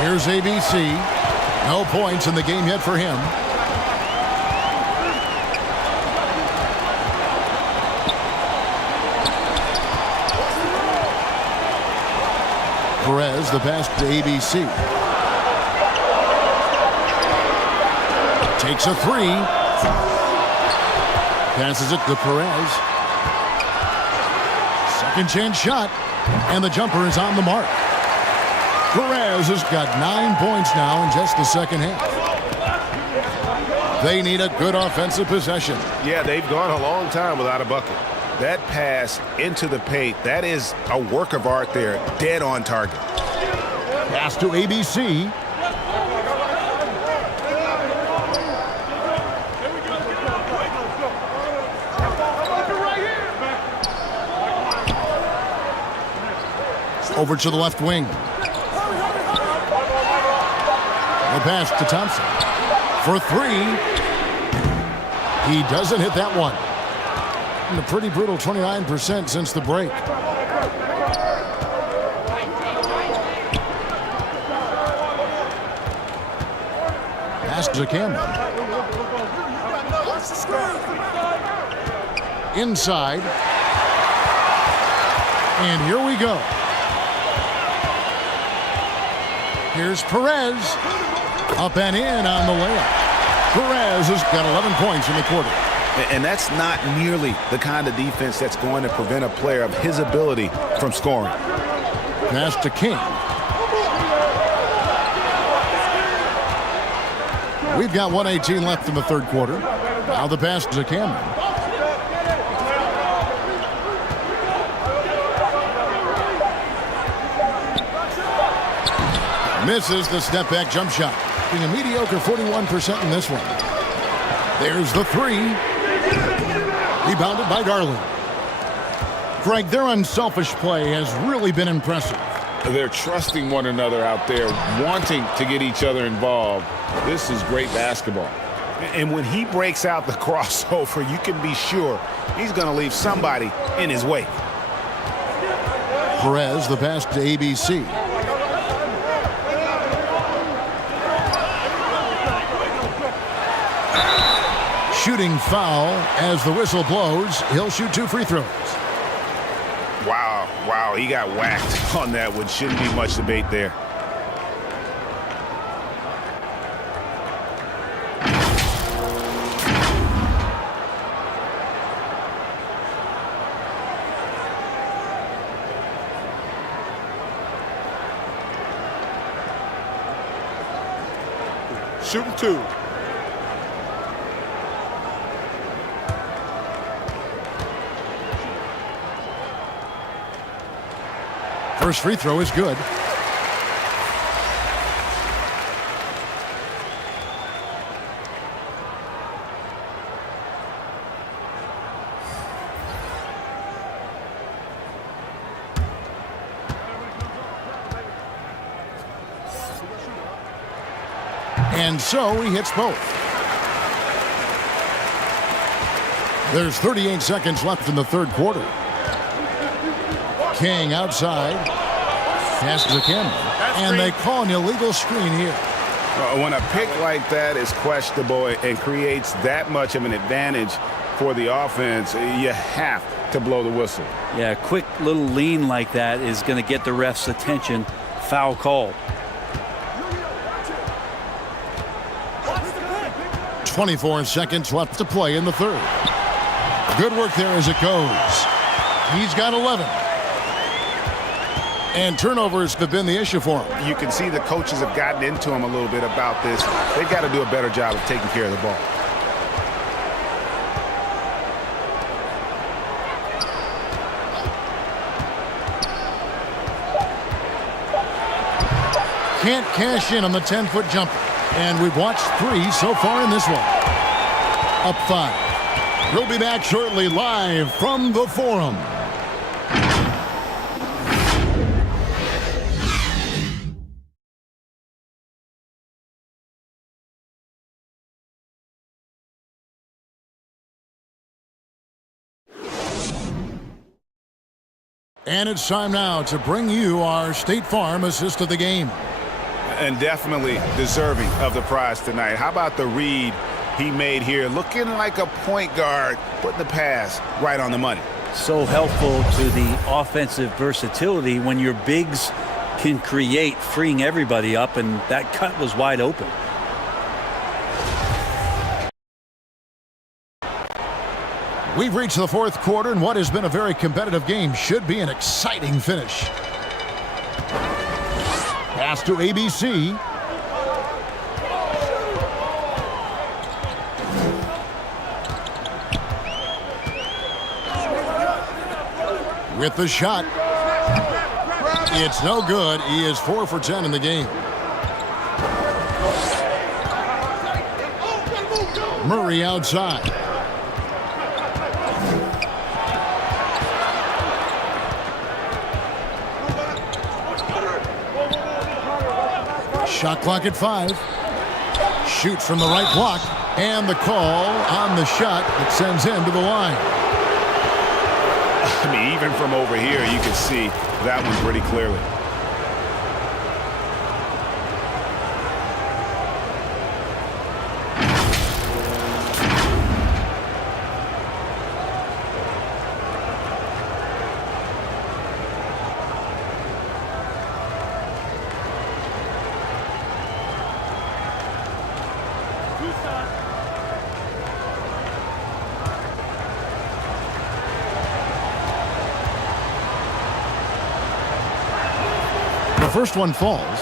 Here's ABC. No points in the game yet for him. Perez, the pass to ABC. Takes a three. Passes it to Perez. Second chance shot. And the jumper is on the mark. Perez has got 9 points now in just the second half. They need a good offensive possession. Yeah, they've gone a long time without a bucket. That pass into the paint, that is a work of art there. Dead on target. Pass to ABC. Over to the left wing. The pass to Thompson. For three. He doesn't hit that one. And a pretty brutal 29% since the break. Pass to Cameron. Inside. And here we go. Here's Perez. Up and in on the layup. Perez has got 11 points in the quarter. And that's not nearly the kind of defense that's going to prevent a player of his ability from scoring. Pass to King. We've got 1:18 left in the third quarter. Now the pass to Cameron. Misses the step-back jump shot. Being a mediocre 41% in this one. There's the three. Rebounded by Garland. Greg, their unselfish play has really been impressive. They're trusting one another out there, wanting to get each other involved. This is great basketball. And when he breaks out the crossover, you can be sure he's going to leave somebody in his wake. Perez, the pass to ABC. Shooting foul as the whistle blows. He'll shoot 2 free throws. Wow, he got whacked on that one. Shouldn't be much debate there. Shooting 2. First free throw is good. And so he hits both. There's 38 seconds left in the third quarter. King outside. Pass to Cameron. And they call an illegal screen here. When a pick like that is questionable and creates that much of an advantage for the offense, you have to blow the whistle. Yeah, a quick little lean like that is going to get the ref's attention. Foul call. 24 seconds left to play in the third. Good work there as it goes. He's got 11. And turnovers have been the issue for him. You can see the coaches have gotten into him a little bit about this. They've got to do a better job of taking care of the ball. Can't cash in on the 10-foot jumper. And we've watched 3 so far in this one. Up 5. We'll be back shortly live from the Forum. And it's time now to bring you our State Farm assist of the game. And definitely deserving of the prize tonight. How about the read he made here? Looking like a point guard, putting the pass right on the money. So helpful to the offensive versatility when your bigs can create, freeing everybody up, and that cut was wide open. We've reached the fourth quarter, and what has been a very competitive game should be an exciting finish. Pass to ABC. With the shot. It's no good. He is 4 for 10 in the game. Murray outside. Shot clock at 5. Shoots from the right block. And the call on the shot that sends him to the line. I mean, even from over here, you can see that one pretty clearly. The first one falls.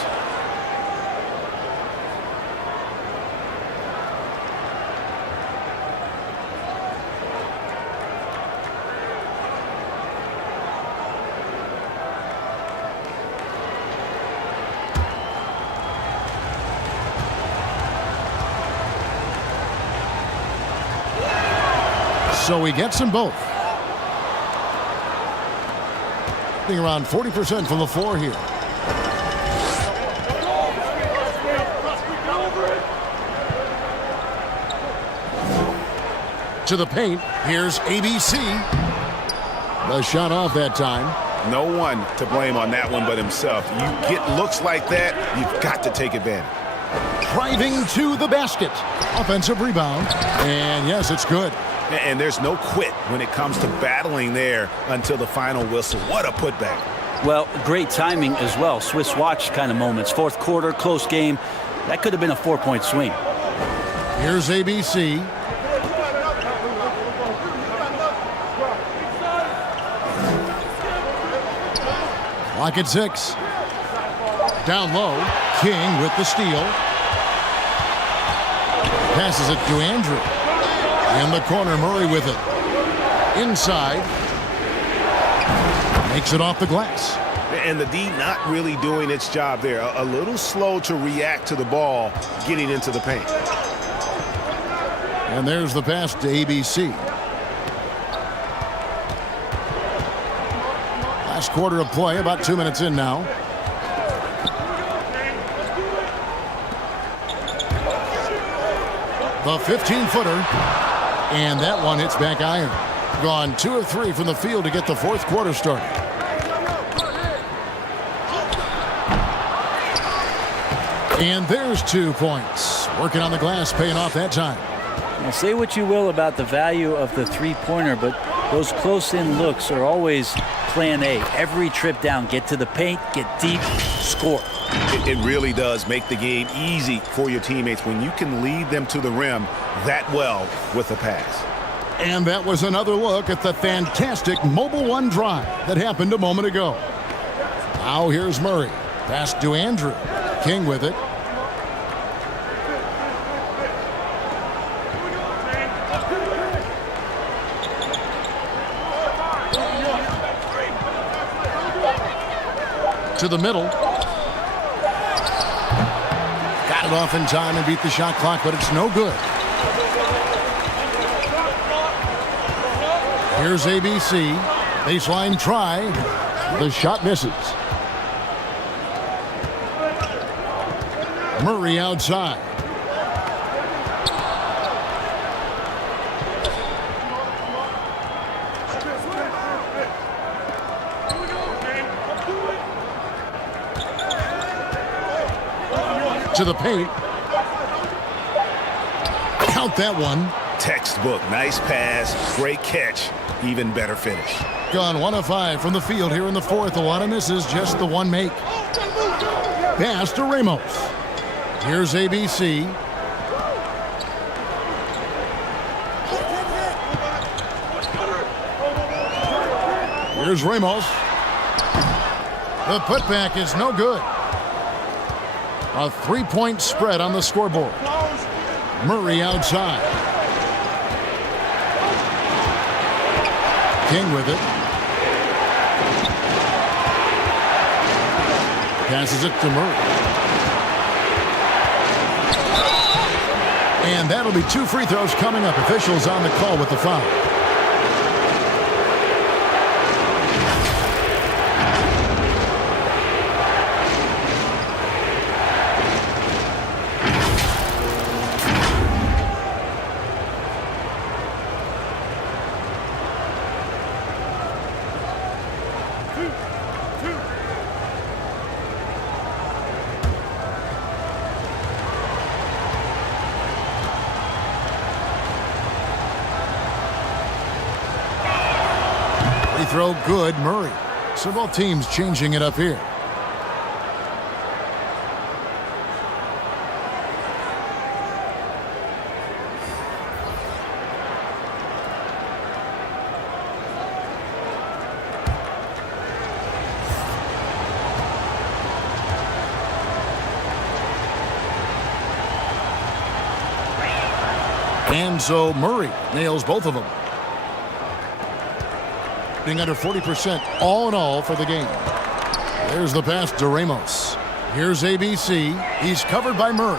So he gets them both. Around 40% from the floor here. To the paint. Here's ABC. The shot off that time. No one to blame on that one but himself. You get looks like that, you've got to take advantage. Driving to the basket. Offensive rebound. And yes, it's good. And there's no quit when it comes to battling there until the final whistle. What a putback. Well, great timing as well. Swiss watch kind of moments. Fourth quarter, close game. That could have been a 4-point swing. Here's ABC. Clock at 6. Down low. King with the steal. Passes it to Andrew. In the corner, Murray with it. Inside. Makes it off the glass. And the D not really doing its job there. A little slow to react to the ball getting into the paint. And there's the pass to ABC. Last quarter of play, about 2 minutes in now. The 15-footer. And that one hits back iron. Gone 2 of 3 from the field to get the fourth quarter started. And there's 2 points. Working on the glass, paying off that time. Now, say what you will about the value of the three-pointer, but those close-in looks are always plan A. Every trip down, get to the paint, get deep, score. It really does make the game easy for your teammates when you can lead them to the rim that well with a pass. And that was another look at the fantastic Mobile One drive that happened a moment ago. Now here's Murray. Pass to Andrew. King with it. To the middle. Got it off in time and beat the shot clock, but it's no good. Here's ABC. Baseline try. The shot misses. Murray outside. To the paint. Count that one. Textbook. Nice pass. Great catch. Even better finish. Gone 1 of 5 from the field here in the fourth. A lot of misses, just the one make. Pass to Ramos. Here's ABC. Here's Ramos. The putback is no good. A 3-point spread on the scoreboard. Murray outside. King with it. Passes it to Murray. And that'll be 2 free throws coming up. Officials on the call with the foul. Throw good, Murray. So both teams changing it up here. And so Murray nails both of them. Being under 40% all in all for the game. There's the pass to Ramos. Here's ABC. He's covered by Murray.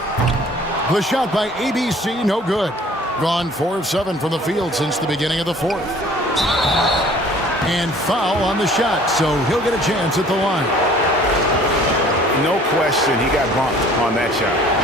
The shot by ABC, no good. Gone 4 of 7 from the field since the beginning of the fourth. And foul on the shot, so he'll get a chance at the line. No question he got bumped on that shot.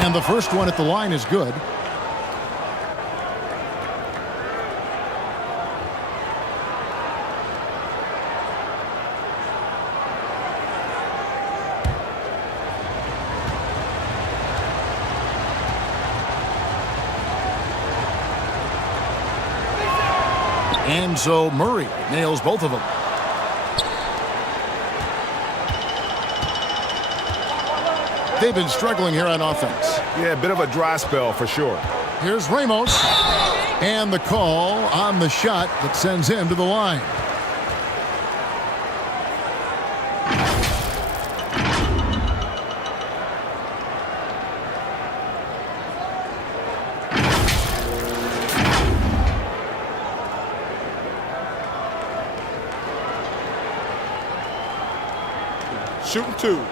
And the first one at the line is good. And so Murray nails both of them. They've been struggling here on offense. Yeah, a bit of a dry spell for sure. Here's Ramos. And the call on the shot that sends him to the line. Shooting 2.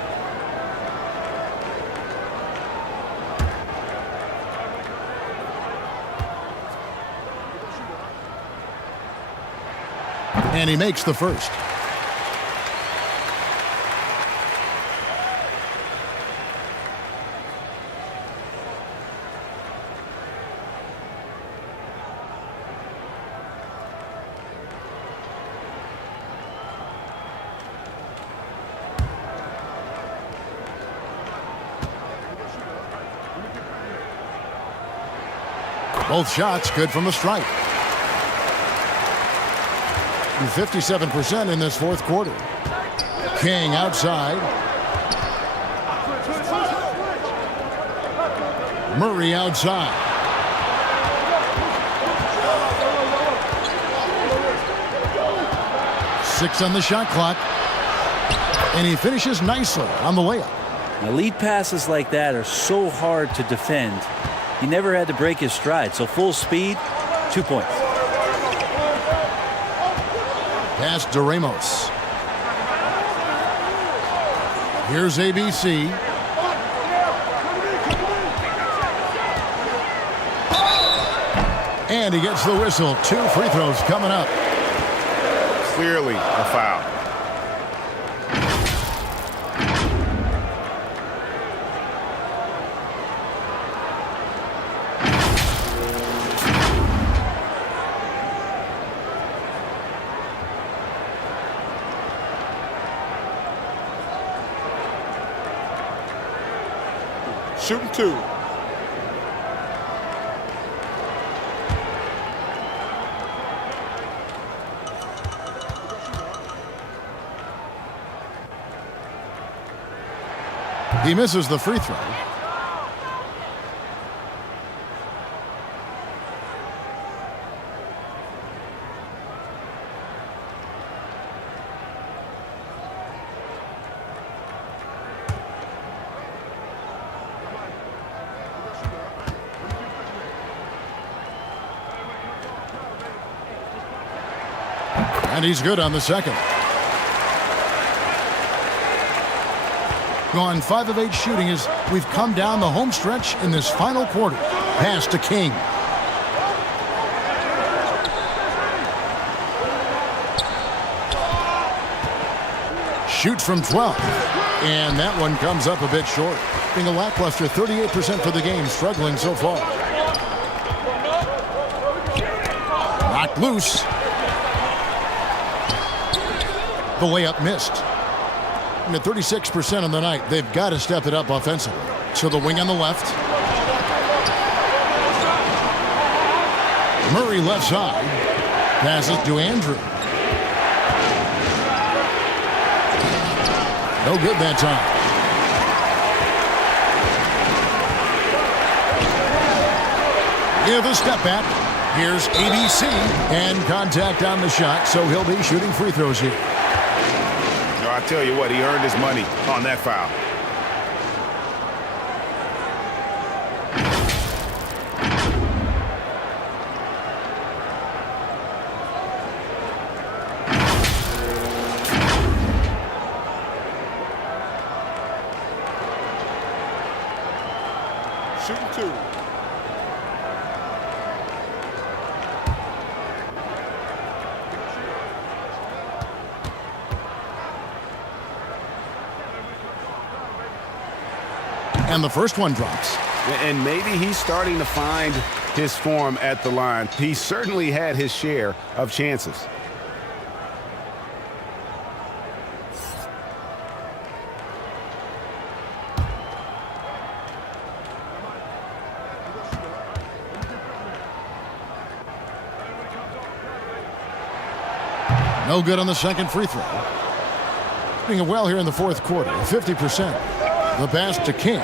And he makes the first. Both shots good from the stripe. 57% in this fourth quarter. King outside. Murray outside. Six on the shot clock. And he finishes nicely on the layup. Now, lead passes like that are so hard to defend. He never had to break his stride. So full speed, 2 points. Pass to Ramos. Here's ABC. And he gets the whistle. 2 free throws coming up. Clearly a foul. Shooting 2. He misses the free throw. And he's good on the second. Gone 5 of 8 shooting as we've come down the home stretch in this final quarter. Pass to King. Shoots from 12. And that one comes up a bit short. Being a lackluster 38% for the game, struggling so far. Knocked loose. The layup missed. And at 36% on the night, they've got to step it up offensively. So the wing on the left. Murray left side. Passes to Andrew. No good that time. Give a step back. Here's ABC. And contact on the shot, so he'll be shooting free throws here. I tell you what, he earned his money on that foul. Shooting 2. And the first one drops. And maybe he's starting to find his form at the line. He certainly had his share of chances. No good on the second free throw. Doing it well here in the fourth quarter, 50%. The pass to King.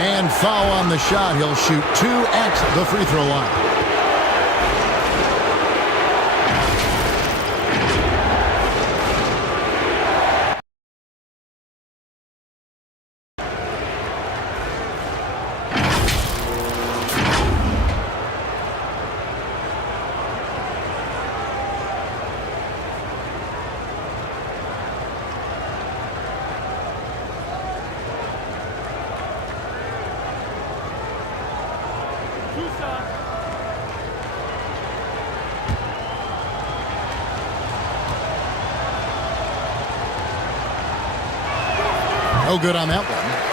And foul on the shot. He'll shoot 2 at the free throw line. No good on that one.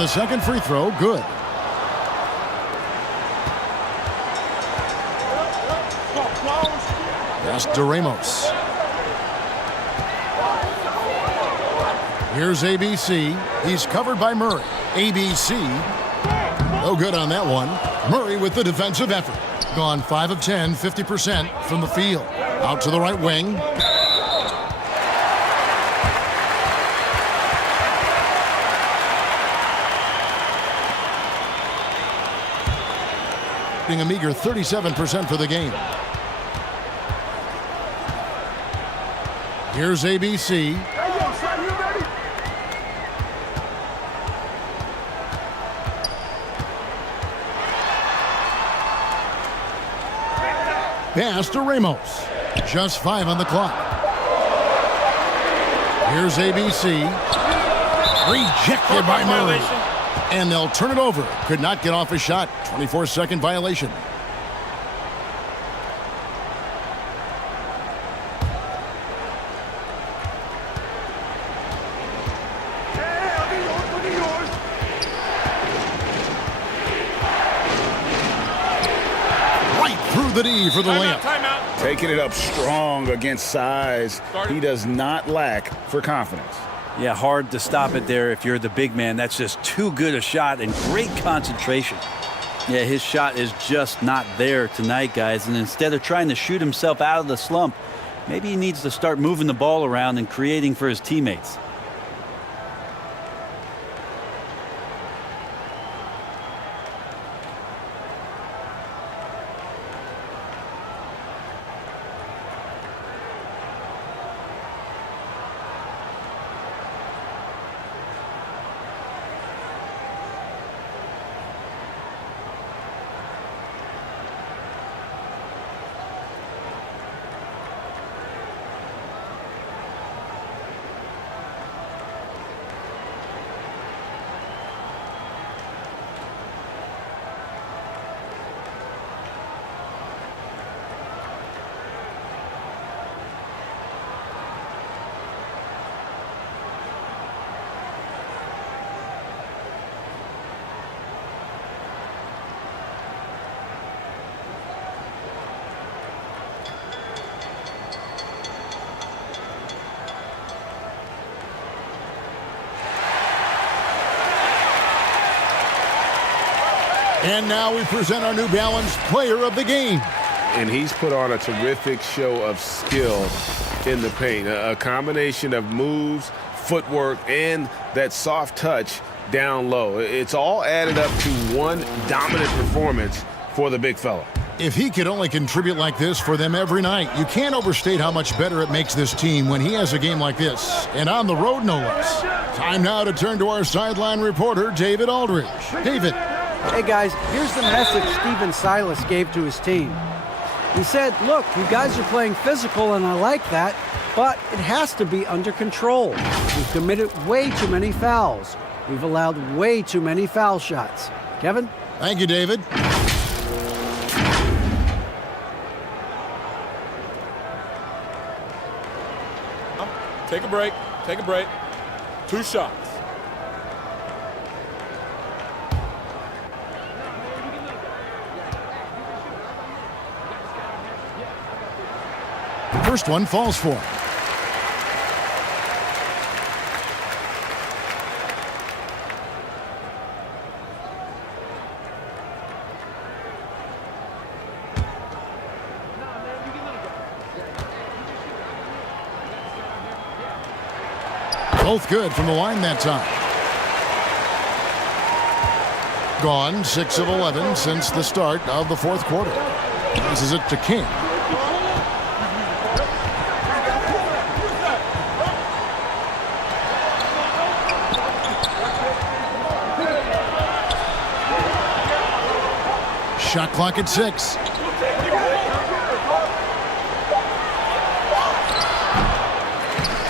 And the second free throw, good. Pass to Ramos. Here's ABC. He's covered by Murray. ABC. No good on that one. Murray with the defensive effort. Gone 5 of 10, 50% from the field. Out to the right wing. A meager 37% for the game. Here's ABC. Pass to Ramos. Just 5 on the clock. Here's ABC. Rejected by Murray. And they'll turn it over. Could not get off a shot. 24-second violation. Right through the D for the layup. Timeout. Taking it up strong against size. He does not lack for confidence. Yeah, hard to stop it there if you're the big man. That's just too good a shot and great concentration. Yeah, his shot is just not there tonight, guys. And instead of trying to shoot himself out of the slump, maybe he needs to start moving the ball around and creating for his teammates. And now we present our New Balance Player of the Game. And he's put on a terrific show of skill in the paint. A combination of moves, footwork, and that soft touch down low. It's all added up to one dominant performance for the big fella. If he could only contribute like this for them every night, you can't overstate how much better it makes this team when he has a game like this. And on the road, no less. Time now to turn to our sideline reporter, David Aldridge. David. Hey, guys, here's the message Stephen Silas gave to his team. He said, look, you guys are playing physical, and I like that, but it has to be under control. We've committed way too many fouls. We've allowed way too many foul shots. Kevin? Thank you, David. Take a break. Take a break. 2 shots. First one falls for him. Both good from the line that time. Gone 6 of 11 since the start of the fourth quarter. This is it to King. Shot clock at 6.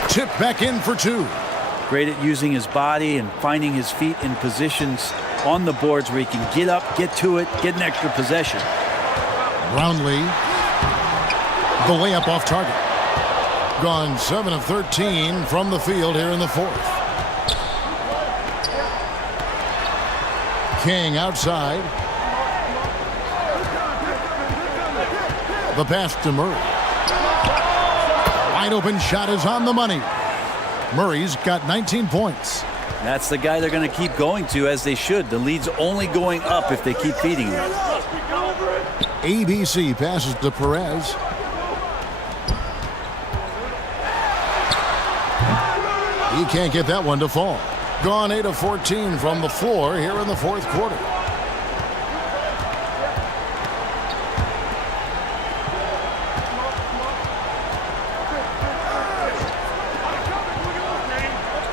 Tip back in for 2. Great at using his body and finding his feet in positions on the boards where he can get up, get to it, get an extra possession. Brownlee. The layup off target. Gone 7 of 13 from the field here in the fourth. King outside. The pass to Murray. Wide open shot is on the money. Murray's got 19 points. That's the guy they're going to keep going to, as they should. The lead's only going up if they keep feeding him. ABC passes to Perez. He can't get that one to fall. Gone 8 of 14 from the floor here in the fourth quarter.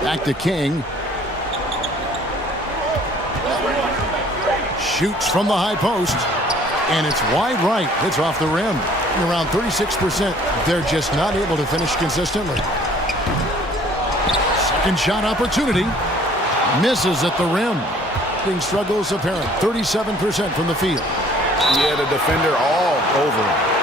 Back to King. Shoots from the high post. And it's wide right. It's off the rim. Around 36%. They're just not able to finish consistently. Second shot opportunity. Misses at the rim. King struggles apparent. 37% from the field. Yeah, the defender all over him.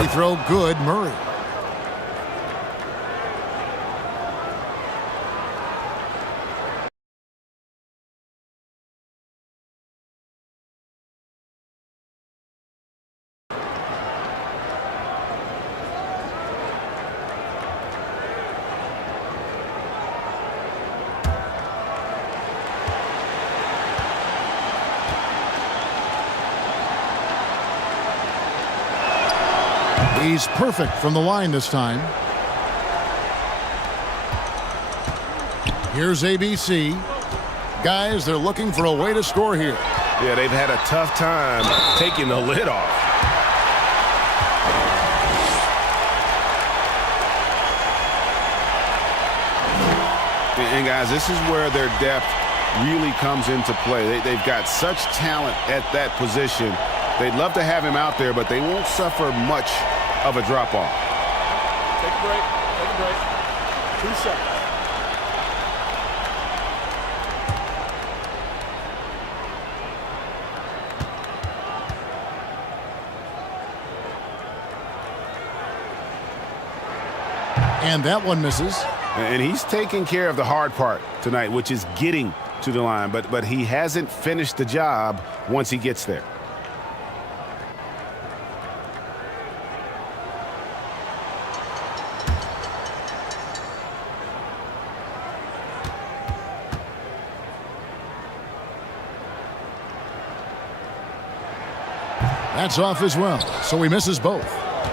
Free throw good, Murray. He's perfect from the line this time. Here's ABC. Guys, they're looking for a way to score here. Yeah, they've had a tough time taking the lid off. And guys, this is where their depth really comes into play. They've got such talent at that position. They'd love to have him out there, but they won't suffer much of a drop-off. Take a break. Take a break. 2 shots. And that one misses. And he's taking care of the hard part tonight, which is getting to the line. But he hasn't finished the job once he gets there. That's off as well, so he misses both.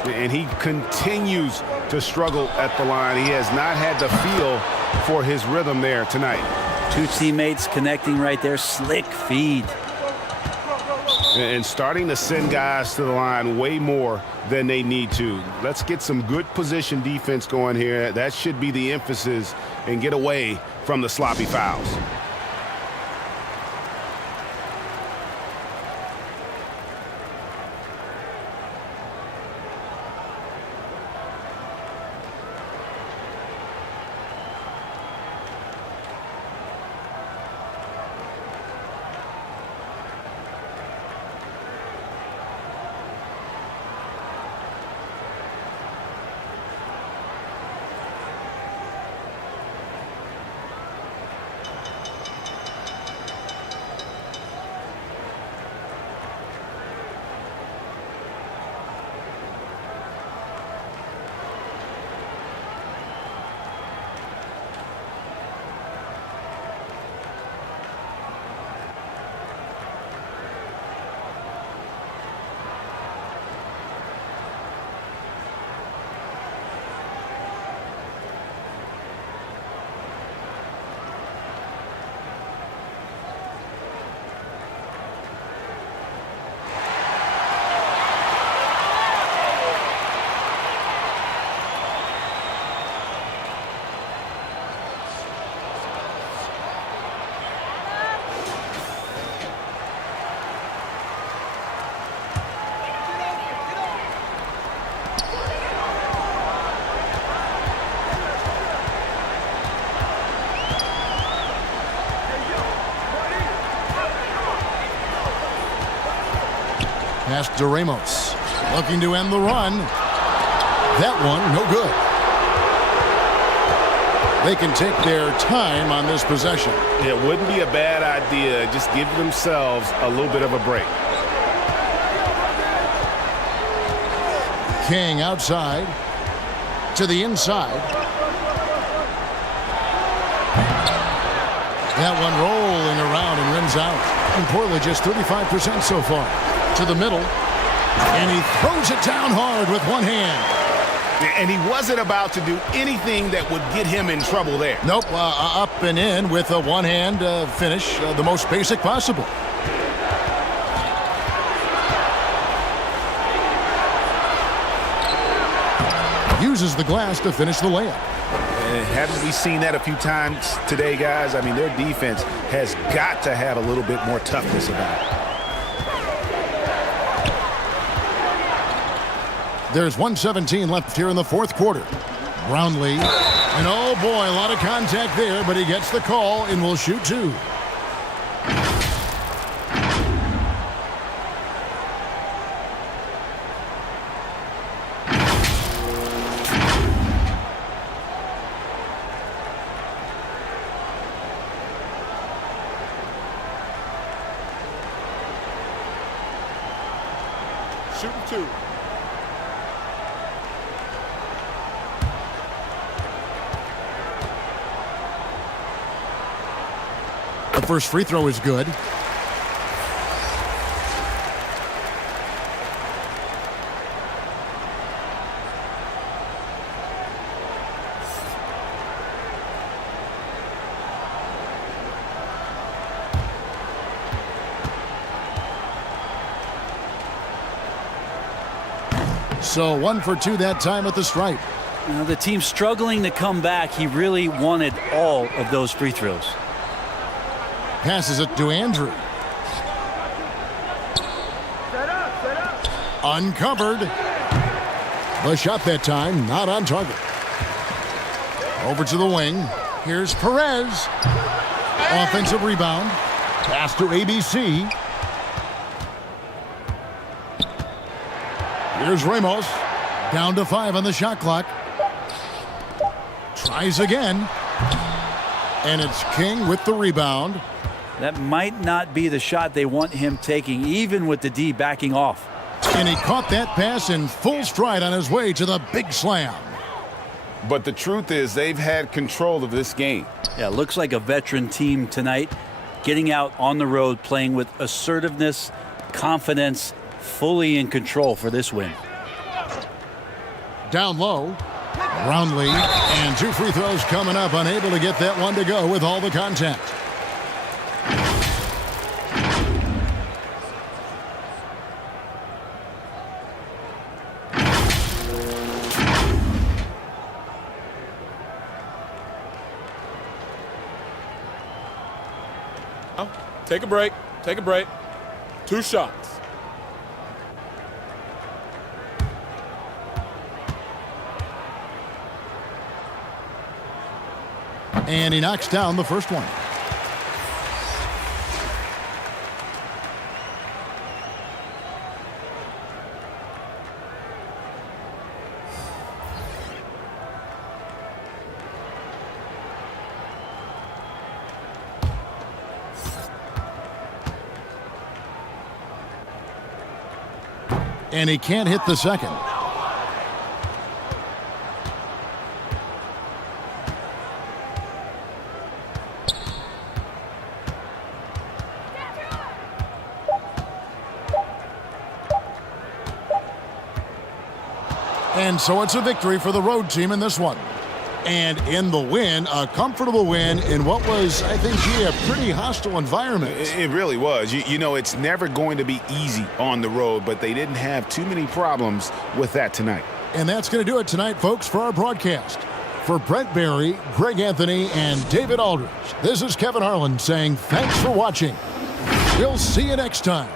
And he continues to struggle at the line. He has not had the feel for his rhythm there tonight. Two teammates connecting right there. Slick feed. And starting to send guys to the line way more than they need to. Let's get some good position defense going here. That should be the emphasis, and get away from the sloppy fouls. Pass to Ramos. Looking to end the run. That one, no good. They can take their time on this possession. It wouldn't be a bad idea. Just give themselves a little bit of a break. King outside to the inside. That one rolling around and rims out. And Portland just 35% so far. To the middle. And he throws it down hard with one hand. And he wasn't about to do anything that would get him in trouble there. Nope, up and in with a one-hand finish, the most basic possible. Uses the glass to finish the layup. Haven't we seen that a few times today, guys? I mean, their defense has got to have a little bit more toughness about it. There's 1:17 left here in the fourth quarter. Brownlee, and oh boy, a lot of contact there, but he gets the call and will shoot two. Shooting two. The first free throw is good. So 1 for 2 that time at the stripe. Now the team's struggling to come back. He really wanted all of those free throws. Passes it to Andrew. Uncovered. The shot that time, not on target. Over to the wing. Here's Perez. Offensive rebound. Pass to ABC. Here's Ramos. Down to 5 on the shot clock. Tries again. And it's King with the rebound. That might not be the shot they want him taking, even with the D backing off. And he caught that pass in full stride on his way to the big slam. But the truth is they've had control of this game. Yeah, looks like a veteran team tonight, getting out on the road, playing with assertiveness, confidence, fully in control for this win. Down low. Brownlee, and 2 free throws coming up, unable to get that one to go with all the contact. Take a break. Take a break. 2 shots. And he knocks down the first one. And he can't hit the second. And so it's a victory for the road team in this one. And in the win, a comfortable win in what was, I think, a pretty hostile environment. It really was. You know, it's never going to be easy on the road, but they didn't have too many problems with that tonight. And that's going to do it tonight, folks, for our broadcast. For Brent Barry, Greg Anthony, and David Aldridge, this is Kevin Harlan saying thanks for watching. We'll see you next time.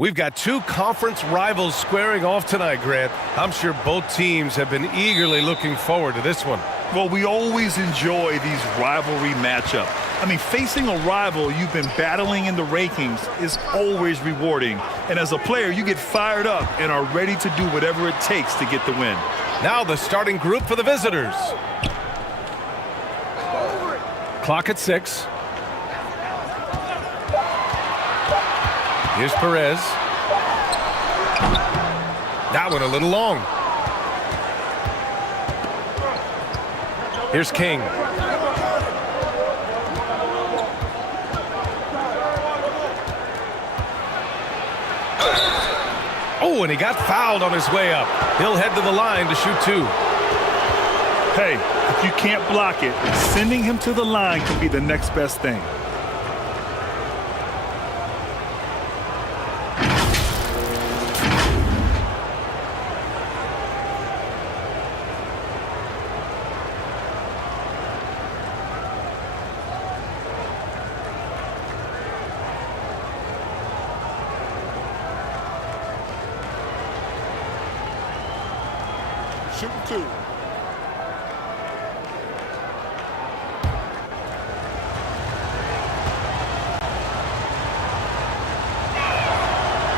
We've got two conference rivals squaring off tonight, Grant. I'm sure both teams have been eagerly looking forward to this one. Well, we always enjoy these rivalry matchups. I mean, facing a rival you've been battling in the rankings is always rewarding. And as a player, you get fired up and are ready to do whatever it takes to get the win. Now the starting group for the visitors. Clock at 6. Here's Perez. That one a little long. Here's King. Oh, and he got fouled on his way up. He'll head to the line to shoot 2. Hey, if you can't block it, sending him to the line can be the next best thing. Shooting 2.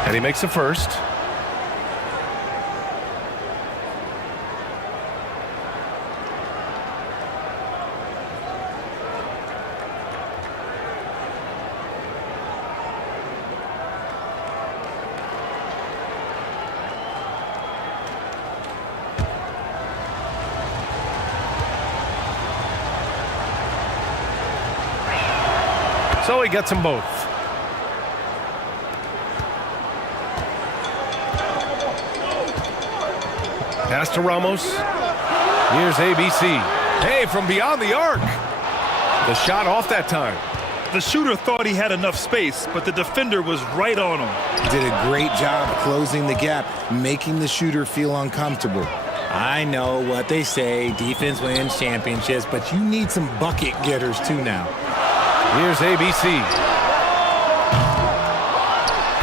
And he makes the first. So he gets them both. Pass to Ramos. Here's ABC. Hey, from beyond the arc. The shot off that time. The shooter thought he had enough space, but the defender was right on him. Did a great job closing the gap, making the shooter feel uncomfortable. I know what they say, defense wins championships, but you need some bucket getters too now. Here's ABC.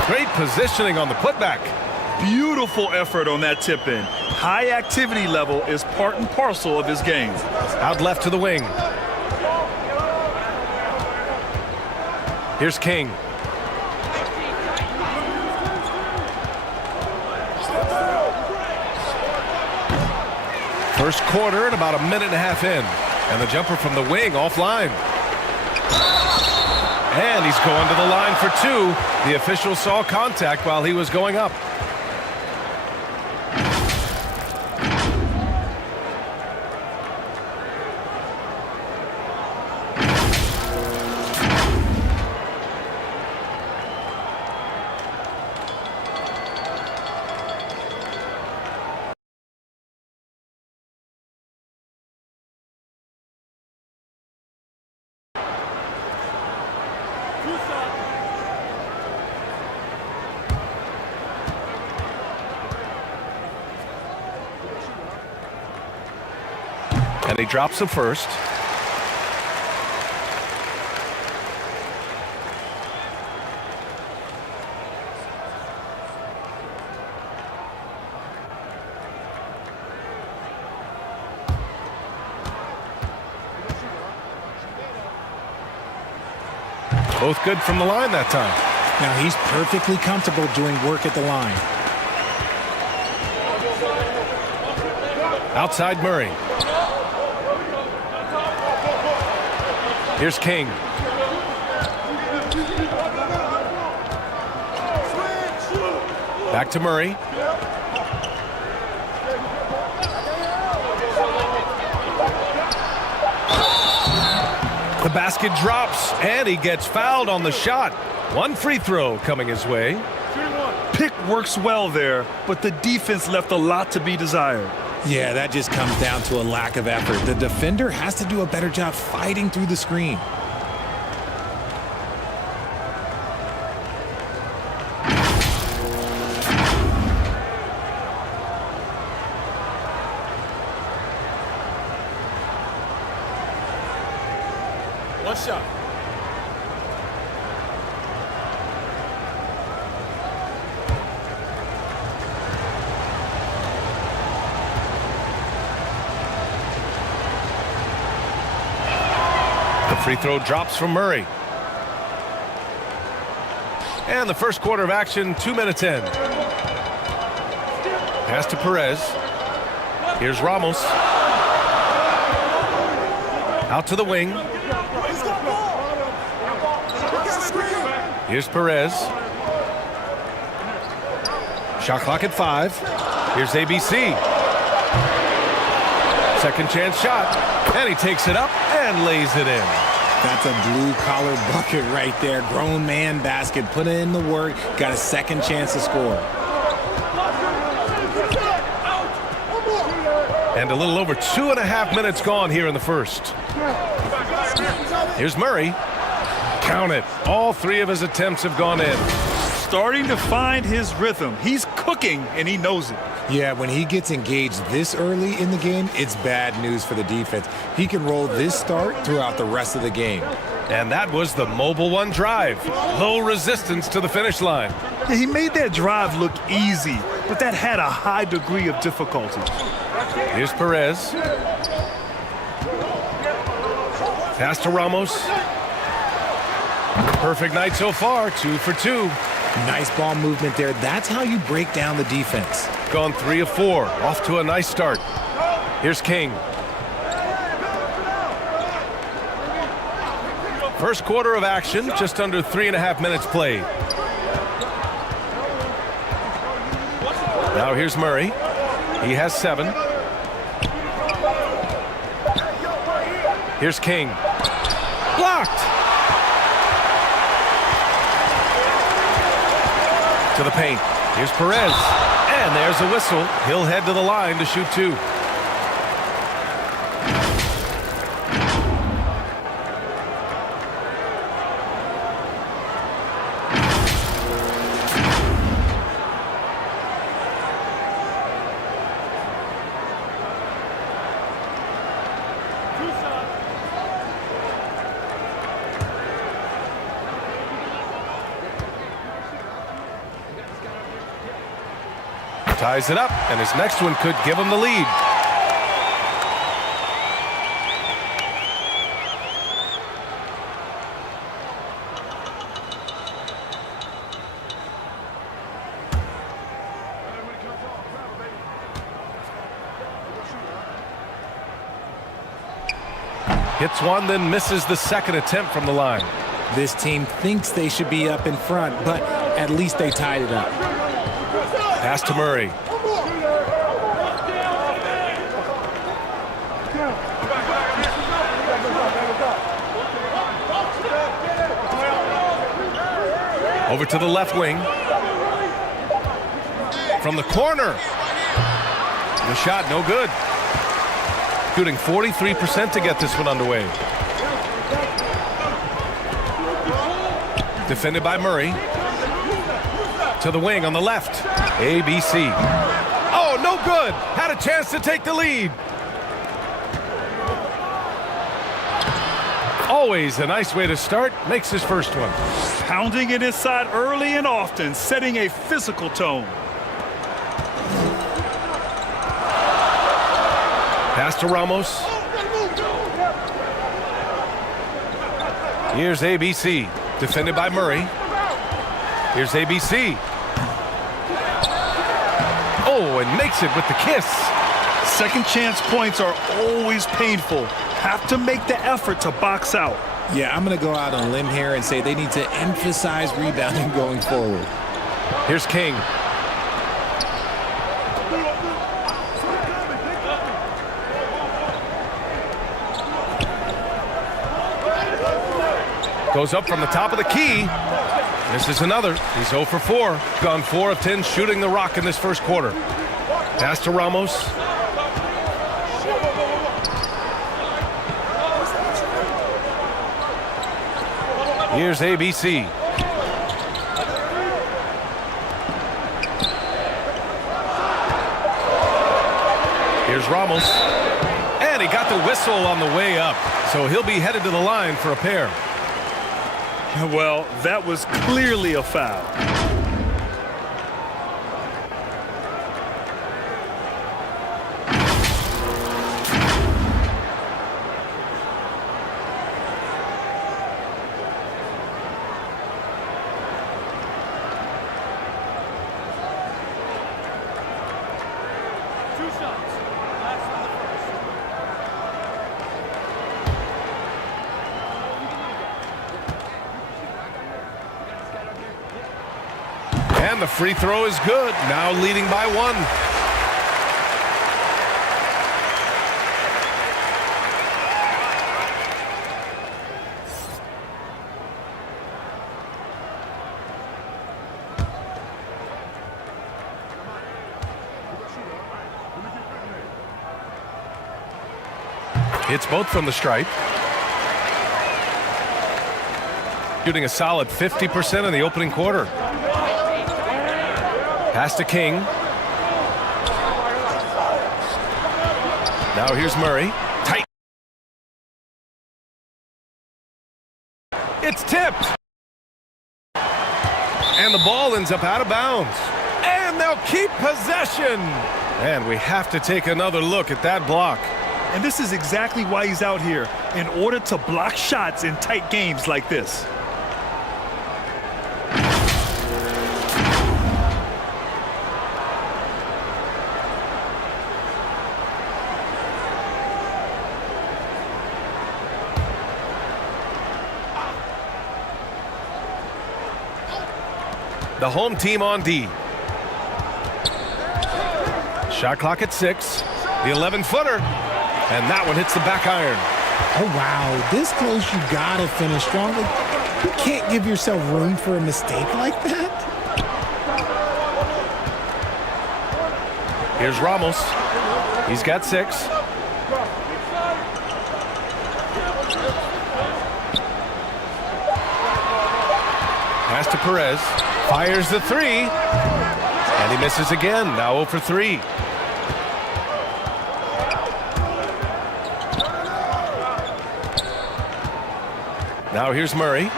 Great positioning on the putback. Beautiful effort on that tip-in. High activity level is part and parcel of his game. Out left to the wing. Here's King. First quarter and about a minute and a half in. And the jumper from the wing offline. And he's going to the line for 2. The official saw contact while he was going up. And he drops the first. Both good from the line that time. Now he's perfectly comfortable doing work at the line. Outside Murray. Here's King. Back to Murray. The basket drops, and he gets fouled on the shot. One free throw coming his way. Pick works well there, but the defense left a lot to be desired. Yeah, that just comes down to a lack of effort. The defender has to do a better job fighting through the screen. One shot. Free throw drops from Murray. And the first quarter of action, 2 minutes in. Pass to Perez. Here's Ramos. Out to the wing. Here's Perez. Shot clock at 5. Here's ABC. Second chance shot. And he takes it up and lays it in. That's a blue-collar bucket right there. Grown man basket. Put in the work. Got a second chance to score. And a little over 2.5 minutes gone here in the first. Here's Murray. Count it. All 3 of his attempts have gone in. Starting to find his rhythm. He's cooking, and he knows it. Yeah, when he gets engaged this early in the game, it's bad news for the defense. He can roll this start throughout the rest of the game. And that was the Mobile One drive. Low resistance to the finish line. Yeah, he made that drive look easy, but that had a high degree of difficulty. Here's Perez. Pass to Ramos. Perfect night so far, 2 for 2. Nice ball movement there. That's how you break down the defense. Gone 3 of 4. Off to a nice start. Here's King. First quarter of action, just under 3.5 minutes played. Now here's Murray. He has 7. Here's King. Blocked! To the paint. Here's Perez. And there's a whistle. He'll head to the line to shoot 2. Ties it up, and his next one could give him the lead. Hits one, then misses the second attempt from the line. This team thinks they should be up in front, but at least they tied it up. Pass to Murray. Over to the left wing. From the corner. The shot no good. Shooting 43% to get this one underway. Defended by Murray. To the wing on the left. ABC. Oh, no good. Had a chance to take the lead. Always a nice way to start. Makes his first one. Pounding it inside early and often, setting a physical tone. Pass to Ramos. Here's ABC. Defended by Murray. Here's ABC. Oh, and makes it with the kiss. Second chance points are always painful. Have to make the effort to box out. Yeah, I'm going to go out on a limb here and say they need to emphasize rebounding going forward. Here's King. Goes up from the top of the key. Misses another. He's 0 for 4. Gone 4 of 10 shooting the rock in this first quarter. Pass to Ramos. Here's ABC. Here's Ramos. And he got the whistle on the way up. So he'll be headed to the line for a pair. Well, that was clearly a foul. And the free throw is good. Now leading by 1. Hits both from the stripe. Shooting a solid 50% in the opening quarter. Pass to King. Now here's Murray. Tight. It's tipped. And the ball ends up out of bounds. And they'll keep possession. And we have to take another look at that block. And this is exactly why he's out here, in order to block shots in tight games like this. The home team on D. Shot clock at 6. The 11-footer. And that one hits the back iron. Oh, wow. This close, you got to finish strong. You can't give yourself room for a mistake like that. Here's Ramos. He's got 6. Pass to Perez. Fires the 3. And he misses again. Now 0 for 3. Now here's Murray.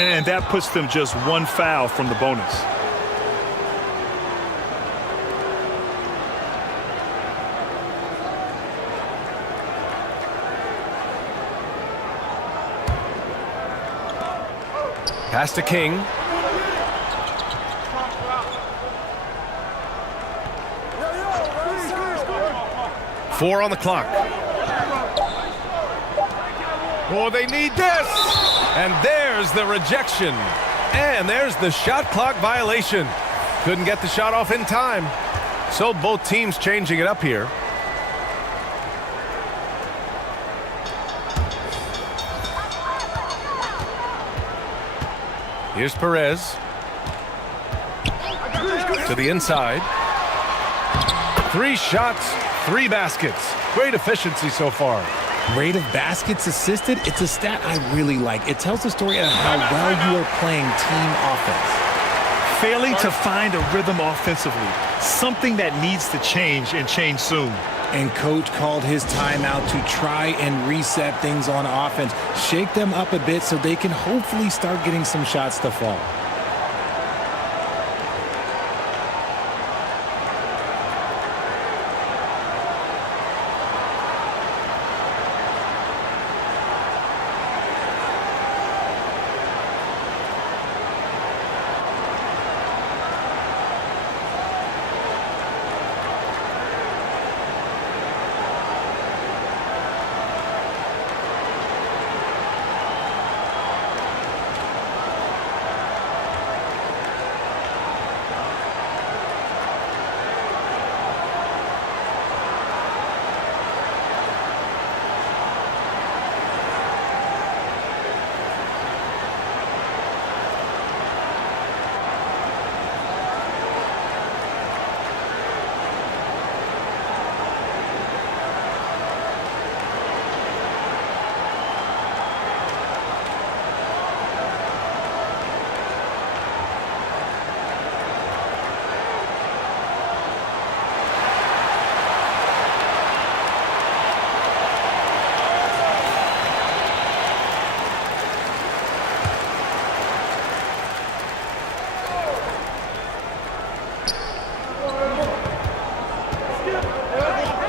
And that puts them just 1 foul from the bonus. Pass to King. Four on the clock. Oh, they need this. And there's the rejection. And there's the shot clock violation. Couldn't get the shot off in time. So both teams changing it up here. Here's Perez. To the inside. 3 shots, 3 baskets. Great efficiency so far. Rate of baskets assisted, it's a stat I really like. It tells the story of how well you are playing team offense. Failing to find a rhythm offensively, something that needs to change and change soon. And coach called his timeout to try and reset things on offense. Shake them up a bit so they can hopefully start getting some shots to fall.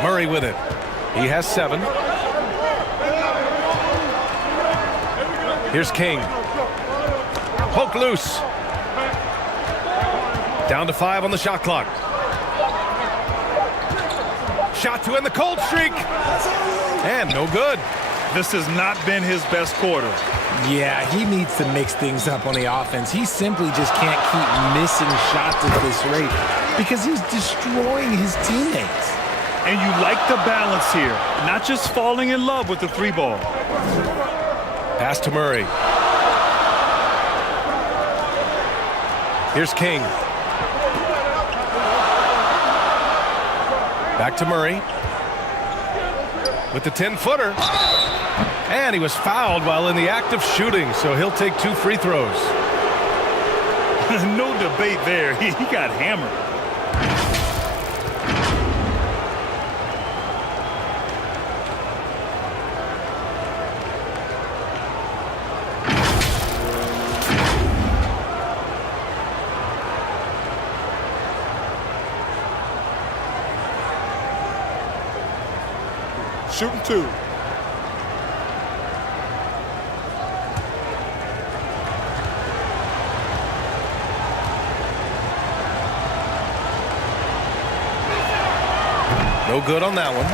Murray with it. He has 7. Here's King. Poke loose. Down to 5 on the shot clock. Shot to end the cold streak. And no good. This has not been his best quarter. Yeah, he needs to mix things up on the offense. He simply just can't keep missing shots at this rate because he's destroying his teammates. And you like the balance here, not just falling in love with the three ball. Pass to Murray. Here's King. Back to Murray. With the 10-footer. And he was fouled while in the act of shooting, so he'll take 2 free throws. No debate there. He got hammered. Shooting 2. No good on that one.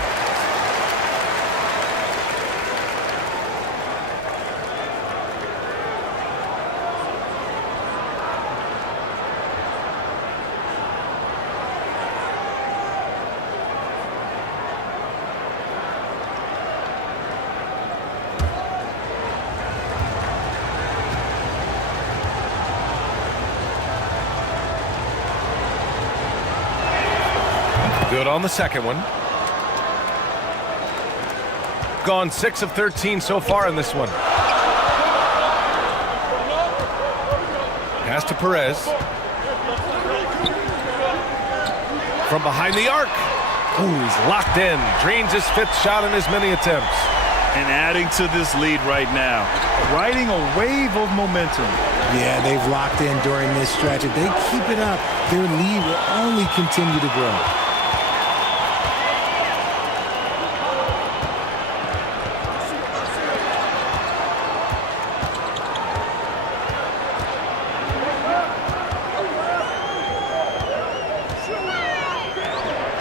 Good on the second one. Gone 6 of 13 so far in this one. Pass to Perez. From behind the arc. Ooh, he's locked in. Drains his 5th shot in as many attempts. And adding to this lead right now. Riding a wave of momentum. Yeah, they've locked in during this stretch. If they keep it up, their lead will only continue to grow.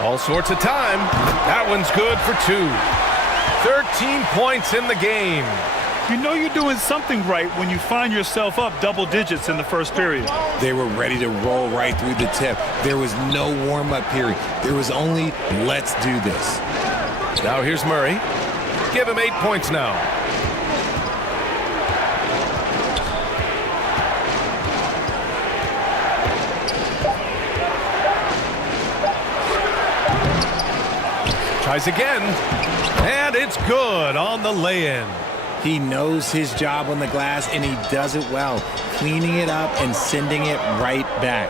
All sorts of time. That one's good for 2. 13 points in the game. You know you're doing something right when you find yourself up double digits in the first period. They were ready to roll right through the tip. There was no warm-up period. There was only, let's do this. Now here's Murray. Give him 8 points now. Tries again, and it's good on the lay-in. He knows his job on the glass, and he does it well, cleaning it up and sending it right back.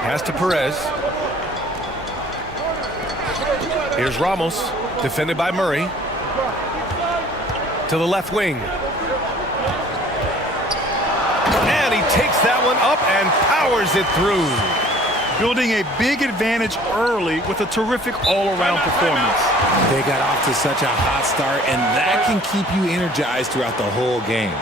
Pass to Perez. Here's Ramos, defended by Murray. To the left wing. And he takes that one up and powers it through. Building a big advantage early with a terrific all-around performance. They got off to such a hot start, and that can keep you energized throughout the whole game.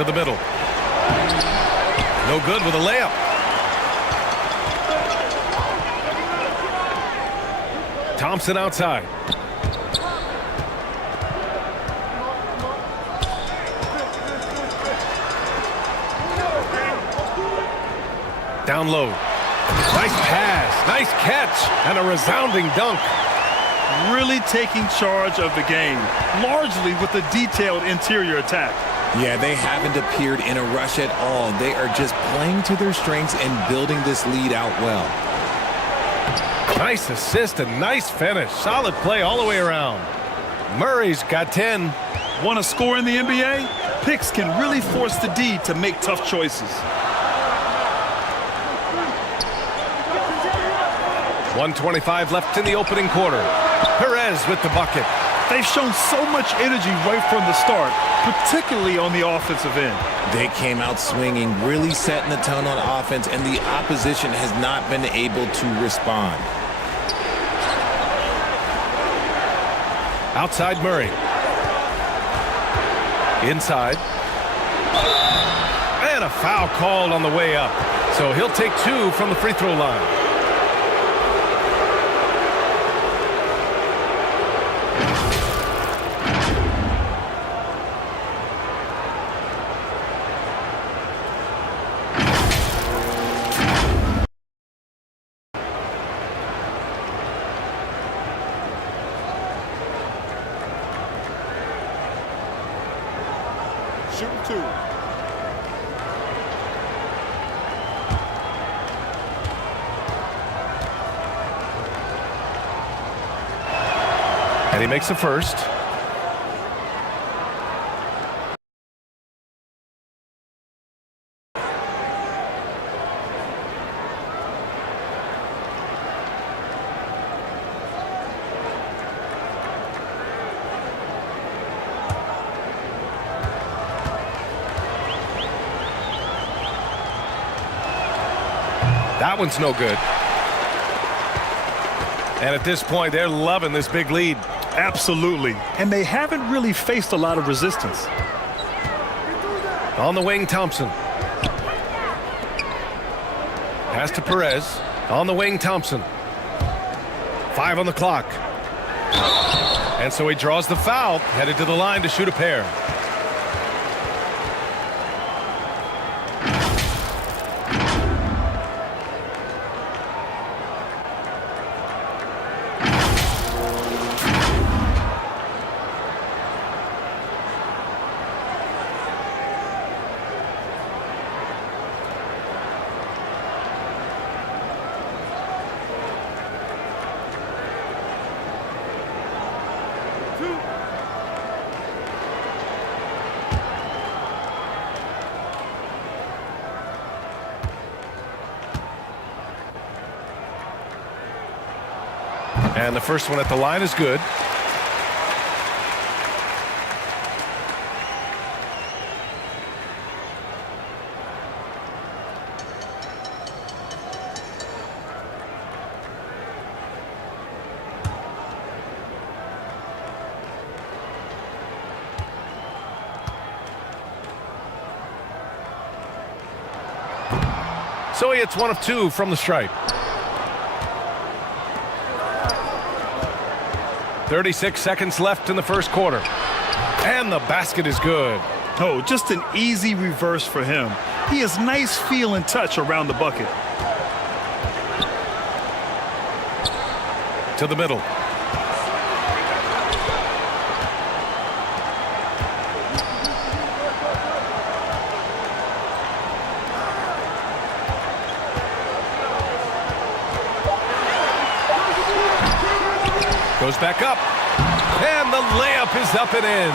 To the middle. No good with a layup. Thompson outside. Down low. Nice pass, nice catch, and a resounding dunk. Really taking charge of the game, largely with a detailed interior attack. Yeah, they haven't appeared in a rush at all. They are just playing to their strengths and building this lead out well. Nice assist and nice finish. Solid play all the way around. Murray's got 10. Want to score in the NBA? Picks can really force the D to make tough choices. 1:25 left in the opening quarter. Perez with the bucket. They've shown so much energy right from the start, particularly on the offensive end. They came out swinging, really setting the tone on offense, and the opposition has not been able to respond. Outside Murray. Inside. And a foul called on the way up. So he'll take 2 from the free throw line. Shooting 2. And he makes the first. That one's no good. And at this point, they're loving this big lead. Absolutely. And they haven't really faced a lot of resistance. On the wing, Thompson. Pass to Perez. On the wing, Thompson. 5 on the clock. And so he draws the foul, headed to the line to shoot a pair. And the first one at the line is good. So he hits 1 of 2 from the stripe. 36 seconds left in the first quarter. And the basket is good. Oh, just an easy reverse for him. He has nice feel and touch around the bucket. To the middle. Goes back up. And the layup is up and in.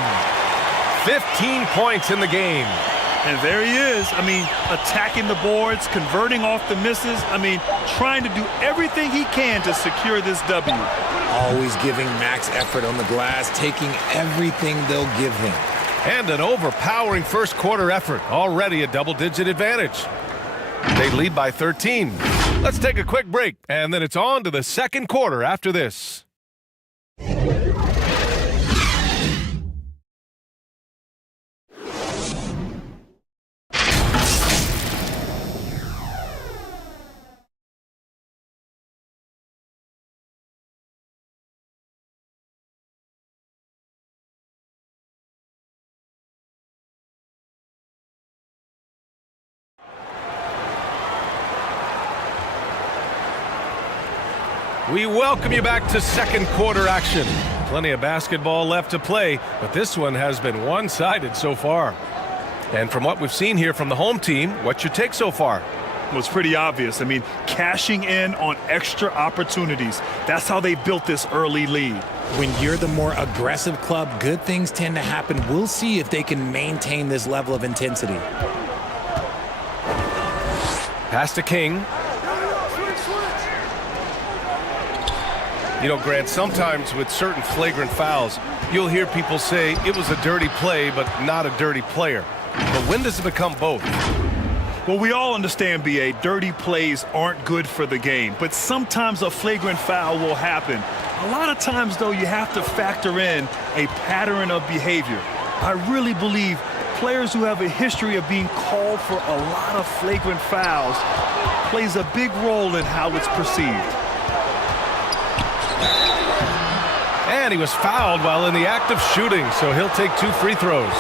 15 points in the game. And there he is. I mean, attacking the boards, converting off the misses. I mean, trying to do everything he can to secure this W. Always giving max effort on the glass, taking everything they'll give him. And an overpowering first quarter effort. Already a double-digit advantage. They lead by 13. Let's take a quick break, and then it's on to the second quarter after this. We welcome you back to second quarter action. Plenty of basketball left to play, but this one has been one-sided so far. And from what we've seen here from the home team, what's your take so far? Well, it's pretty obvious. I mean, cashing in on extra opportunities. That's how they built this early lead. When you're the more aggressive club, good things tend to happen. We'll see if they can maintain this level of intensity. Pass to King. You know, Grant, sometimes with certain flagrant fouls, you'll hear people say it was a dirty play, but not a dirty player. But when does it become both? Well, we all understand, B.A., dirty plays aren't good for the game, but sometimes a flagrant foul will happen. A lot of times, though, you have to factor in a pattern of behavior. I really believe players who have a history of being called for a lot of flagrant fouls plays a big role in how it's perceived. And he was fouled while in the act of shooting, so he'll take 2 free throws.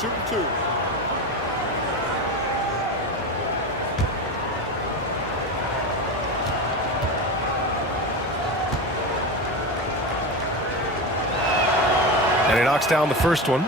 Shooting 2. And he knocks down the first one.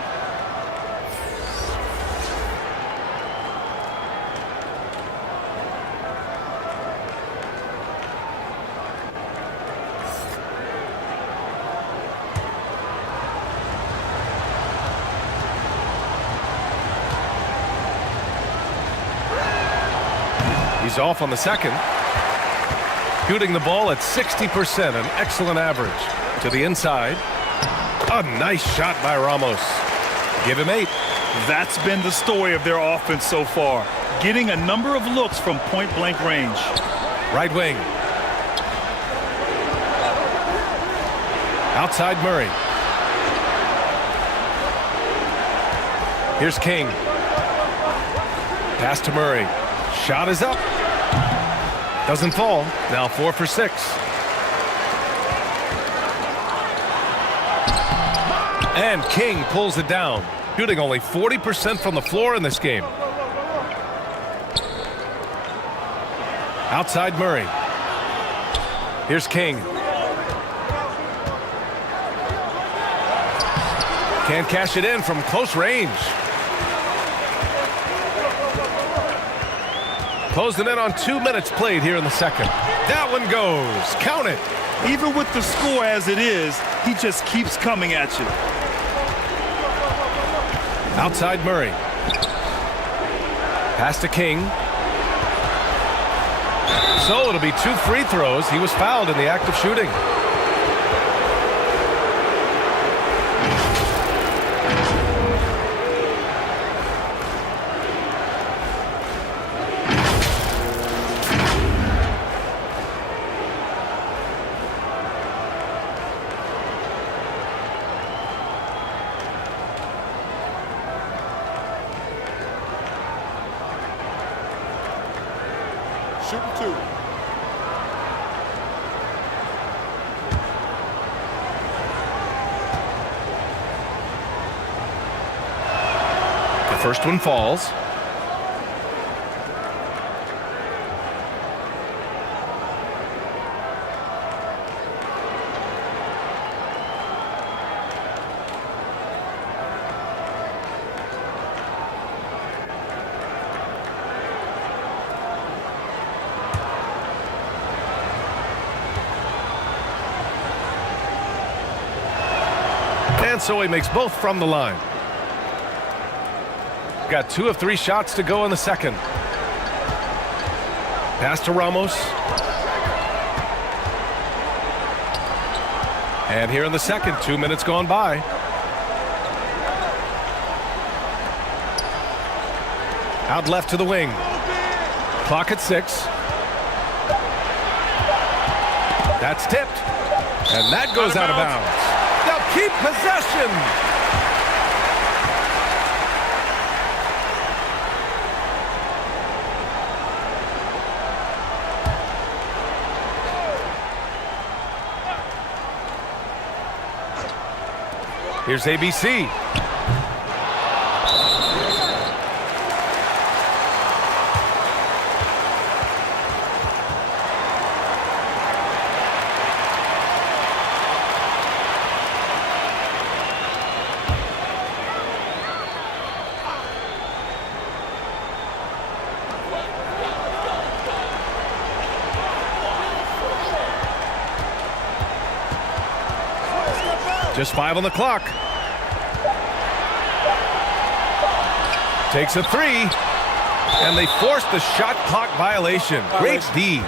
He's off on the second. Shooting the ball at 60%, an excellent average. To the inside. A nice shot by Ramos. Give him 8. That's been the story of their offense so far, getting a number of looks from point-blank range. Right wing. Outside Murray. Here's King. Pass to Murray. Shot is up. Doesn't fall. Now 4 for 6. And King pulls it down, shooting only 40% from the floor in this game. Outside Murray. Here's King. Can't cash it in from close range. Closing in on 2 minutes played here in the second. That one goes. Count it. Even with the score as it is, he just keeps coming at you. Outside Murray. Pass to King. So it'll be 2 free throws. He was fouled in the act of shooting. Shooting 2. The first one falls. And so he makes both from the line. Got 2 of 3 shots to go in the second. Pass to Ramos. And here in the second, 2 minutes gone by. Out left to the wing. Clock at 6. That's tipped. And that goes out of bounds. They'll keep possession. Here's ABC. Just 5 on the clock. Takes a 3. And they forced the shot clock violation. Great D.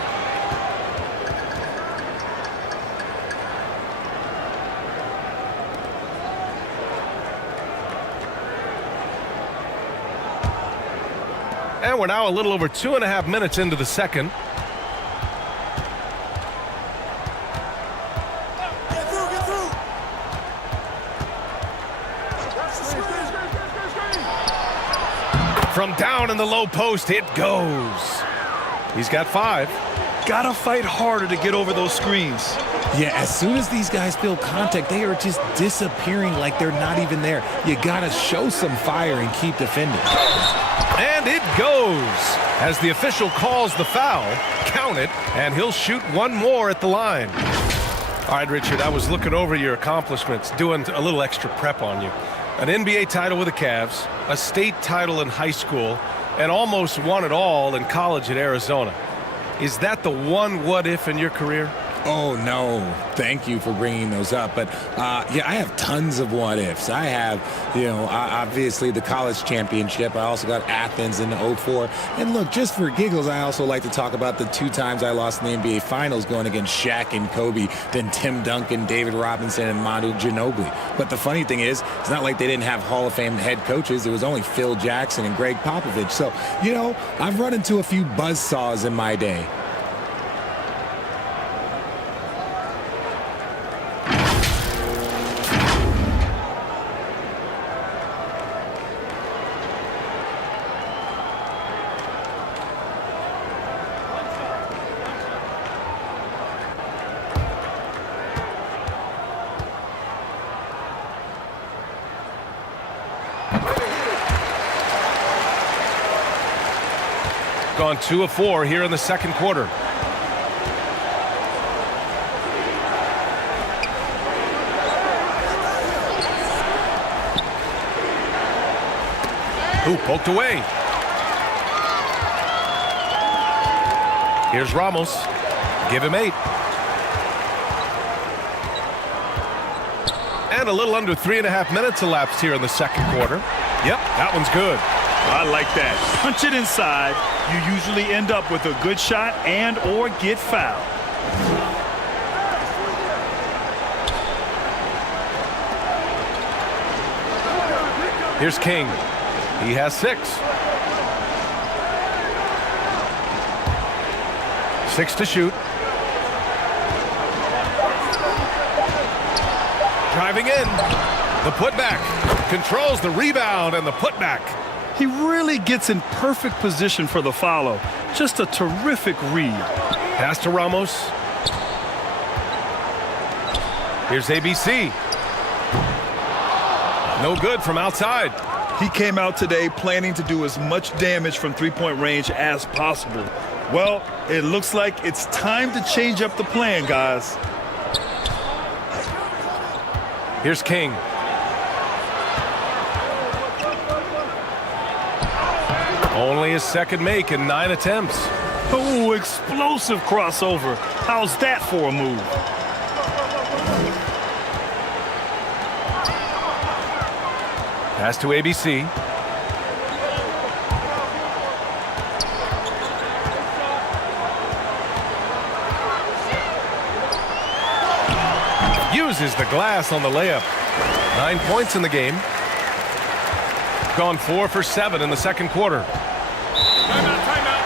And we're now a little over 2.5 minutes into the second. From down in the low post, it goes. He's got 5. Gotta fight harder to get over those screens. Yeah, as soon as these guys feel contact, they are just disappearing like they're not even there. You gotta show some fire and keep defending. And it goes. As the official calls the foul, count it, and he'll shoot one more at the line. All right, Richard, I was looking over your accomplishments, doing a little extra prep on you. An NBA title with the Cavs, a state title in high school, and almost won it all in college at Arizona. Is that the one what-if in your career? Oh, no. Thank you for bringing those up. But, yeah, I have tons of what-ifs. I have, obviously the college championship. I also got Athens in '04. And, look, just for giggles, I also like to talk about the 2 times I lost in the NBA Finals going against Shaq and Kobe, then Tim Duncan, David Robinson, and Manu Ginobili. But the funny thing is, it's not like they didn't have Hall of Fame head coaches. It was only Phil Jackson and Greg Popovich. So, I've run into a few buzzsaws in my day. Gone 2 of 4 here in the second quarter. Ooh, poked away. Here's Ramos. Give him 8. And a little under 3.5 minutes elapsed here in the second quarter. Yep, that one's good. I like that. Punch it inside. You usually end up with a good shot and or get fouled. Here's King. He has 6. 6 to shoot. Driving in. The putback. Controls the rebound and the putback. He really gets in perfect position for the follow. Just a terrific read. Pass to Ramos. Here's ABC. No good from outside. He came out today planning to do as much damage from three-point range as possible. Well, it looks like it's time to change up the plan, guys. Here's King. Only his second make in 9 attempts. Oh, explosive crossover. How's that for a move? Pass to ABC. Uses the glass on the layup. 9 points in the game. Gone 4 for 7 in the second quarter. Timeout, timeout.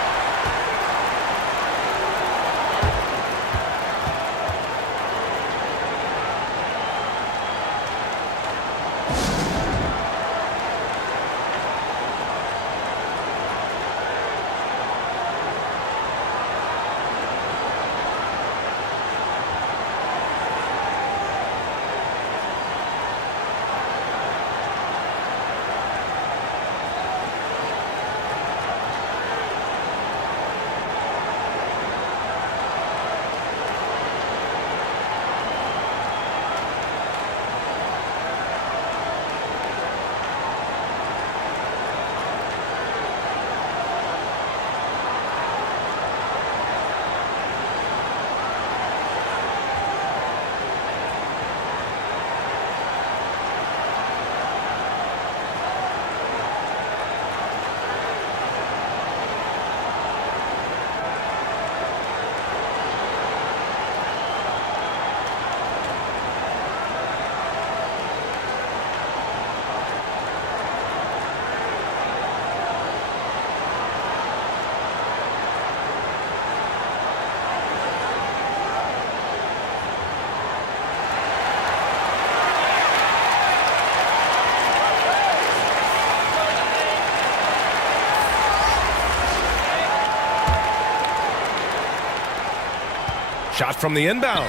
Shot from the inbound.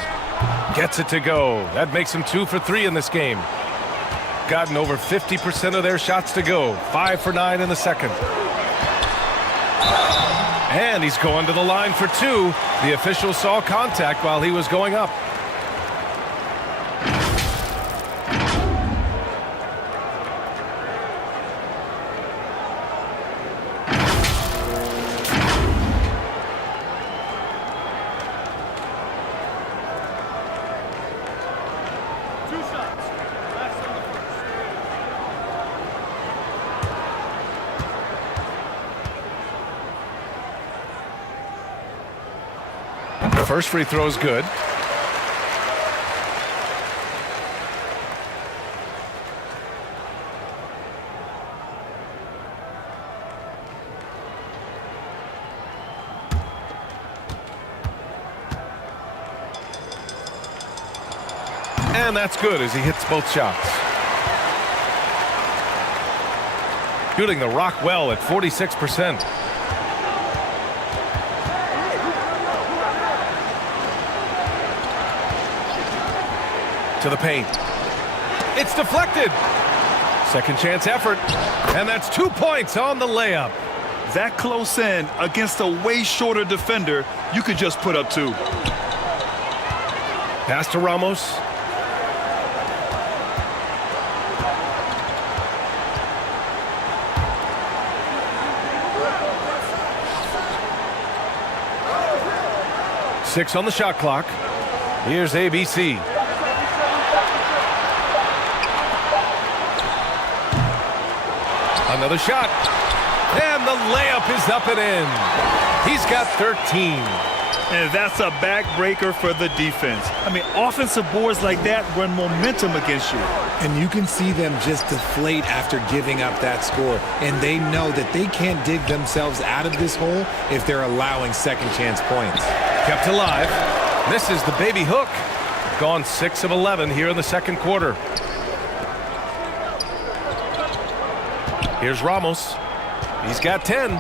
Gets it to go. That makes him 2 for 3 in this game. Gotten over 50% of their shots to go. 5 for 9 in the second. And he's going to the line for 2. The official saw contact while he was going up. First free throw is good. And that's good as he hits both shots. Shooting the rock well at 46%. To the paint. It's deflected. Second chance effort. And that's 2 points on the layup. That close in against a way shorter defender, you could just put up 2. Pass to Ramos. Six on the shot clock. Here's ABC. Another shot. And the layup is up and in. He's got 13. And that's a backbreaker for the defense. I mean, offensive boards like that run momentum against you. And you can see them just deflate after giving up that score. And they know that they can't dig themselves out of this hole if they're allowing second chance points. Kept alive. This is the baby hook. Gone 6 of 11 here in the second quarter. Here's Ramos. He's got 10.